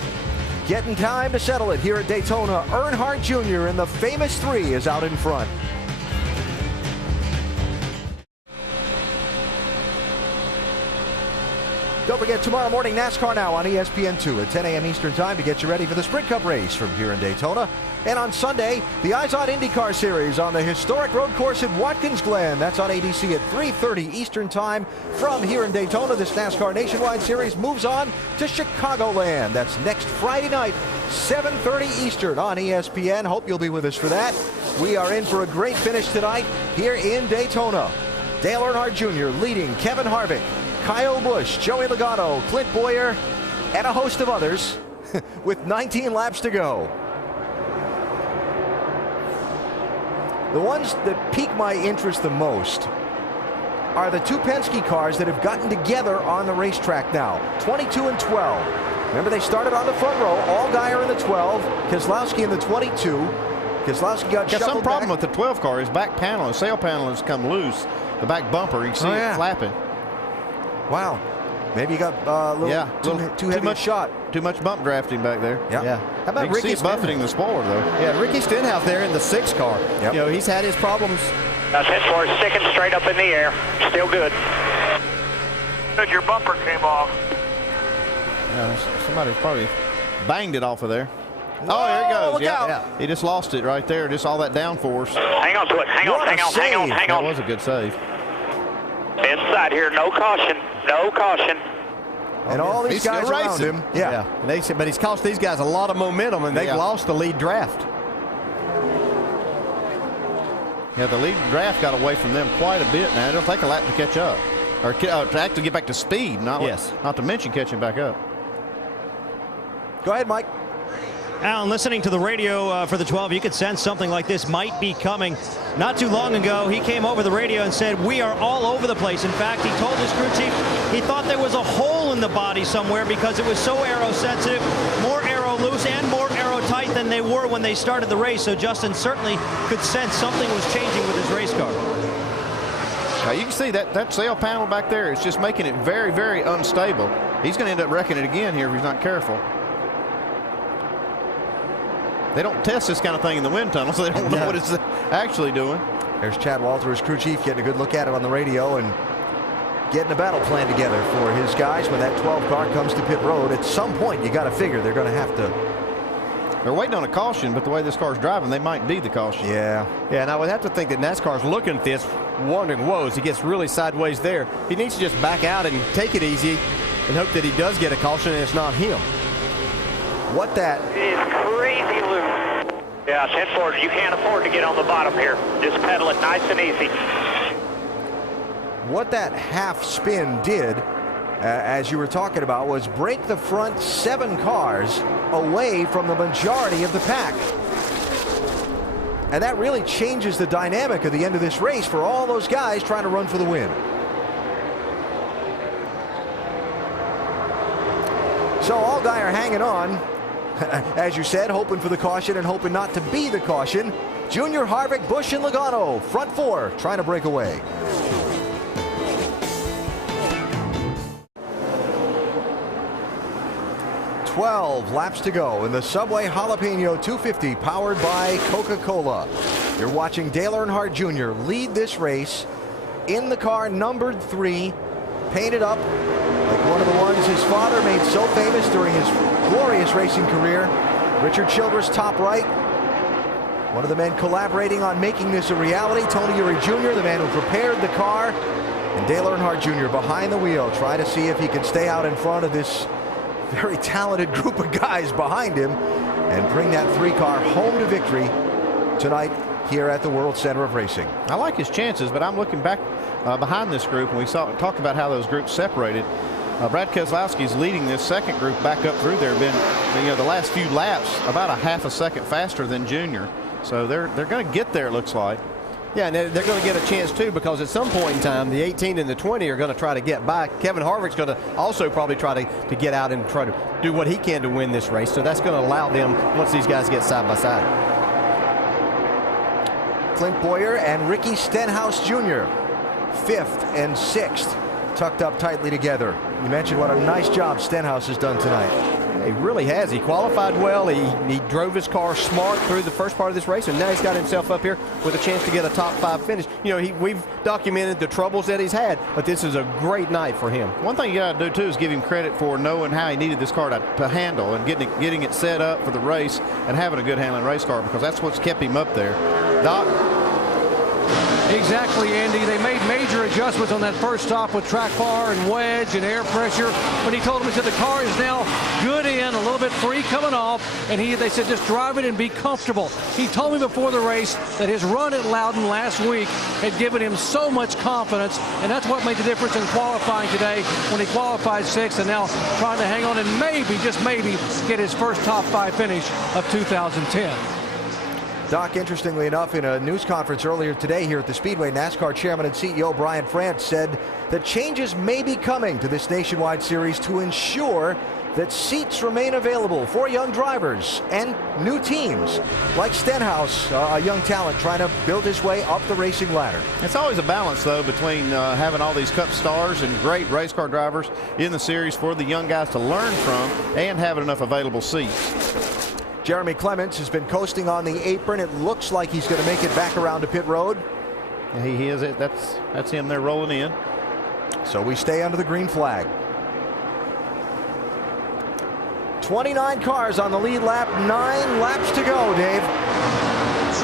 Getting time to settle it here at Daytona. Earnhardt Jr. in the famous 3 is out in front. Don't forget, tomorrow morning, NASCAR Now on ESPN2 at 10 a.m. Eastern Time to get you ready for the Sprint Cup race from here in Daytona. And on Sunday, the Eyes on IndyCar Series on the historic road course at Watkins Glen. That's on ABC at 3:30 Eastern Time. From here in Daytona, this NASCAR Nationwide Series moves on to Chicagoland. That's next Friday night, 7:30 Eastern on ESPN. Hope you'll be with us for that. We are in for a great finish tonight here in Daytona. Dale Earnhardt Jr. leading Kevin Harvick, Kyle Busch, Joey Logano, Clint Boyer, and a host of others with 19 laps to go. The ones that pique my interest the most are the 2 Penske cars that have gotten together on the racetrack now, 22 and 12. Remember, they started on the front row, Allgaier in the 12, Keselowski in the 22. Keselowski got shuffled some problem back. with the 12 car. His back panel, his sail panel has come loose. The back bumper, you can see it flapping. Wow. Maybe he got a little too heavy a shot. Too much bump drafting back there. Yeah. How about Ricky Ricky buffeting the spoiler, though? Yeah, Ricky Stenhouse there in the 6 car. Yep. You know, he's had his problems. That's it for a second straight up in the air. Still good. Good, your bumper came off. Yeah, somebody probably banged it off of there. Oh, there he goes. Look out. Yeah. He just lost it right there. Just all that downforce. Hang on to it. Hang on. That was a good save. Inside here, no caution. No caution. And all these He's guys still around racing. him. Yeah. But he's cost these guys a lot of momentum, and they've lost the lead draft. Yeah, the lead draft got away from them quite a bit now. It'll take a lap to catch up. Or to actually get back to speed, not to mention catching back up. Go ahead, Mike. Alan, listening to the radio for the 12, you could sense something like this might be coming. Not too long ago, he came over the radio and said, we are all over the place. In fact, he told his crew chief he thought there was a hole in the body somewhere because it was so aero sensitive, more aero loose and more aero tight than they were when they started the race. So Justin certainly could sense something was changing with his race car. You can see that sail panel back there. It's just making it very, very unstable. He's going to end up wrecking it again here if he's not careful. They don't test this kind of thing in the wind tunnel, so they don't know what it's actually doing. There's Chad Walter, his crew chief, getting a good look at it on the radio and getting a battle plan together for his guys when that 12 car comes to pit road. At some point, you got to figure they're going to have to. They're waiting on a caution, but the way this car's driving, they might be the caution. Yeah, and I would have to think that NASCAR's looking at this, wondering, whoa, as he gets really sideways there, he needs to just back out and take it easy and hope that he does get a caution and it's not him. What that is crazy loose. Yeah, 10 forward. You can't afford to get on the bottom here. Just pedal it nice and easy. What that half spin did, as you were talking about, was break the front 7 cars away from the majority of the pack. And that really changes the dynamic of the end of this race for all those guys trying to run for the win. So Allgaier are hanging on, as you said, hoping for the caution and hoping not to be the caution. Junior, Harvick, Busch, and Logano, front 4, trying to break away. "12 laps to go in the Subway Jalapeno 250 powered by Coca-Cola. You're watching Dale Earnhardt Jr. lead this race in the car numbered 3, painted up like one of the ones his father made so famous during his glorious racing career. Richard Childress top right. One of the men collaborating on making this a reality, Tony Eury Jr., the man who prepared the car, and Dale Earnhardt Jr. behind the wheel, try to see if he can stay out in front of this very talented group of guys behind him and bring that 3 car home to victory tonight here at the World Center of Racing. I like his chances, but I'm looking back behind this group, and we talked about how those groups separated. Brad Keselowski's leading this second group back up through there. Been the last few laps about a half a second faster than Junior, so they're going to get there, it looks like. Yeah, and they're going to get a chance too, because at some point in time the 18 and the 20 are going to try to get by. Kevin Harvick's going to also probably try to get out and try to do what he can to win this race, so that's going to allow them once these guys get side by side. Clint Boyer and Ricky Stenhouse Jr., 5th and 6th, tucked up tightly together. You mentioned what a nice job Stenhouse has done tonight. He really has. He qualified well. He drove his car smart through the first part of this race, and now he's got himself up here with a chance to get a top 5 finish. You know, we've documented the troubles that he's had, but this is a great night for him. One thing you got to do too is give him credit for knowing how he needed this car to handle and getting it set up for the race and having a good handling race car, because that's what's kept him up there. Doc? Exactly, Andy. They made major adjustments on that first stop with track bar and wedge and air pressure. When he told him, he said the car is now good in, a little bit free coming off, and they said just drive it and be comfortable. He told me before the race that his run at Loudon last week had given him so much confidence, and that's what made the difference in qualifying today when he qualified 6th and now trying to hang on and maybe, just maybe, get his first top 5 finish of 2010. Doc, interestingly enough, in a news conference earlier today here at the Speedway, NASCAR Chairman and CEO Brian France said that changes may be coming to this nationwide series to ensure that seats remain available for young drivers and new teams like Stenhouse, a young talent trying to build his way up the racing ladder. It's always a balance, though, between having all these Cup stars and great race car drivers in the series for the young guys to learn from and having enough available seats. Jeremy Clements has been coasting on the apron. It looks like he's going to make it back around to pit road. He is it. That's him there rolling in. So we stay under the green flag. 29 cars on the lead lap, 9 laps to go, Dave.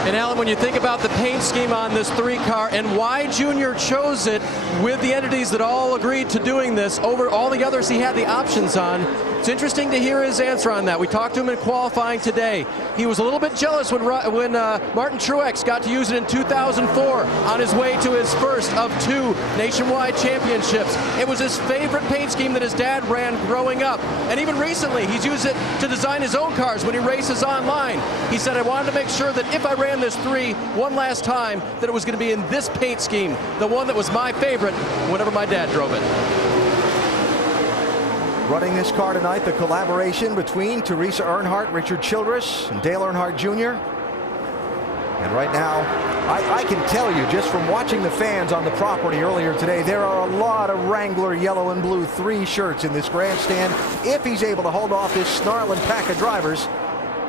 And Alan, when you think about the paint scheme on this 3-car and why Junior chose it with the entities that all agreed to doing this over all the others he had the options on, it's interesting to hear his answer on that. We talked to him in qualifying today. He was a little bit jealous when Martin Truex got to use it in 2004 on his way to his first of 2 nationwide championships. It was his favorite paint scheme that his dad ran growing up. And even recently, he's used it to design his own cars when he races online. He said, I wanted to make sure that if I ran this 3 one last time, that it was going to be in this paint scheme, the one that was my favorite whenever my dad drove it. Running this car tonight, the collaboration between Teresa Earnhardt, Richard Childress, and Dale Earnhardt Jr. And right now, I can tell you just from watching the fans on the property earlier today, there are a lot of Wrangler yellow and blue 3 shirts in this grandstand. If he's able to hold off this snarling pack of drivers,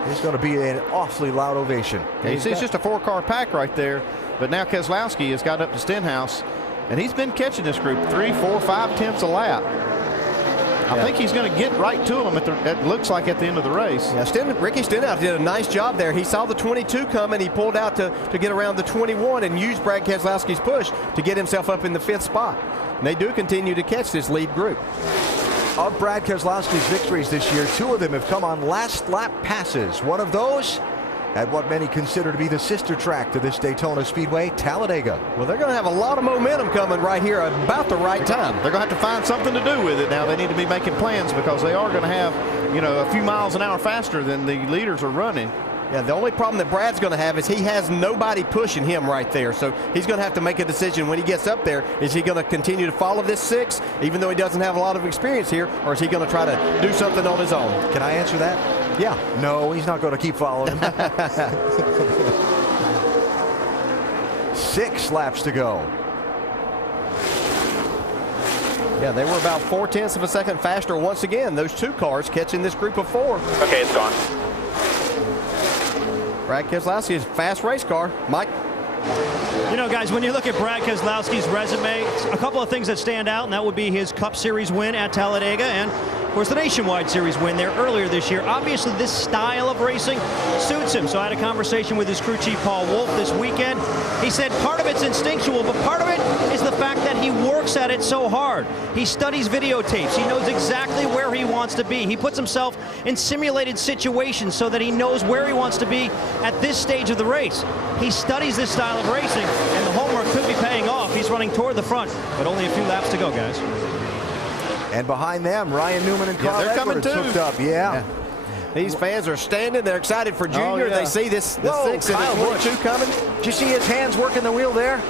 it's going to be an awfully loud ovation. Yeah, you see, it's just a 4-car pack right there, but now Keselowski has got up to Stenhouse, and he's been catching this group 3, 4, 5 tenths a lap. I think he's going to get right to him it looks like at the end of the race. Yeah, Ricky Stenhouse did a nice job there. He saw the 22 coming. He pulled out to get around the 21 and used Brad Keselowski's push to get himself up in the 5th spot. And they do continue to catch this lead group. Of Brad Keselowski's victories this year, 2 of them have come on last lap passes. One of those at what many consider to be the sister track to this Daytona Speedway, Talladega. Well, they're going to have a lot of momentum coming right here about the right time. They're going to have to find something to do with it now. They need to be making plans because they are going to have, a few miles an hour faster than the leaders are running. Yeah, the only problem that Brad's going to have is he has nobody pushing him right there. So he's going to have to make a decision when he gets up there. Is he going to continue to follow this 6, even though he doesn't have a lot of experience here, or is he going to try to do something on his own? Can I answer that? Yeah. No, he's not going to keep following him. 6 laps to go. Yeah, they were about 4 tenths of a second faster once again. Those 2 cars catching this group of 4. Okay, it's gone. Brad Keselowski's fast race car. Mike? Guys, when you look at Brad Keselowski's resume, a couple of things that stand out, and that would be his Cup Series win at Talladega and, of course, the Nationwide Series win there earlier this year. Obviously, this style of racing suits him. So I had a conversation with his crew chief, Paul Wolf, this weekend. He said part of it's instinctual, but part of it is the fact that he works at it so hard. He studies videotapes. He knows exactly where he wants to be. He puts himself in simulated situations so that he knows where he wants to be at this stage of the race. He studies this style of racing, and the homework could be paying off. He's running toward the front, but only a few laps to go, guys. And behind them, Ryan Newman and Carl they're Edwards coming too. hooked up. Yeah. These fans are standing. They're excited for Junior. They see the 6 and the 22 coming. Did you see his hands working the wheel there?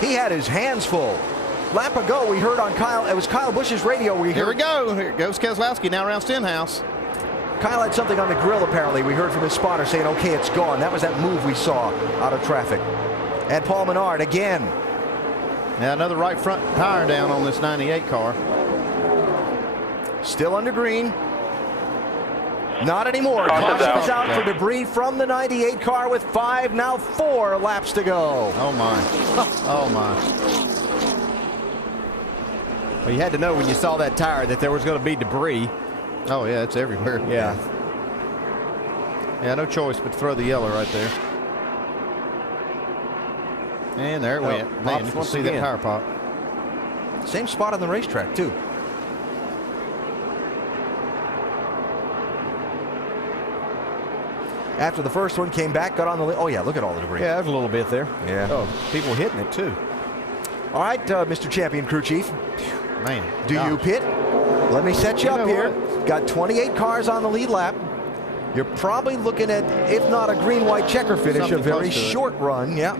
He had his hands full. Lap ago, we heard on it was Kyle Busch's radio. Here we go. Here goes Keselowski now around Stenhouse. Kyle had something on the grill, apparently. We heard from his spotter saying, okay, it's gone. That was that move we saw out of traffic. And Paul Menard again. Now another right front tire down on this 98 car. Still under green. Not anymore. Caution is out for debris from the 98 car with 5, now 4 laps to go. Oh, my. Oh, my. Well, you had to know when you saw that tire that there was going to be debris. Oh, yeah, it's everywhere. Yeah. Yeah, no choice but to throw the yellow right there. And there it went. Man, you can see that tire pop. Same spot on the racetrack, too. After the first one, came back, got on the... Oh, yeah, look at all the debris. Yeah, there's a little bit there. Yeah. Oh, people hitting it, too. All right, Mr. Champion Crew Chief. Man. Do you pit? Let me set you up here. Got 28 cars on the lead lap. You're probably looking at, if not a green-white checker finish, a very short run. Yeah.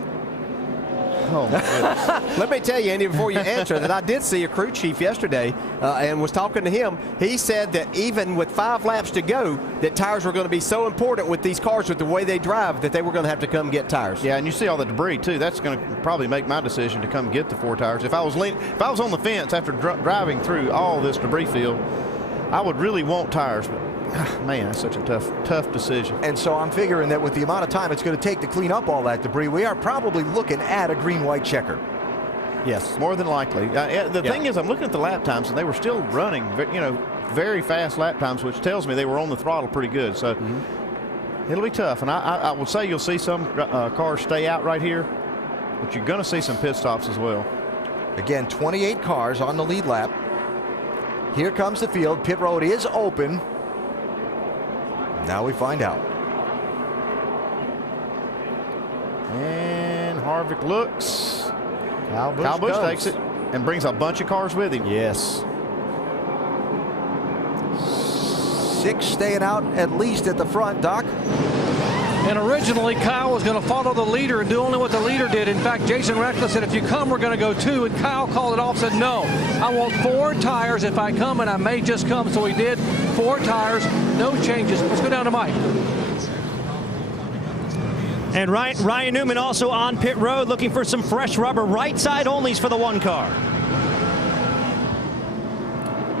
Oh, my goodness. Let me tell you, Andy, before you answer, that I did see a crew chief yesterday and was talking to him. He said that even with 5 laps to go, that tires were going to be so important with these cars, with the way they drive, that they were going to have to come get tires. Yeah, and you see all the debris, too. That's going to probably make my decision to come get the 4 tires. If I was on the fence after driving through all this debris field, I would really want tires, but man, that's such a tough decision. And so I'm figuring that with the amount of time it's going to take to clean up all that debris, we are probably looking at a green-white checker. Yes, more than likely. The thing is, I'm looking at the lap times, and they were still running, very fast lap times, which tells me they were on the throttle pretty good. So it'll be tough. And I would say you'll see some cars stay out right here, but you're going to see some pit stops as well. Again, 28 cars on the lead lap. Here comes the field. Pit road is open. Now we find out. And Harvick looks. Kyle Busch takes it and brings a bunch of cars with him. Yes. 6 staying out at least at the front, Doc. And originally, Kyle was going to follow the leader and do only what the leader did. In fact, Jason Reckles said, if you come, we're going to go 2. And Kyle called it off, said, no, I want 4 tires if I come, and I may just come. So he did 4 tires, no changes. Let's go down to Mike. And Ryan Newman also on pit road looking for some fresh rubber right side onlys for the 1 car.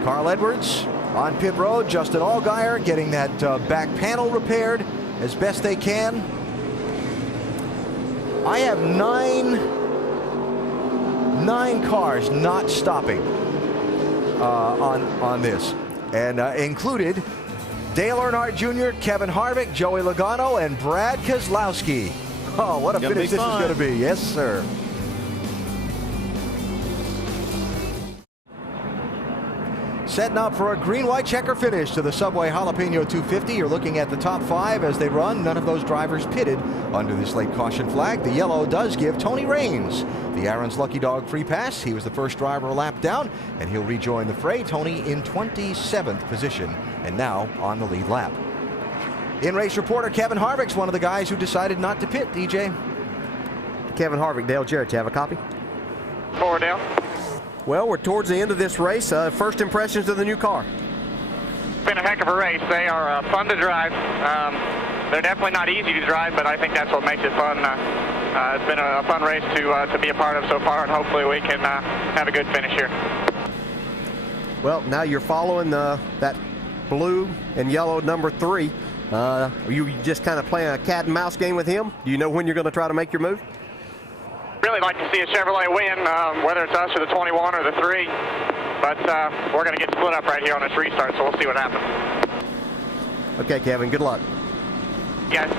Carl Edwards on pit road. Justin Allgaier getting that back panel repaired as best they can. I have nine cars not stopping on this, and included Dale Earnhardt Jr., Kevin Harvick, Joey Logano, and Brad Keselowski. Oh, what a finish this is going to be. Yes, sir. Setting up for a green-white checker finish to the Subway Jalapeno 250. You're looking at the top 5 as they run. None of those drivers pitted under this late caution flag. The yellow does give Tony Raines the Aaron's Lucky Dog free pass. He was the first driver a lap down, and he'll rejoin the fray. Tony in 27th position and now on the lead lap. In-race reporter Kevin Harvick's one of the guys who decided not to pit, DJ. Kevin Harvick, Dale Jarrett, you have a copy? Forward, Dale. Well, we're towards the end of this race. First impressions of the new car. It's been a heck of a race. They are fun to drive. They're definitely not easy to drive, but I think that's what makes it fun. It's been a fun race to be a part of so far, and hopefully we can have a good finish here. Well, now you're following that blue and yellow number 3. Are you just kind of playing a cat and mouse game with him? Do you know when you're going to try to make your move? Really like to see a Chevrolet win, whether it's us or the 21 or the 3. But we're going to get split up right here on this restart, so we'll see what happens. Okay, Kevin, good luck. Guys.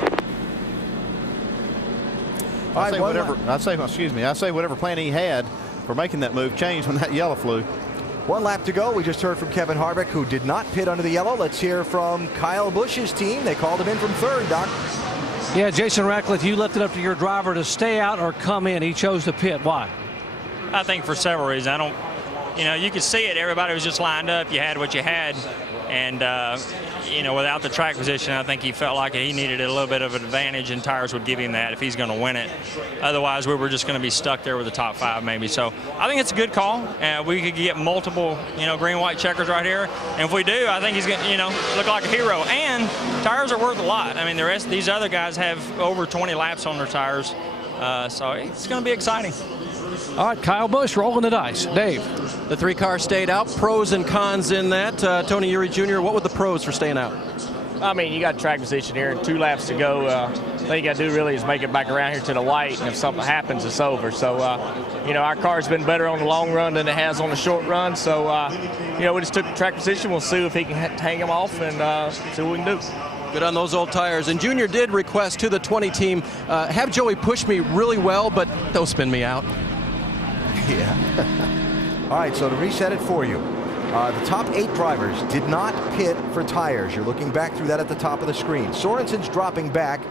I say whatever plan he had for making that move changed when that yellow flew. 1 lap to go. We just heard from Kevin Harvick, who did not pit under the yellow. Let's hear from Kyle Busch's team. They called him in from 3rd, Doc. Yeah, Jason Ratcliffe, you left it up to your driver to stay out or come in. He chose to pit. Why? I think for several reasons. You could see it. Everybody was just lined up. You had what you had. And, without the track position, I think he felt like he needed a little bit of an advantage, and tires would give him that if he's going to win it. Otherwise, we were just going to be stuck there with the top 5 maybe. So I think it's a good call. We could get multiple, green-white checkers right here. And if we do, I think he's going to, look like a hero. And tires are worth a lot. I mean, the rest of these other guys have over 20 laps on their tires. So it's going to be exciting. All right, Kyle Busch rolling the dice. Dave. The 3 cars stayed out. Pros and cons in that. Tony Eury Jr., what were the pros for staying out? I mean, you got track position here and 2 laps to go. All you got to do really is make it back around here to the white, and if something happens, it's over. So, our car's been better on the long run than it has on the short run. So, we just took the track position. We'll see if he can hang him off and see what we can do. Good on those old tires. And Junior did request to the 20 team, have Joey push me really well, but don't spin me out. Yeah. All right, so to reset it for you, the top 8 drivers did not pit for tires. You're looking back through that at the top of the screen. Sorensen's dropping back,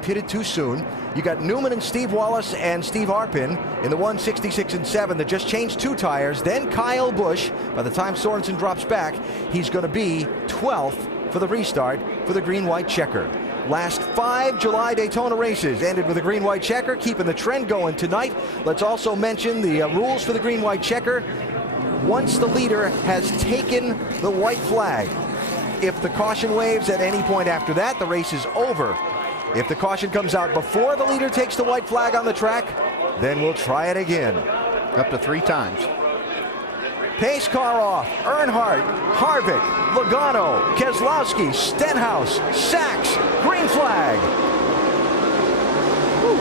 pitted too soon. You got Newman and Steve Wallace and Steve Arpin in the 166 and 7 that just changed 2 tires. Then Kyle Busch. By the time Sorensen drops back, he's going to be 12th for the restart for the green-white checker. Last 5 July Daytona races ended with a green-white checker, keeping the trend going tonight. Let's also mention the rules for the green-white checker. Once the leader has taken the white flag, if the caution waves at any point after that, the race is over. If the caution comes out before the leader takes the white flag on the track, then we'll try it again. Up to 3 times. Pace car off. Earnhardt, Harvick, Logano, Keselowski, Stenhouse, Sachs, green flag. Whew.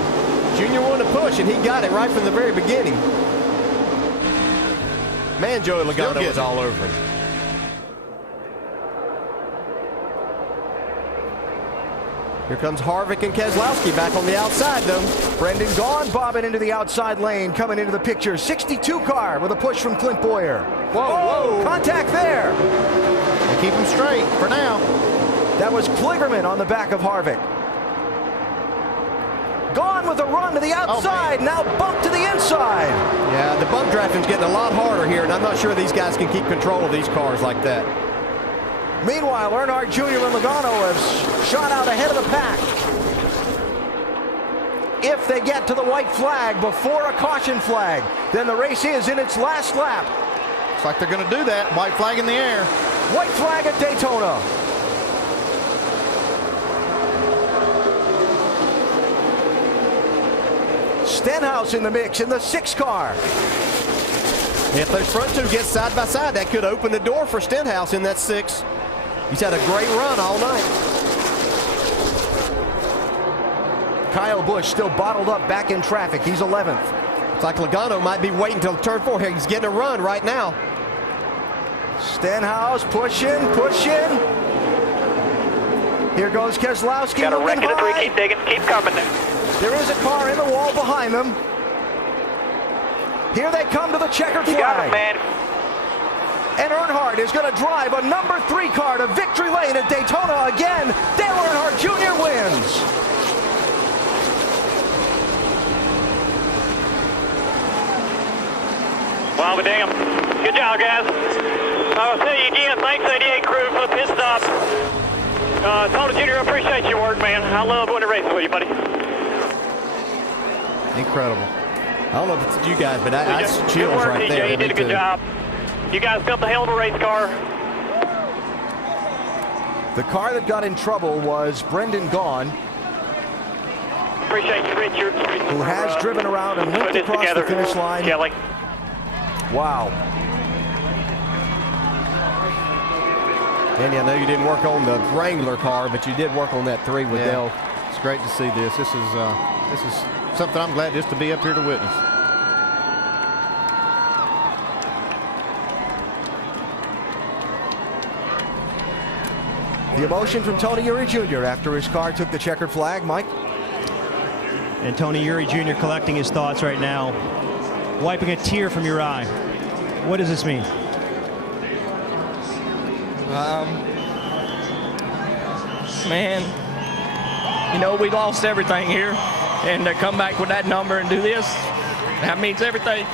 Junior wanted to push, and he got it right from the very beginning. Man, Joey Logano was all over him. Here comes Harvick and Keselowski back on the outside, though. Brendan Gaughan bobbing into the outside lane, coming into the picture. 62 car with a push from Clint Boyer. Whoa. Contact there. They keep him straight for now. That was Kligerman on the back of Harvick. Gaughan with a run to the outside, now bump to the inside. Yeah, the bump drafting's getting a lot harder here, and I'm not sure these guys can keep control of these cars like that. Meanwhile, Earnhardt Jr. and Logano have shot out ahead of the pack. If they get to the white flag before a caution flag, then the race is in its last lap. Looks like they're going to do that. White flag in the air. White flag at Daytona. Stenhouse in the mix in the 6 car. If those front two get side by side, that could open the door for Stenhouse in that 6. He's had a great run all night. Kyle Busch still bottled up back in traffic. He's 11th. It's like Logano might be waiting until turn 4 here. He's getting a run right now. Stenhouse pushing. Here goes Keselowski. Got a wreck in the 3. Keep digging. Keep coming. There is a car in the wall behind them. Here they come to the checkered flag. You got him, man. And Earnhardt is going to drive a number 3 car to victory lane at Daytona again. Dale Earnhardt Jr. wins. Well, but damn. Good job, guys. I'll tell you again, thanks 88 crew for the pit stop. Tony Jr., I appreciate your work, man. I love winning races with you, buddy. Incredible. I don't know if it's you guys, but that's chills good work, right TJ. there. You did a good job. You guys built a hell of a race car. The car that got in trouble was Brendan Gaughan, Appreciate you, Richard. who has driven around and limped across the finish line. Kelly. Wow. Andy, I know you didn't work on the Wrangler car, but you did work on that 3 with Dale. It's great to see this. This is something I'm glad just to be up here to witness. The emotion from Tony Eury Jr. after his car took the checkered flag. Mike? And Tony Eury Jr. collecting his thoughts right now, wiping a tear from your eye. What does this mean? Man, you know, we lost everything here, and to come back with that number and do this, that means everything.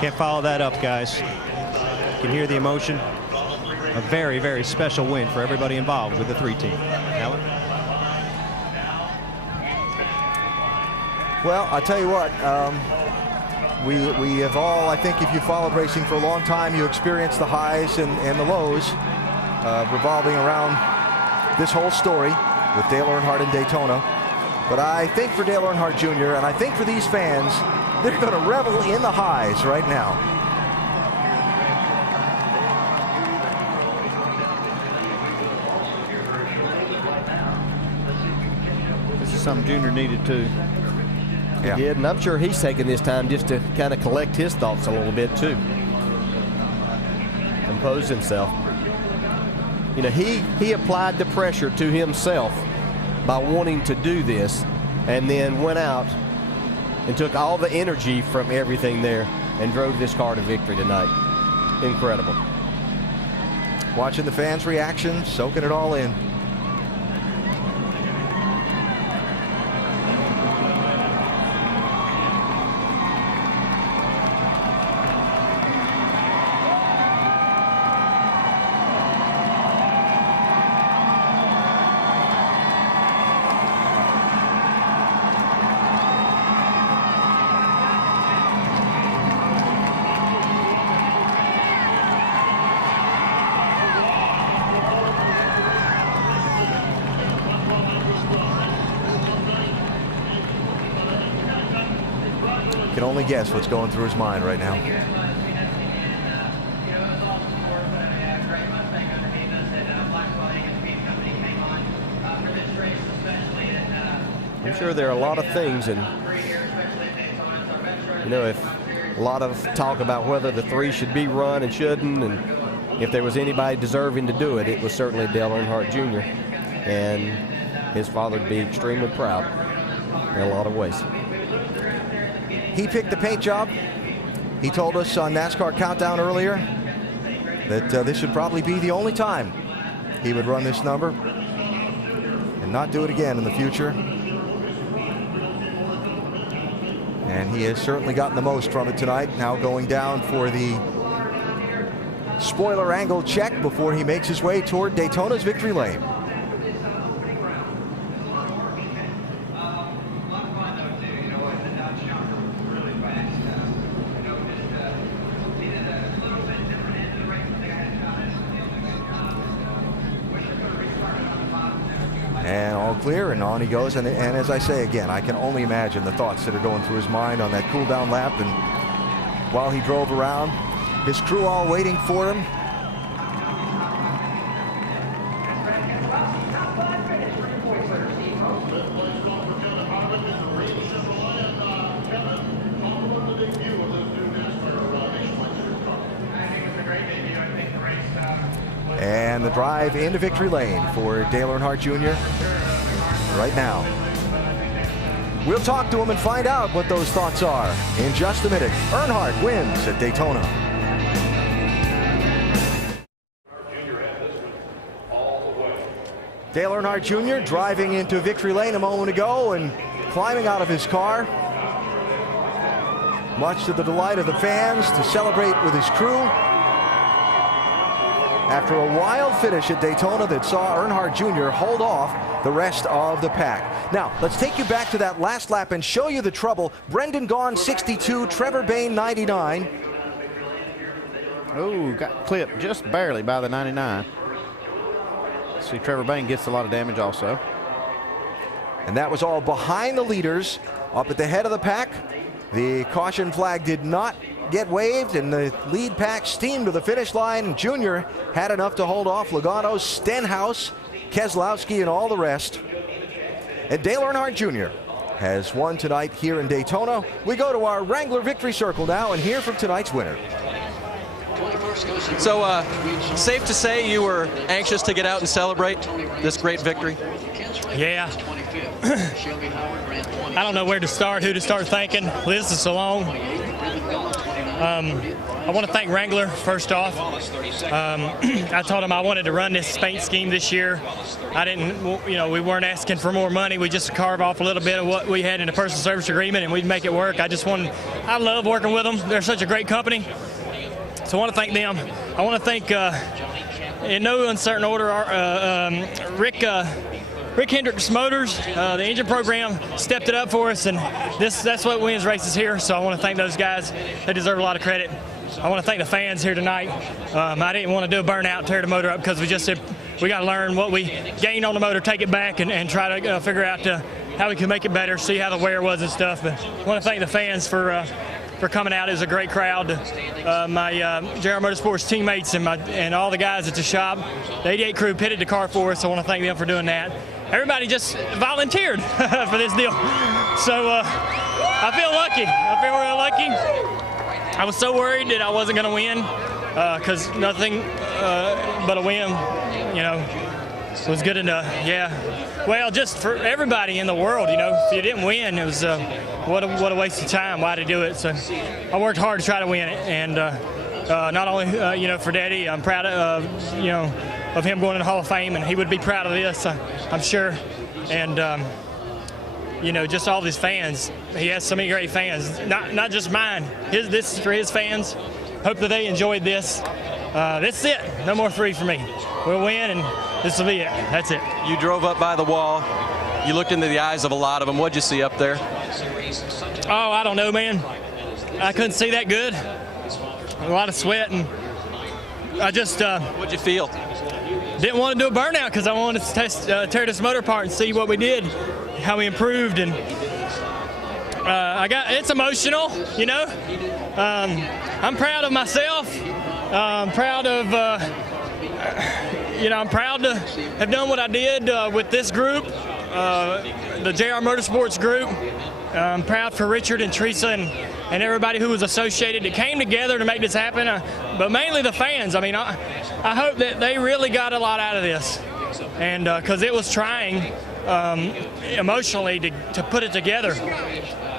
Can't follow that up, guys. You can hear the emotion. A very, very special win for everybody involved with the 3 team. Alan? Well, I'll tell you what, we have all, I think if you followed racing for a long time, you experience the highs and the lows revolving around this whole story with Dale Earnhardt in Daytona. But I think for Dale Earnhardt Jr. and I think for these fans, they're going to revel in the highs right now. This is something Junior needed too. He did, and I'm sure he's taking this time just to kind of collect his thoughts a little bit too. Compose himself. You know, he applied the pressure to himself by wanting to do this, and then went out and took all the energy from everything there and drove this car to victory tonight. Incredible. Watching the fans' reactions, soaking it all in. Can only guess what's going through his mind right now. I'm sure there are a lot of things, and you know, if a lot of talk about whether the 3 should be run and shouldn't, and if there was anybody deserving to do it, it was certainly Dale Earnhardt Jr. and his father would be extremely proud in a lot of ways. He picked the paint job. He told us on NASCAR Countdown earlier that this would probably be the only time he would run this number and not do it again in the future. And he has certainly gotten the most from it tonight. Now going down for the spoiler angle check before he makes his way toward Daytona's victory lane. And all clear, and on he goes. And as I say again, I can only imagine the thoughts that are going through his mind on that cool down lap. And while he drove around, his crew all waiting for him. And the drive into victory lane for Dale Earnhardt Jr. right now. We'll talk to him and find out what those thoughts are in just a minute. Earnhardt wins at Daytona. Dale Earnhardt Jr. driving into victory lane a moment ago and climbing out of his car, much to the delight of the fans, to celebrate with his crew. After a wild finish at Daytona that saw Earnhardt Jr. hold off the rest of the pack. Now, let's take you back to that last lap and show you the trouble. Brendan Gaughan, 62, Trevor Bayne, 99. Oh, got clipped just barely by the 99. See, Trevor Bayne gets a lot of damage also. And that was all behind the leaders up at the head of the pack. The caution flag did not get waved, and the lead pack steamed to the finish line. Junior had enough to hold off Logano, Stenhouse, Keselowski, and all the rest. And Dale Earnhardt Jr. has won tonight here in Daytona. We go to our Wrangler Victory Circle now and hear from tonight's winner. So, safe to say you were anxious to get out and celebrate this great victory? Yeah. I don't know where to start, who to start thanking. Liz is so long. I want to thank Wrangler first off. I told him I wanted to run this paint scheme this year. I didn't, we weren't asking for more money. We just carve off a little bit of what we had in the personal service agreement and we'd make it work. I love working with them. They're such a great company. So I want to thank them. I want to thank, in no uncertain order, Rick Hendricks Motors, the engine program stepped it up for us, and that's what wins races here. So I want to thank those guys. They deserve a lot of credit. I want to thank the fans here tonight. I didn't want to do a burnout and tear the motor up because we just said we got to learn what we gained on the motor, take it back, and try to figure out how we can make it better, see how the wear was and stuff. But I want to thank the fans for coming out. It was a great crowd. My JR Motorsports teammates and all the guys at the shop, the 88 crew pitted the car for us. So I want to thank them for doing that. Everybody just volunteered for this deal. So I feel lucky. I feel really lucky. I was so worried that I wasn't going to win because nothing but a win, was good enough. Yeah. Well, just for everybody in the world, if you didn't win, it was what a waste of time. Why to do it? So I worked hard to try to win it, and not only for Daddy, I'm proud of him going in the Hall of Fame, and he would be proud of this, I'm sure. And just all these fans. He has so many great fans, not just mine. This is for his fans. Hope that they enjoyed this. This is it. No more three for me. We'll win, and this will be it. That's it. You drove up by the wall. You looked into the eyes of a lot of them. What'd you see up there? Oh, I don't know, man. I couldn't see that good. A lot of sweat, and I just... What'd you feel? Didn't want to do a burnout because I wanted to tear this motor apart and see what we did, how we improved, and it's emotional, I'm proud of myself. I'm proud of, I'm proud to have done what I did with this group, the JR Motorsports group. I'm proud for Richard and Teresa and everybody who was associated that came together to make this happen, but mainly the fans. I hope that they really got a lot out of this. and because it was trying emotionally to put it together.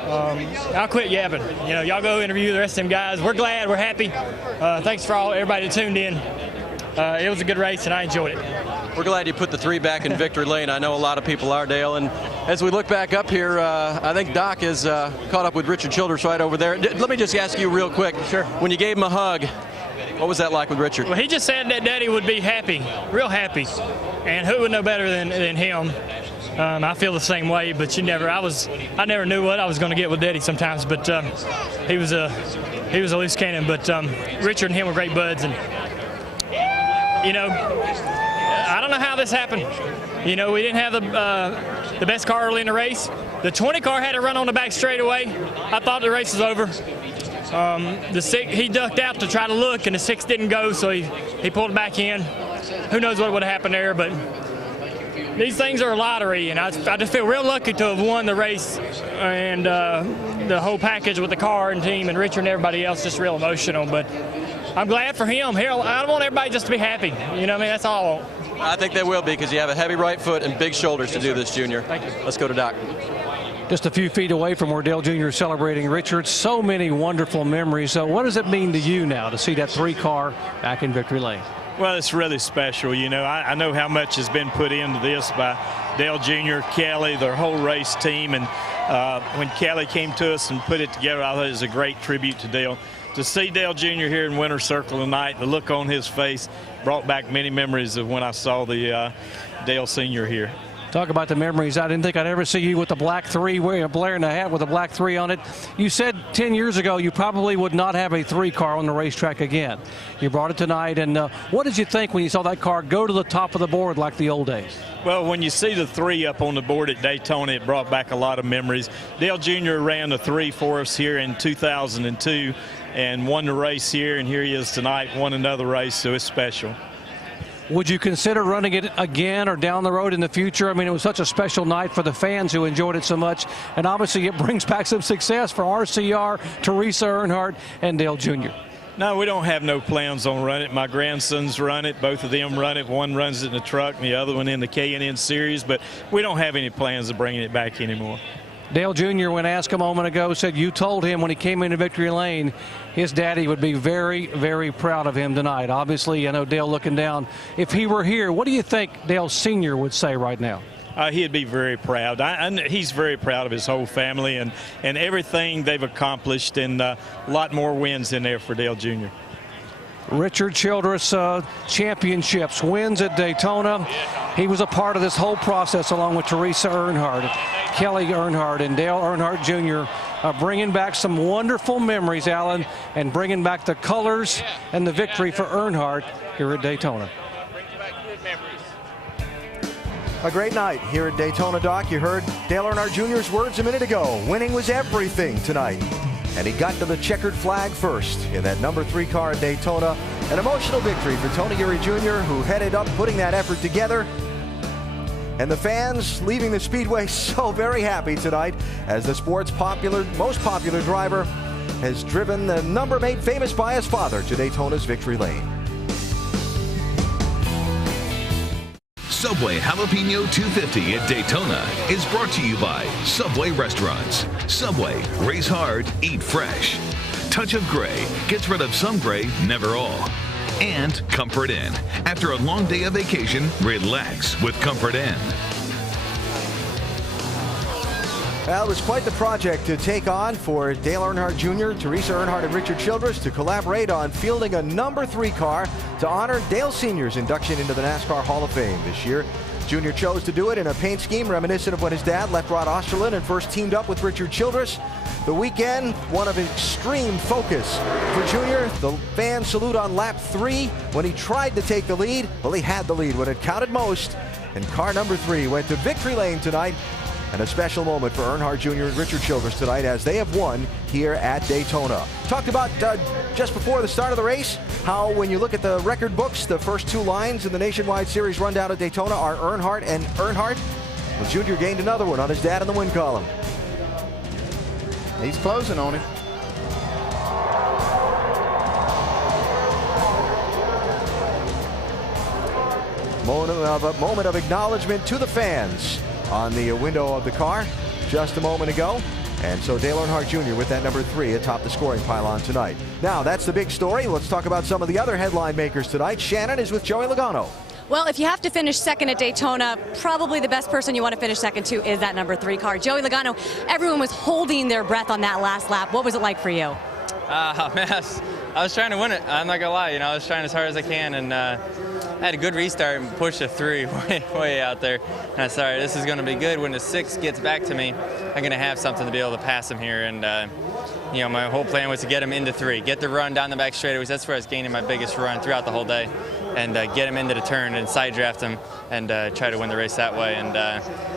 I'll quit yapping. You know, y'all go interview the rest of them guys. We're glad. We're happy. Thanks for everybody that tuned in. It was a good race, and I enjoyed it. We're glad you put the 3 back in victory lane. I know a lot of people are, Dale. And as we look back up here, I think Doc is caught up with Richard Childress right over there. Let me just ask you real quick. Sure. When you gave him a hug, what was that like with Richard? Well, he just said that Daddy would be happy, real happy. And who would know better than him? I feel the same way, but I never knew what I was going to get with Daddy sometimes. But he was a loose cannon. But Richard and him were great buds, and you know, I don't know how this happened. You know, we didn't have the best car early in the race. The 20 car had to run on the back straightaway. I thought the race was over. The 6, he ducked out to try to look, and the 6 didn't go, so he pulled it back in. Who knows what would have happened there, but these things are a lottery, and I just feel real lucky to have won the race and the whole package with the car and team and Richard and everybody else, just real emotional. But I'm glad for him. Here, I want everybody just to be happy. You know what I mean? That's all I want. I think they will be, because you have a heavy right foot and big shoulders to do this, Junior. Thank you. Let's go to Doc. Just a few feet away from where Dale Jr. is celebrating Richard. So many wonderful memories. So what does it mean to you now to see that 3 car back in victory lane? Well, it's really special. You know, I know how much has been put into this by Dale Jr., Kelly, their whole race team. And when Kelly came to us and put it together, I thought it was a great tribute to Dale. To see Dale Jr. here in Winter Circle tonight, the look on his face brought back many memories of when I saw the Dale Sr. here. Talk about the memories. I didn't think I'd ever see you with the black 3, blaring a hat with a black 3 on it. You said 10 years ago you probably would not have a 3 car on the racetrack again. You brought it tonight, and what did you think when you saw that car go to the top of the board like the old days? Well, when you see the 3 up on the board at Daytona, it brought back a lot of memories. Dale Jr. ran the 3 for us here in 2002 and won the race here, and here he is tonight, won another race, so it's special. Would you consider running it again or down the road in the future? I mean, it was such a special night for the fans who enjoyed it so much, and obviously it brings back some success for RCR, Teresa Earnhardt, and Dale Jr. No, we don't have no plans on running it. My grandsons run it. Both of them run it. One runs it in the truck and the other one in the K&N series, but we don't have any plans of bringing it back anymore. Dale Jr., when asked a moment ago, said you told him when he came into victory lane his daddy would be very, very proud of him tonight. Obviously, I know Dale looking down. If he were here, what do you think Dale Sr. would say right now? He'd be very proud. He's very proud of his whole family and everything they've accomplished, and a lot more wins in there for Dale Jr. Richard Childress, championships, wins at Daytona. He was a part of this whole process along with Teresa Earnhardt, Kelly Earnhardt, and Dale Earnhardt Jr. Bringing back some wonderful memories, Alan, and bringing back the colors and the victory for Earnhardt here at Daytona. A great night here at Daytona, Doc. You heard Dale Earnhardt Jr.'s words a minute ago. Winning was everything tonight. And he got to the checkered flag first in that number 3 car at Daytona. An emotional victory for Tony Eury Jr., who headed up putting that effort together. And the fans leaving the speedway so very happy tonight as the sport's most popular driver has driven the number made famous by his father to Daytona's victory lane. Subway Jalapeno 250 at Daytona is brought to you by Subway Restaurants. Subway, race hard, eat fresh. Touch of Gray gets rid of some gray, never all. And Comfort Inn. After a long day of vacation, relax with Comfort Inn. Well, it was quite the project to take on for Dale Earnhardt Jr., Teresa Earnhardt, and Richard Childress to collaborate on fielding a number 3 car to honor Dale Sr.'s induction into the NASCAR Hall of Fame this year. Jr. chose to do it in a paint scheme reminiscent of when his dad left Rod Osterlund and first teamed up with Richard Childress. The weekend, one of extreme focus for Jr. The fan salute on lap 3 when he tried to take the lead. Well, he had the lead when it counted most, and car number 3 went to victory lane tonight. And a special moment for Earnhardt Jr. and Richard Childress tonight as they have won here at Daytona. Talked about just before the start of the race, how when you look at the record books, the first 2 lines in the Nationwide Series rundown at Daytona are Earnhardt and Earnhardt. Well, Jr. gained another one on his dad in the win column. He's closing on him. Moment of acknowledgement to the fans on the window of the car just a moment ago. And so Dale Earnhardt Jr. with that number 3 atop the scoring pylon tonight. Now, that's the big story. Let's talk about some of the other headline makers tonight. Shannon is with Joey Logano. Well, if you have to finish second at Daytona, probably the best person you want to finish second to is that number 3 car. Joey Logano, everyone was holding their breath on that last lap. What was it like for you? Man, I was trying to win it. I'm not going to lie. I was trying as hard as I can, and I had a good restart and pushed a 3 way out there. And I said, all right, this is going to be good. When the 6 gets back to me, I'm going to have something to be able to pass him here. And, my whole plan was to get him into 3, get the run down the back straightaways. That's where I was gaining my biggest run throughout the whole day. And get him into the turn and side draft him and try to win the race that way. And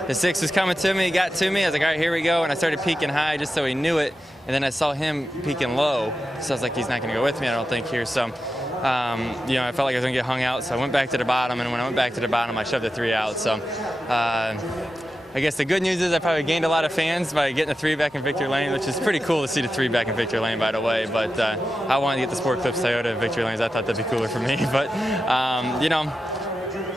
the 6 was coming to me, he got to me. I was like, all right, here we go. And I started peaking high just so he knew it. And then I saw him peaking low. So I was like, he's not going to go with me, I don't think, here. So, I felt like I was going to get hung out. So I went back to the bottom. And when I went back to the bottom, I shoved the 3 out. So I guess the good news is I probably gained a lot of fans by getting the 3 back in victory lane, which is pretty cool to see the 3 back in victory lane, by the way. But I wanted to get the Sport Clips Toyota in victory lanes. I thought that'd be cooler for me. But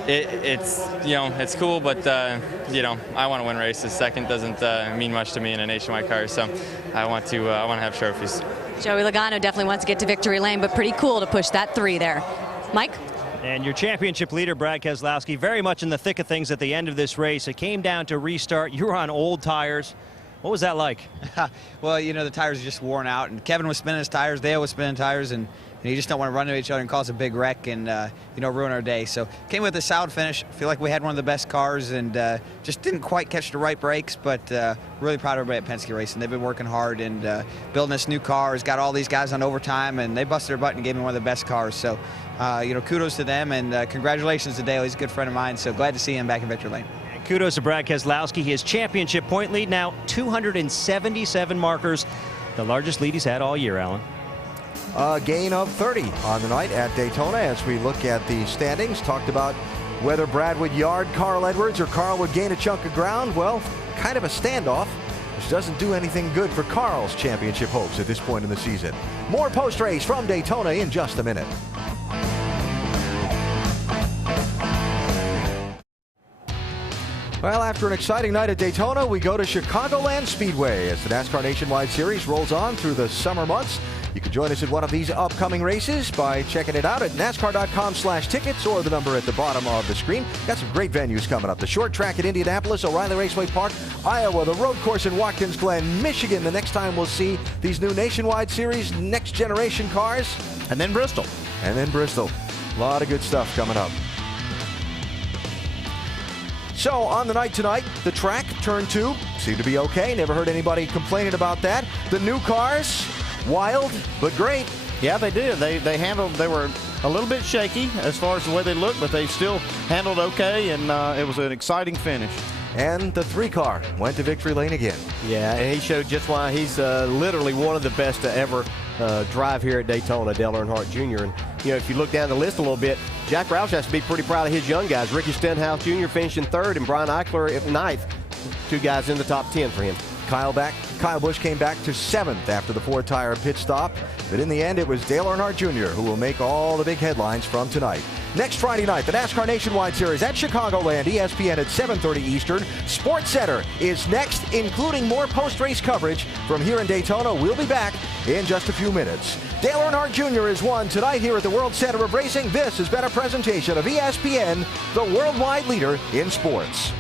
it's cool. But I want to win races. Second doesn't mean much to me in a nationwide car. So I want to have trophies. Joey Logano definitely wants to get to victory lane, but pretty cool to push that 3 there. Mike? And your championship leader, Brad Keselowski, very much in the thick of things at the end of this race. It came down to restart. You were on old tires. What was that like? Well, the tires are just worn out, and Kevin was spinning his tires, Dale was spinning tires, and you just don't want to run into each other and cause a big wreck and ruin our day. So came with a solid finish. Feel like we had one of the best cars, and just didn't quite catch the right brakes, but really proud of everybody at Penske Racing. They've been working hard and building this new car. Has got all these guys on overtime, and they busted their butt and gave me one of the best cars. So kudos to them, and congratulations to Dale. He's a good friend of mine, so glad to see him back in victory lane. And kudos to Brad Keselowski. His championship point lead now 277 markers, the largest lead he's had all year, Alan. A gain of 30 on the night at Daytona. As we look at the standings, talked about whether Brad would yard Carl Edwards or Carl would gain a chunk of ground. Well, kind of a standoff, which doesn't do anything good for Carl's championship hopes at this point in the season. More post-race from Daytona in just a minute. Well, after an exciting night at Daytona, we go to Chicagoland Speedway as the NASCAR Nationwide Series rolls on through the summer months. You can join us at one of these upcoming races by checking it out at NASCAR.com/tickets or the number at the bottom of the screen. Got some great venues coming up. The short track at Indianapolis, O'Reilly Raceway Park, Iowa, the road course in Watkins Glen, Michigan. The next time we'll see these new Nationwide Series next generation cars. And then Bristol. A lot of good stuff coming up. So on the night tonight, the track, turn 2, seemed to be okay. Never heard anybody complaining about that. The new cars, wild, but great. Yeah, they did. They were a little bit shaky as far as the way they looked, but they still handled okay, and it was an exciting finish. And the 3 car went to victory lane again. Yeah, and he showed just why he's literally one of the best to ever drive here at Daytona, Dale Earnhardt Jr. And, if you look down the list a little bit, Jack Roush has to be pretty proud of his young guys. Ricky Stenhouse Jr. finishing 3rd and Brian Eichler at 9th. 2 guys in the top 10 for him. Kyle Busch came back to 7th after the 4-tire pit stop. But in the end, it was Dale Earnhardt Jr. who will make all the big headlines from tonight. Next Friday night, the NASCAR Nationwide Series at Chicagoland, ESPN at 7:30 Eastern. Sports Center is next, including more post-race coverage from here in Daytona. We'll be back in just a few minutes. Dale Earnhardt Jr. is won tonight here at the World Center of Racing. This has been a presentation of ESPN, the worldwide leader in sports.